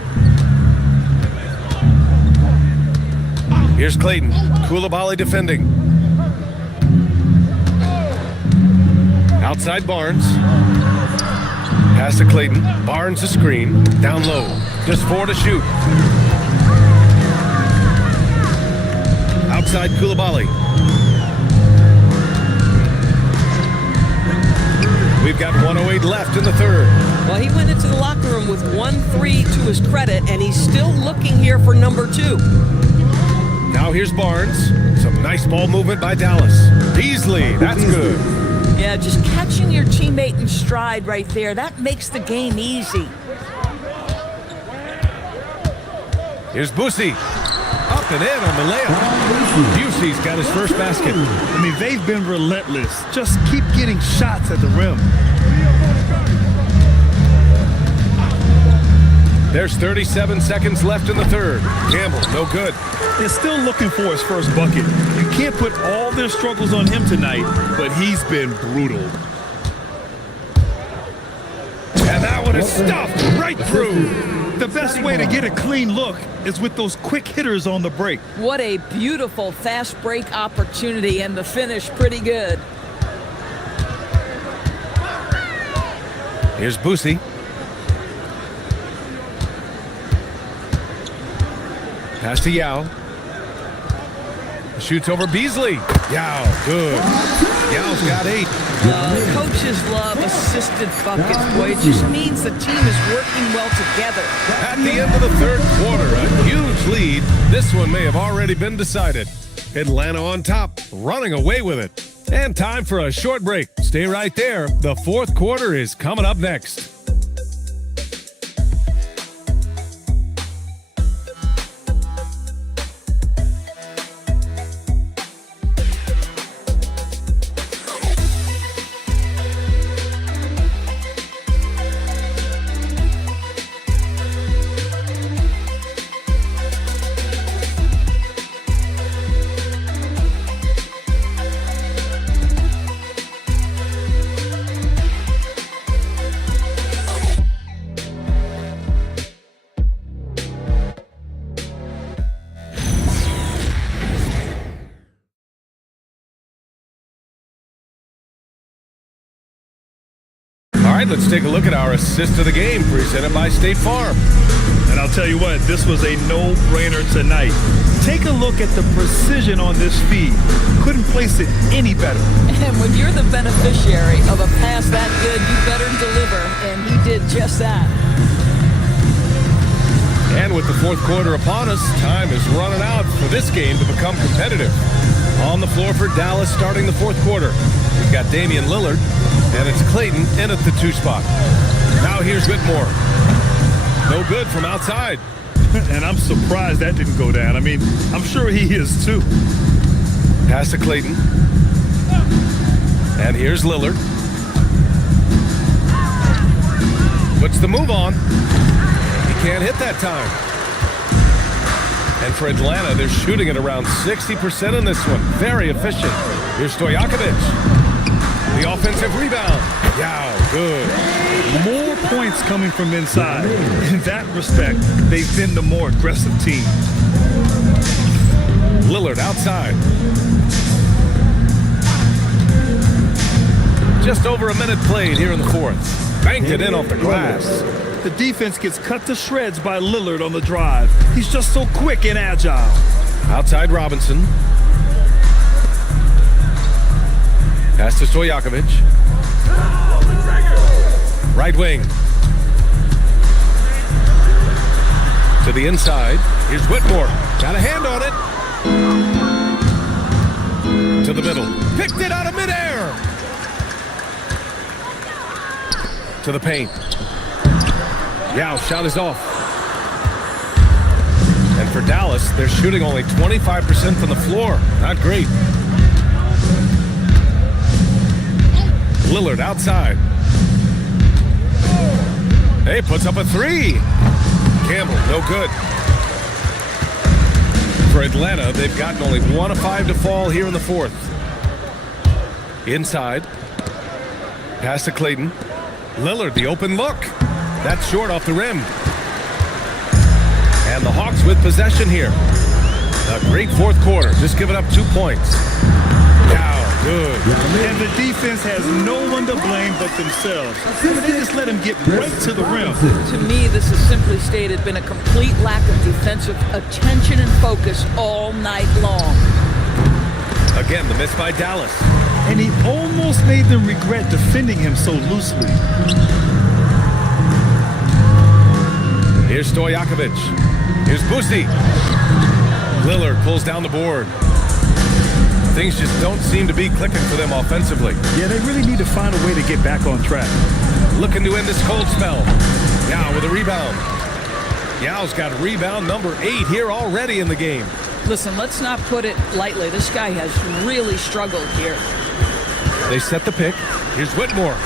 Here's Clayton. Coulibaly defending. Outside Barnes. Pass to Clayton. Barnes a screen. Down low. Just 4 to shoot. Outside Coulibaly. We've got 1:08 left in the third. Well, he went into the locker room with 1-3 to his credit, and he's still looking here for number 2. Now here's Barnes. Some nice ball movement by Dallas. Beasley, that's good. Yeah, just catching your teammate in stride right there, that makes the game easy. Here's Busey. Up and in on the layup. Busey's got his first basket. I mean, they've been relentless. Just keep getting shots at the rim. There's 37 seconds left in the third. Campbell, no good. They're still looking for his first bucket. You can't put all their struggles on him tonight, but he's been brutal. And that one is stuffed right through. The best way to get a clean look is with those quick hitters on the break. What a beautiful fast break opportunity, and the finish pretty good. Here's Busey. Pass to Yao. Shoots over Beasley. Yao, good. Yao's got 8. Coaches love assisted buckets, boy. It just means the team is working well together. At the end of the third quarter, a huge lead. This one may have already been decided. Atlanta on top, running away with it. And time for a short break. Stay right there. The fourth quarter is coming up next. All right, let's take a look at our assist of the game presented by State Farm. And I'll tell you what, this was a no-brainer tonight. Take a look at the precision on this feed. Couldn't place it any better. And when you're the beneficiary of a pass that good, you better deliver, and he did just that. And with the fourth quarter upon us, time is running out for this game to become competitive. On the floor for Dallas starting the fourth quarter. We've got Damian Lillard, and it's Clayton in at the 2 spot. Now here's Whitmore. No good from outside. And I'm surprised that didn't go down. I mean, I'm sure he is too. Pass to Clayton. And here's Lillard. Puts the move on. He can't hit that time. And for Atlanta, they're shooting at around 60% in this one. Very efficient. Here's Stojakovic. The offensive rebound. Yao, good. More points coming from inside. In that respect, they've been the more aggressive team. Lillard outside. Just over a minute played here in the fourth. Banked it in off the glass. The defense gets cut to shreds by Lillard on the drive. He's just so quick and agile. Outside Robinson. Pass to Stojakovic. Right wing. To the inside. Here's Whitmore. Got a hand on it. To the middle. Picked it out of midair. To the paint. Yao, shot is off. And for Dallas, they're shooting only 25% from the floor. Not great. Lillard outside. Hey, puts up a three. Campbell, no good. For Atlanta, they've gotten only 1 of 5 to fall here in the fourth. Inside. Pass to Clayton. Lillard, the open look. That's short off the rim. And the Hawks with possession here. A great fourth quarter. Just giving up 2 points. Wow, good. And the defense has no one to blame but themselves. They just let him get right to the rim. To me, this has simply stated been a complete lack of defensive attention and focus all night long. Again, the miss by Dallas. And he almost made them regret defending him so loosely. Here's Stojakovic. Here's Boosie. Lillard pulls down the board. Things just don't seem to be clicking for them offensively. Yeah, they really need to find a way to get back on track. Looking to end this cold spell. Yao with a rebound. Yao's got rebound number 8 here already in the game. Listen, let's not put it lightly. This guy has really struggled here. They set the pick. Here's Whitmore.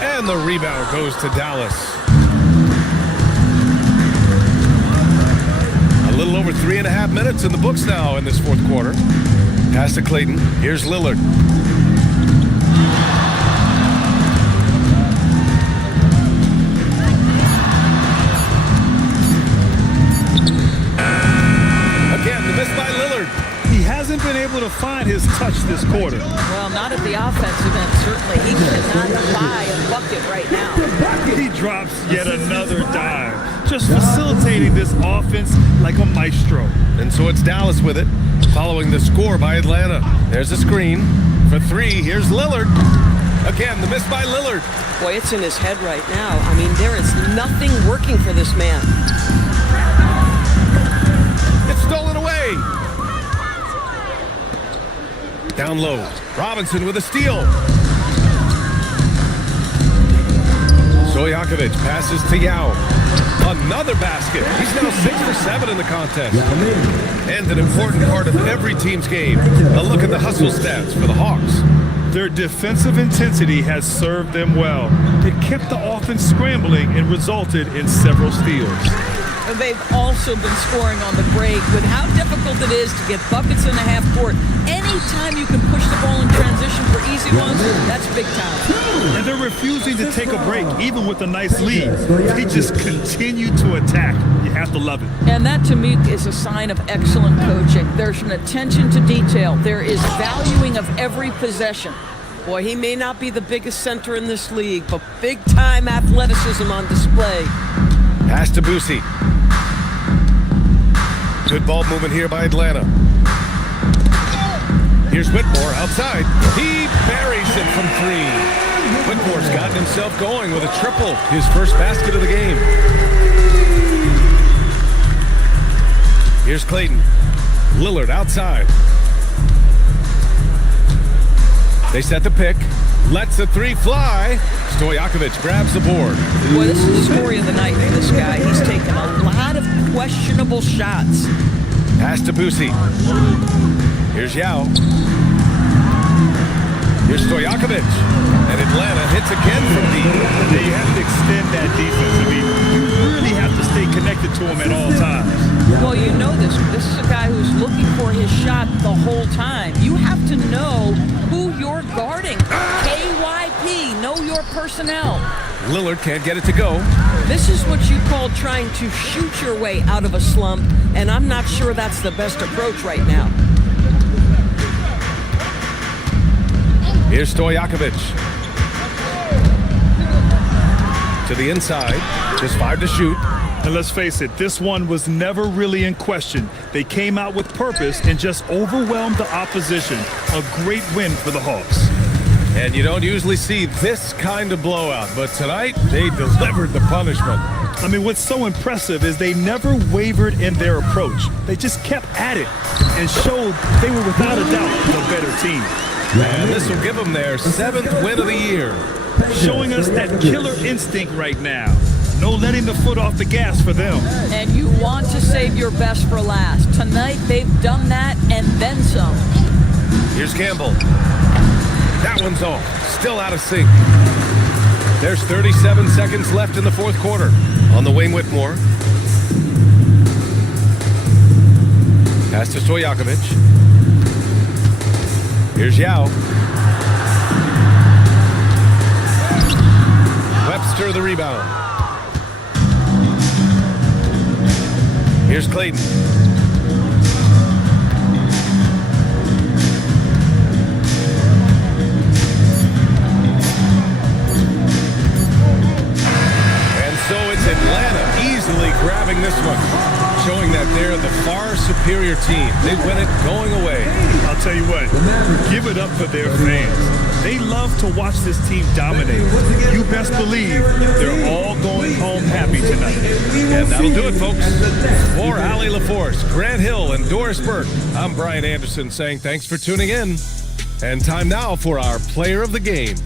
And the rebound goes to Dallas. A little over 3.5 minutes in the books now in this fourth quarter. Pass to Clayton. Here's Lillard. Again, the miss by Lillard. He hasn't been able to find his touch this quarter. Well, not at the offensive end, certainly. He cannot buy a bucket right now. He drops yet another dime, just facilitating this offense like a maestro. And so it's Dallas with it, following the score by Atlanta. There's a screen. For 3, here's Lillard. Again, the miss by Lillard. Boy, it's in his head right now. I mean, there is nothing working for this man. It's stolen away. Down low. Robinson with a steal. Stojakovic passes to Yao. Another basket. He's now 6 for 7 in the contest. And an important part of every team's game. A look at the hustle stats for the Hawks. Their defensive intensity has served them well. It kept the offense scrambling and resulted in several steals. And they've also been scoring on the break. With how difficult it is to get buckets in the half court, anytime you can push the ball in transition for easy ones, that's big time. And they're refusing to take a break, even with a nice lead. They just continue to attack. You have to love it. And that, to me, is a sign of excellent coaching. There's an attention to detail. There is valuing of every possession. Boy, he may not be the biggest center in this league, but big-time athleticism on display. Pass to Boosie. Good ball movement here by Atlanta. Here's Whitmore outside. He buries it from 3. Whitmore's gotten himself going with a triple. His first basket of the game. Here's Clayton. Lillard outside. They set the pick. Lets the 3 fly. Stojakovic grabs the board. Boy, this is the story of the night for this guy. He's taken a lot of questionable shots. Pass to Boosie. Here's Yao. Here's Stojakovic. And Atlanta hits again from deep. You have to extend that defense. I mean, you really have to stay connected to him at all times. Well, you know this. This is a guy who's looking for his shot the whole time. You have to know who you're guarding. KYP, know your personnel. Lillard can't get it to go. This is what you call trying to shoot your way out of a slump, and I'm not sure that's the best approach right now. Here's Stojakovic. To the inside. Just 5 to shoot. And let's face it, this one was never really in question. They came out with purpose and just overwhelmed the opposition. A great win for the Hawks. And you don't usually see this kind of blowout, but tonight they delivered the punishment. I mean, what's so impressive is they never wavered in their approach. They just kept at it and showed they were without a doubt the better team. And this will give them their 7th win of the year. Showing us that killer instinct right now. No letting the foot off the gas for them. And you want to save your best for last. Tonight, they've done that and then some. Here's Campbell. That one's off. Still out of sync. There's 37 seconds left in the fourth quarter. On the wing, Whitmore. Pass to Stojakovic. Here's Yao. Webster the rebound. Here's Clayton. And so it's Atlanta easily grabbing this one, showing that they're the far superior team. They win it going away. I'll tell you what, give it up for their fans. They love to watch this team dominate. You best believe they're all going home happy tonight. And that'll do it, folks. For Allie LaForce, Grant Hill, and Doris Burke, I'm Brian Anderson saying thanks for tuning in. And time now for our player of the game.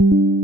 you.